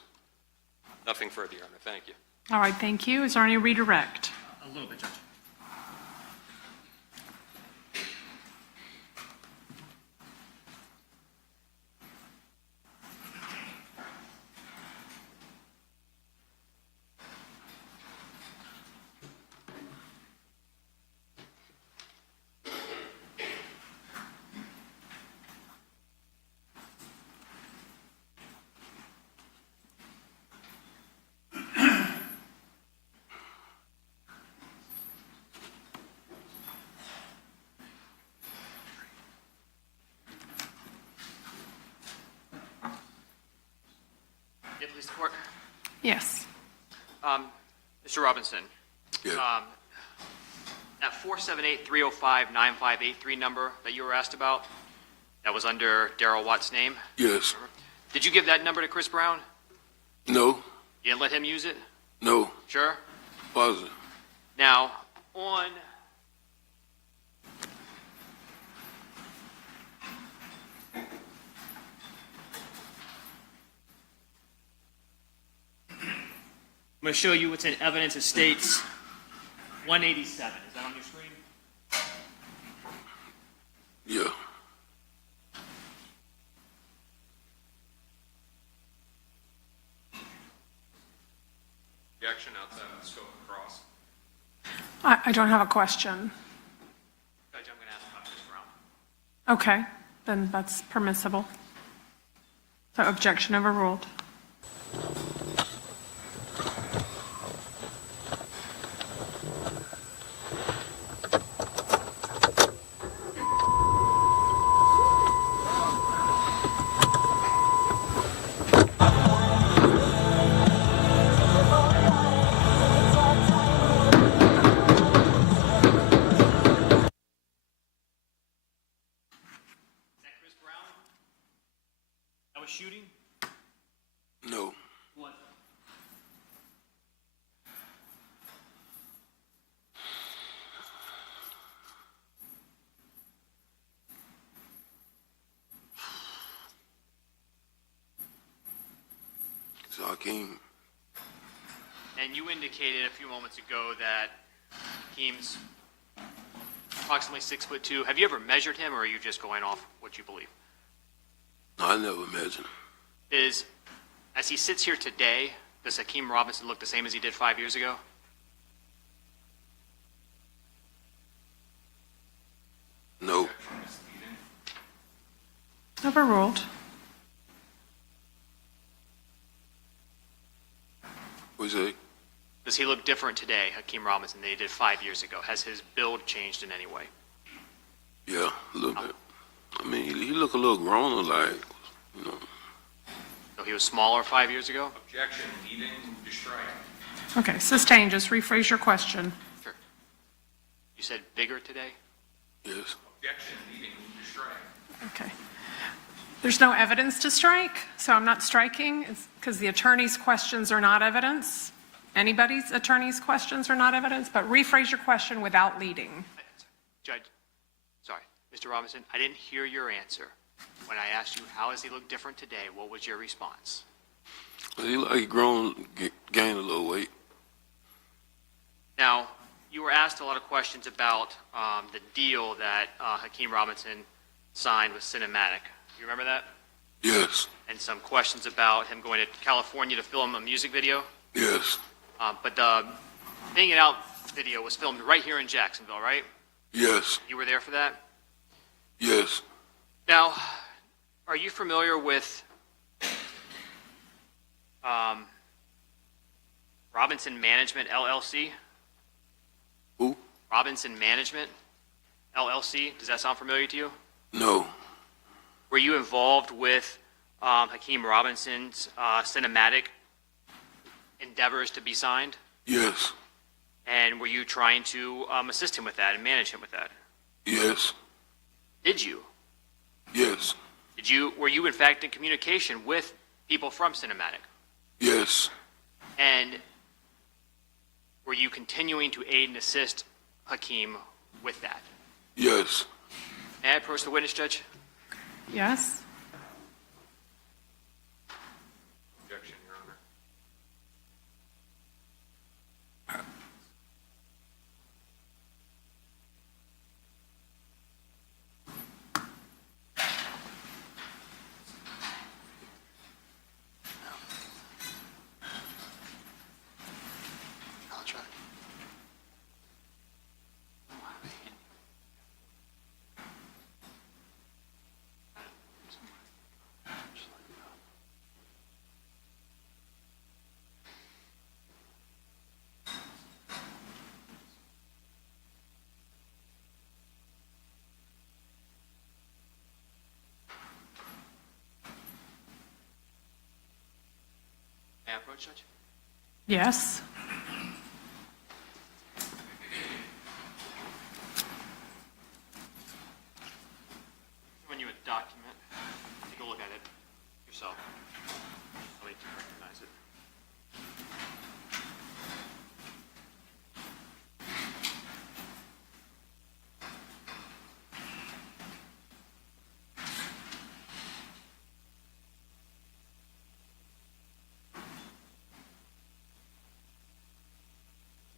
Nothing further, Your Honor. Thank you. All right, thank you. Is there any redirect? A little bit, Judge. Police Court. Yes. Mr. Robinson, Yeah. that 478-305-9583 number that you were asked about, that was under Darrell Watt's name. Yes. Did you give that number to Chris Brown? No. You didn't let him use it? No. Sure? Positive. Now, on I'm going to show you what's in evidence. It states 187. Is that on your screen? Yeah. Objection outside of the scope of cross. I don't have a question. Judge, I'm going to ask about Chris Brown. Okay, then that's permissible. So objection overruled. Is that Chris Brown? That was shooting? No. What? It's Hakeem. And you indicated a few moments ago that Hakeem's approximately 6'2". Have you ever measured him, or are you just going off what you believe? No, I never measured him. As he sits here today, does Hakeem Robinson look the same as he did 5 years ago? No. Overruled. What's that? Does he look different today, Hakeem Robinson, than he did 5 years ago? Has his build changed in any way? Yeah, a little bit. I mean, he look a little grown, like, you know. So he was smaller 5 years ago? Objection, leaving to strike. Okay, sustained. Just rephrase your question. Sure. You said bigger today? Yes. Objection, leaving to strike. Okay. There's no evidence to strike, so I'm not striking. It's because the attorney's questions are not evidence. Anybody's attorney's questions are not evidence, but rephrase your question without leading. Judge, sorry, Mr. Robinson, I didn't hear your answer. When I asked you, how does he look different today, what was your response? He look like he grown, gained a little weight. Now, you were asked a lot of questions about the deal that Hakeem Robinson signed with Cinematic. You remember that? Yes. And some questions about him going to California to film a music video. Yes. But the Hanging It Out video was filmed right here in Jacksonville, right? Yes. You were there for that? Yes. Now, are you familiar with Robinson Management, LLC? Who? Robinson Management, LLC. Does that sound familiar to you? No. Were you involved with Hakeem Robinson's cinematic endeavors to be signed? Yes. And were you trying to assist him with that and manage him with that? Yes. Did you? Yes. Were you in fact in communication with people from Cinematic? Yes. And were you continuing to aid and assist Hakeem with that? Yes. May I approach the witness, Judge? Yes? Objection, Your Honor. I'll try. what, Judge? Yes. Showing you a document. Take a look at it yourself. I'll make you recognize it.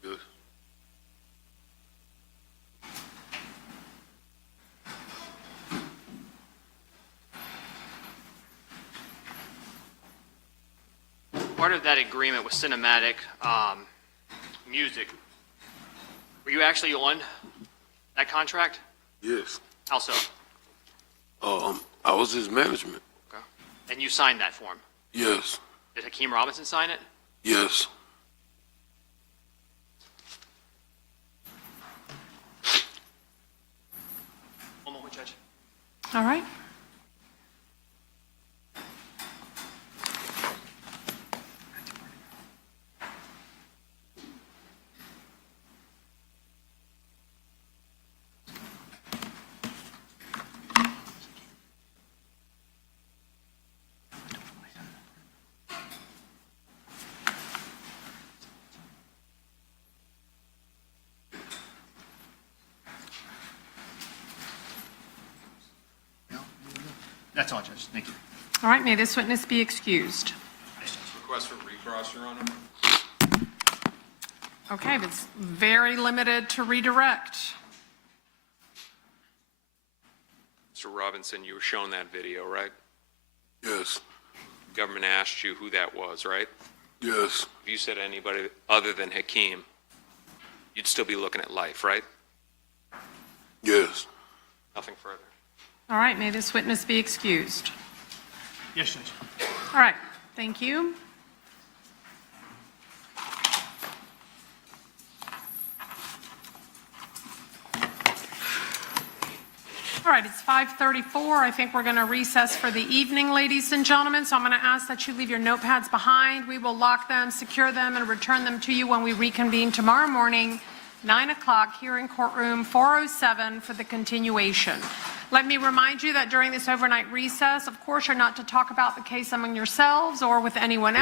Yes. Part of that agreement with Cinematic Music, were you actually on that contract? Yes. How so? I was his management. Okay. And you signed that form? Yes. Did Hakeem Robinson sign it? Yes. One moment, Judge. All right. That's all, Judge. Thank you. All right, may this witness be excused. Request for recross, Your Honor. Okay, but it's very limited to redirect. Mr. Robinson, you were shown that video, right? Yes. Government asked you who that was, right? Yes. If you said anybody other than Hakeem, you'd still be looking at life, right? Yes. Nothing further. All right, may this witness be excused. Yes, Judge. All right, thank you. All right, it's 5:34. I think we're going to recess for the evening, ladies and gentlemen. So I'm going to ask that you leave your notepads behind. We will lock them, secure them, and return them to you when we reconvene tomorrow morning, 9 o'clock, here in courtroom 407 for the continuation. Let me remind you that during this overnight recess, of course, you're not to talk about the case among yourselves or with anyone else.